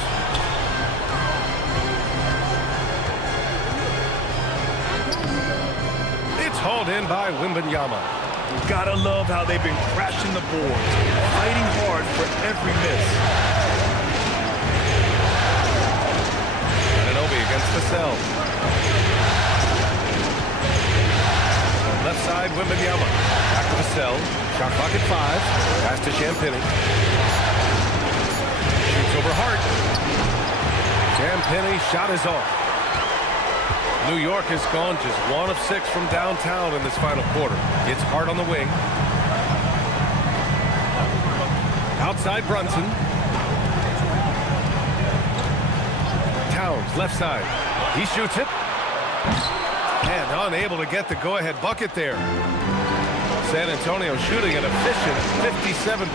It's hauled in by Wembanyama. Gotta love how they've been crashing the boards, fighting hard for every miss. Anunoby against Vassell. Left side, Wembanyama. Back to Vassell. Shot clock at 5. Pass to Champagnie. Shoots over Hart. Champagnie shot is off. New York has gone just 1 of 6 from downtown in this final quarter. It's Hart on the wing. Outside Brunson. Towns, left side. He shoots it. And unable to get the go-ahead bucket there. San Antonio shooting an efficient 57%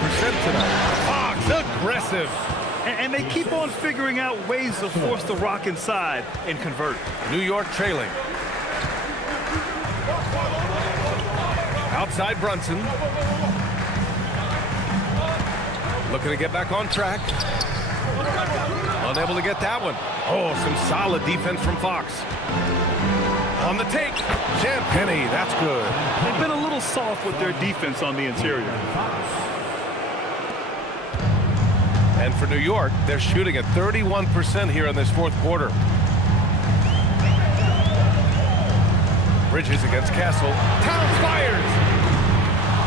tonight. Fox aggressive. And they keep on figuring out ways to force the rock inside and convert. New York trailing. Outside Brunson. Looking to get back on track. Unable to get that one. Oh, some solid defense from Fox. On the take. Champagnie, that's good. They've been a little soft with their defense on the interior. And for New York, they're shooting at 31% here in this fourth quarter. Bridges against Castle. Towns fires.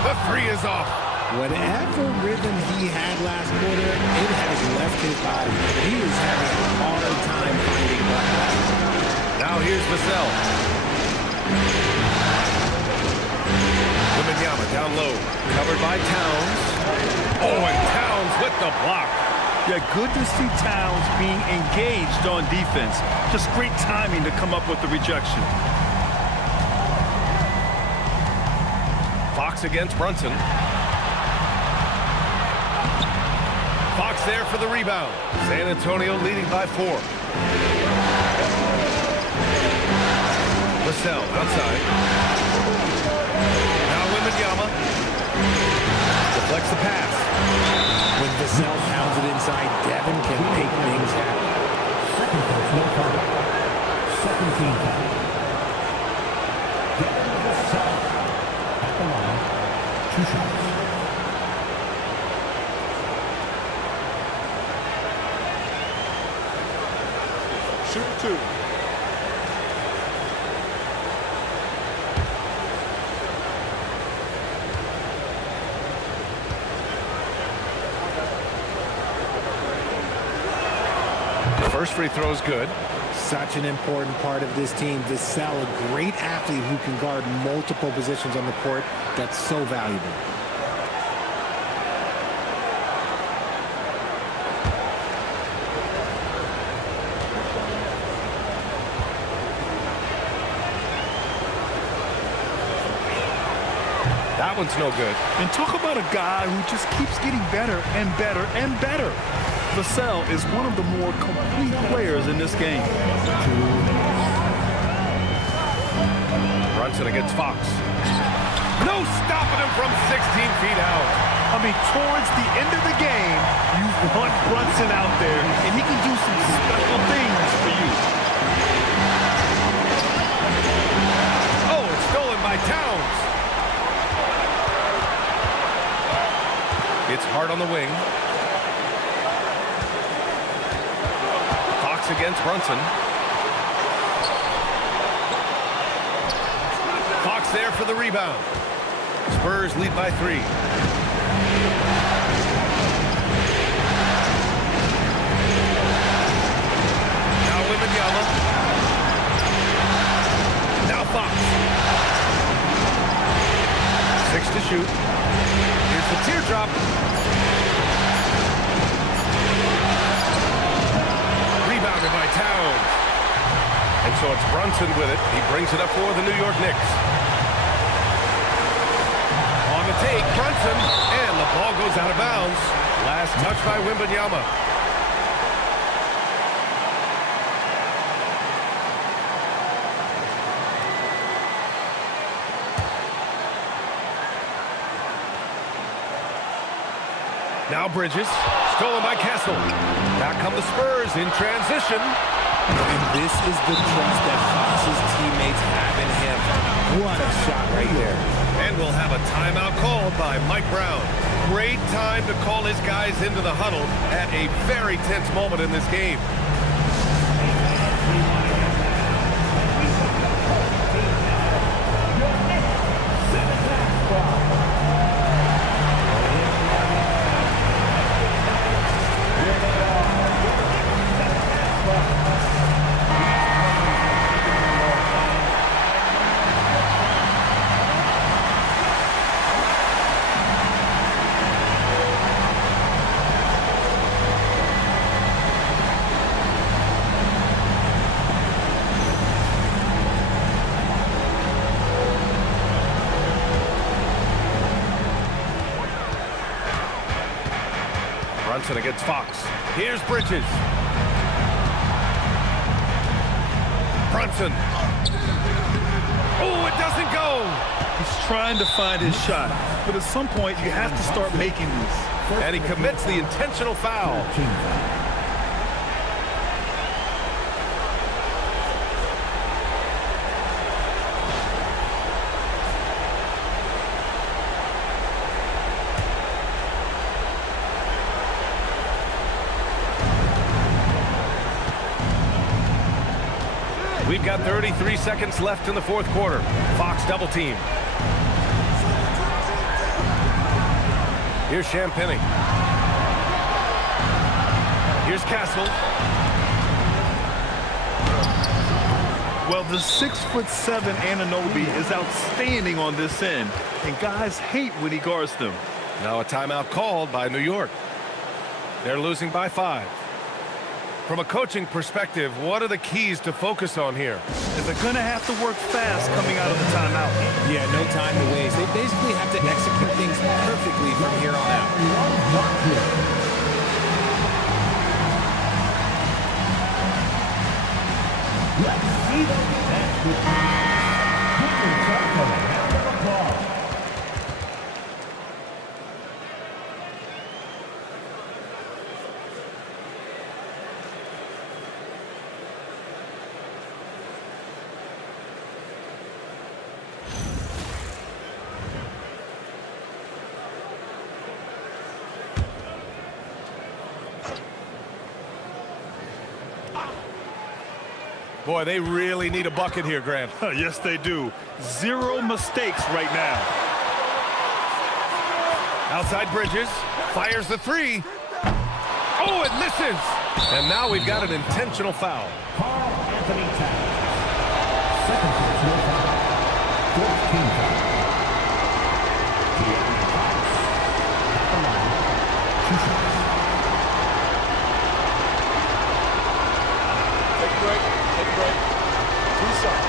The 3 is off. Whatever rhythm he had last quarter, it has left his body. He is having a hard time finding buckets. Now here's Vassell. Wembanyama down low. Covered by Towns. Oh, and Towns with the block. Yeah, good to see Towns being engaged on defense. Just great timing to come up with the rejection. Fox against Brunson. Fox there for the rebound. San Antonio leading by 4. Vassell outside. Now Wembanyama. Deflects the pass. When Vassell pounds it inside, Devin can make things happen. Second personal foul. Second team foul. Devin Vassell at the line. 2 shots. Shoot 2. First free throw is good. Such an important part of this team. Vassell, a great athlete who can guard multiple positions on the court. That's so valuable. That one's no good. And talk about a guy who just keeps getting better and better and better. Vassell is one of the more complete players in this game. Brunson against Fox. No stopping him from 16 feet out. I mean, towards the end of the game, you want Brunson out there, and he can do some special things for you. Oh, it's stolen by Towns. It's Hart on the wing. Fox against Brunson. Fox there for the rebound. Spurs lead by 3. Now Wembanyama. Now Fox. 6 to shoot. Here's the teardrop. Rebounded by Towns. And so it's Brunson with it. He brings it up for the New York Knicks. On the take, Brunson. And the ball goes out of bounds. Last touch by Wembanyama. Now Bridges, stolen by Castle. Back come the Spurs in transition. And this is the trust that Fox's teammates have in him. What a shot right there. And we'll have a timeout called by Mike Brown. Great time to call his guys into the huddle at a very tense moment in this game. Brunson against Fox. Here's Bridges. Brunson. Oh, it doesn't go. He's trying to find his shot, but at some point you have to start making these. And he commits the intentional foul. We've got 33 seconds left in the fourth quarter. Fox double team. Here's Champagny. Here's Castle. Well, the 6'7" Anunoby is outstanding on this end, and guys hate when he guards them. Now a timeout called by New York. They're losing by 5. From a coaching perspective, what are the keys to focus on here? And they're going to have to work fast coming out of the timeout. Yeah, no time to waste. They basically have to execute things perfectly from here on out. Let's see them dance with Put yourself a round of applause. Boy, they really need a bucket here, Grant. Yes, they do. 0 mistakes right now. Outside Bridges. Fires the 3. Oh, it misses. And now we've got an intentional foul. Carl Anthony Towns. Second personal foul. 14 foul. De'Aaron Fox. At the line. 2 shots. Take a break. Take a break. 2 shots.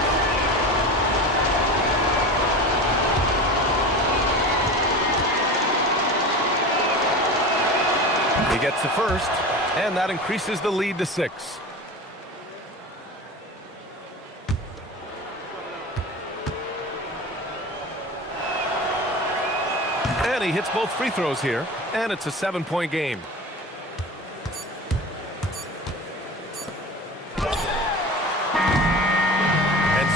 He gets the first, and that increases the lead to 6. And he hits both free throws here, and it's a 7-point game. And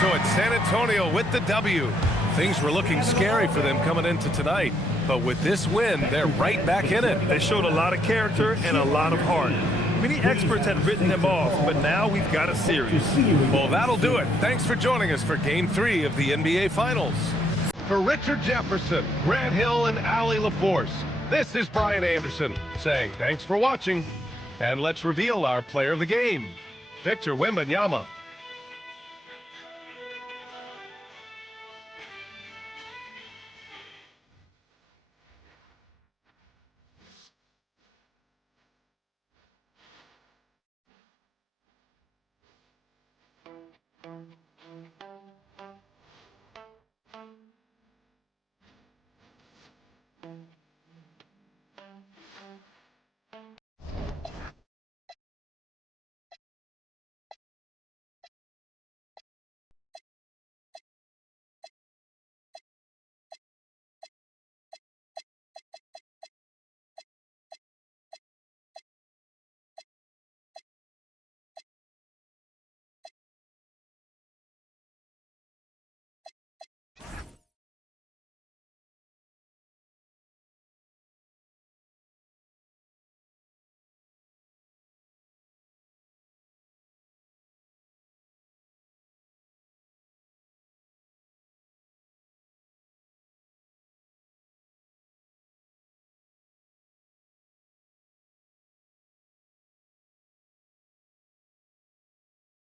so it's San Antonio with the W. Things were looking scary for them coming into tonight, but with this win, they're right back in it. They showed a lot of character and a lot of heart. Many experts had written them off, but now we've got a series. Well, that'll do it. Thanks for joining us for Game 3 of the NBA Finals. For Richard Jefferson, Grant Hill, and Allie LaForce, this is Brian Anderson saying thanks for watching, and let's reveal our player of the game, Victor Wembanyama.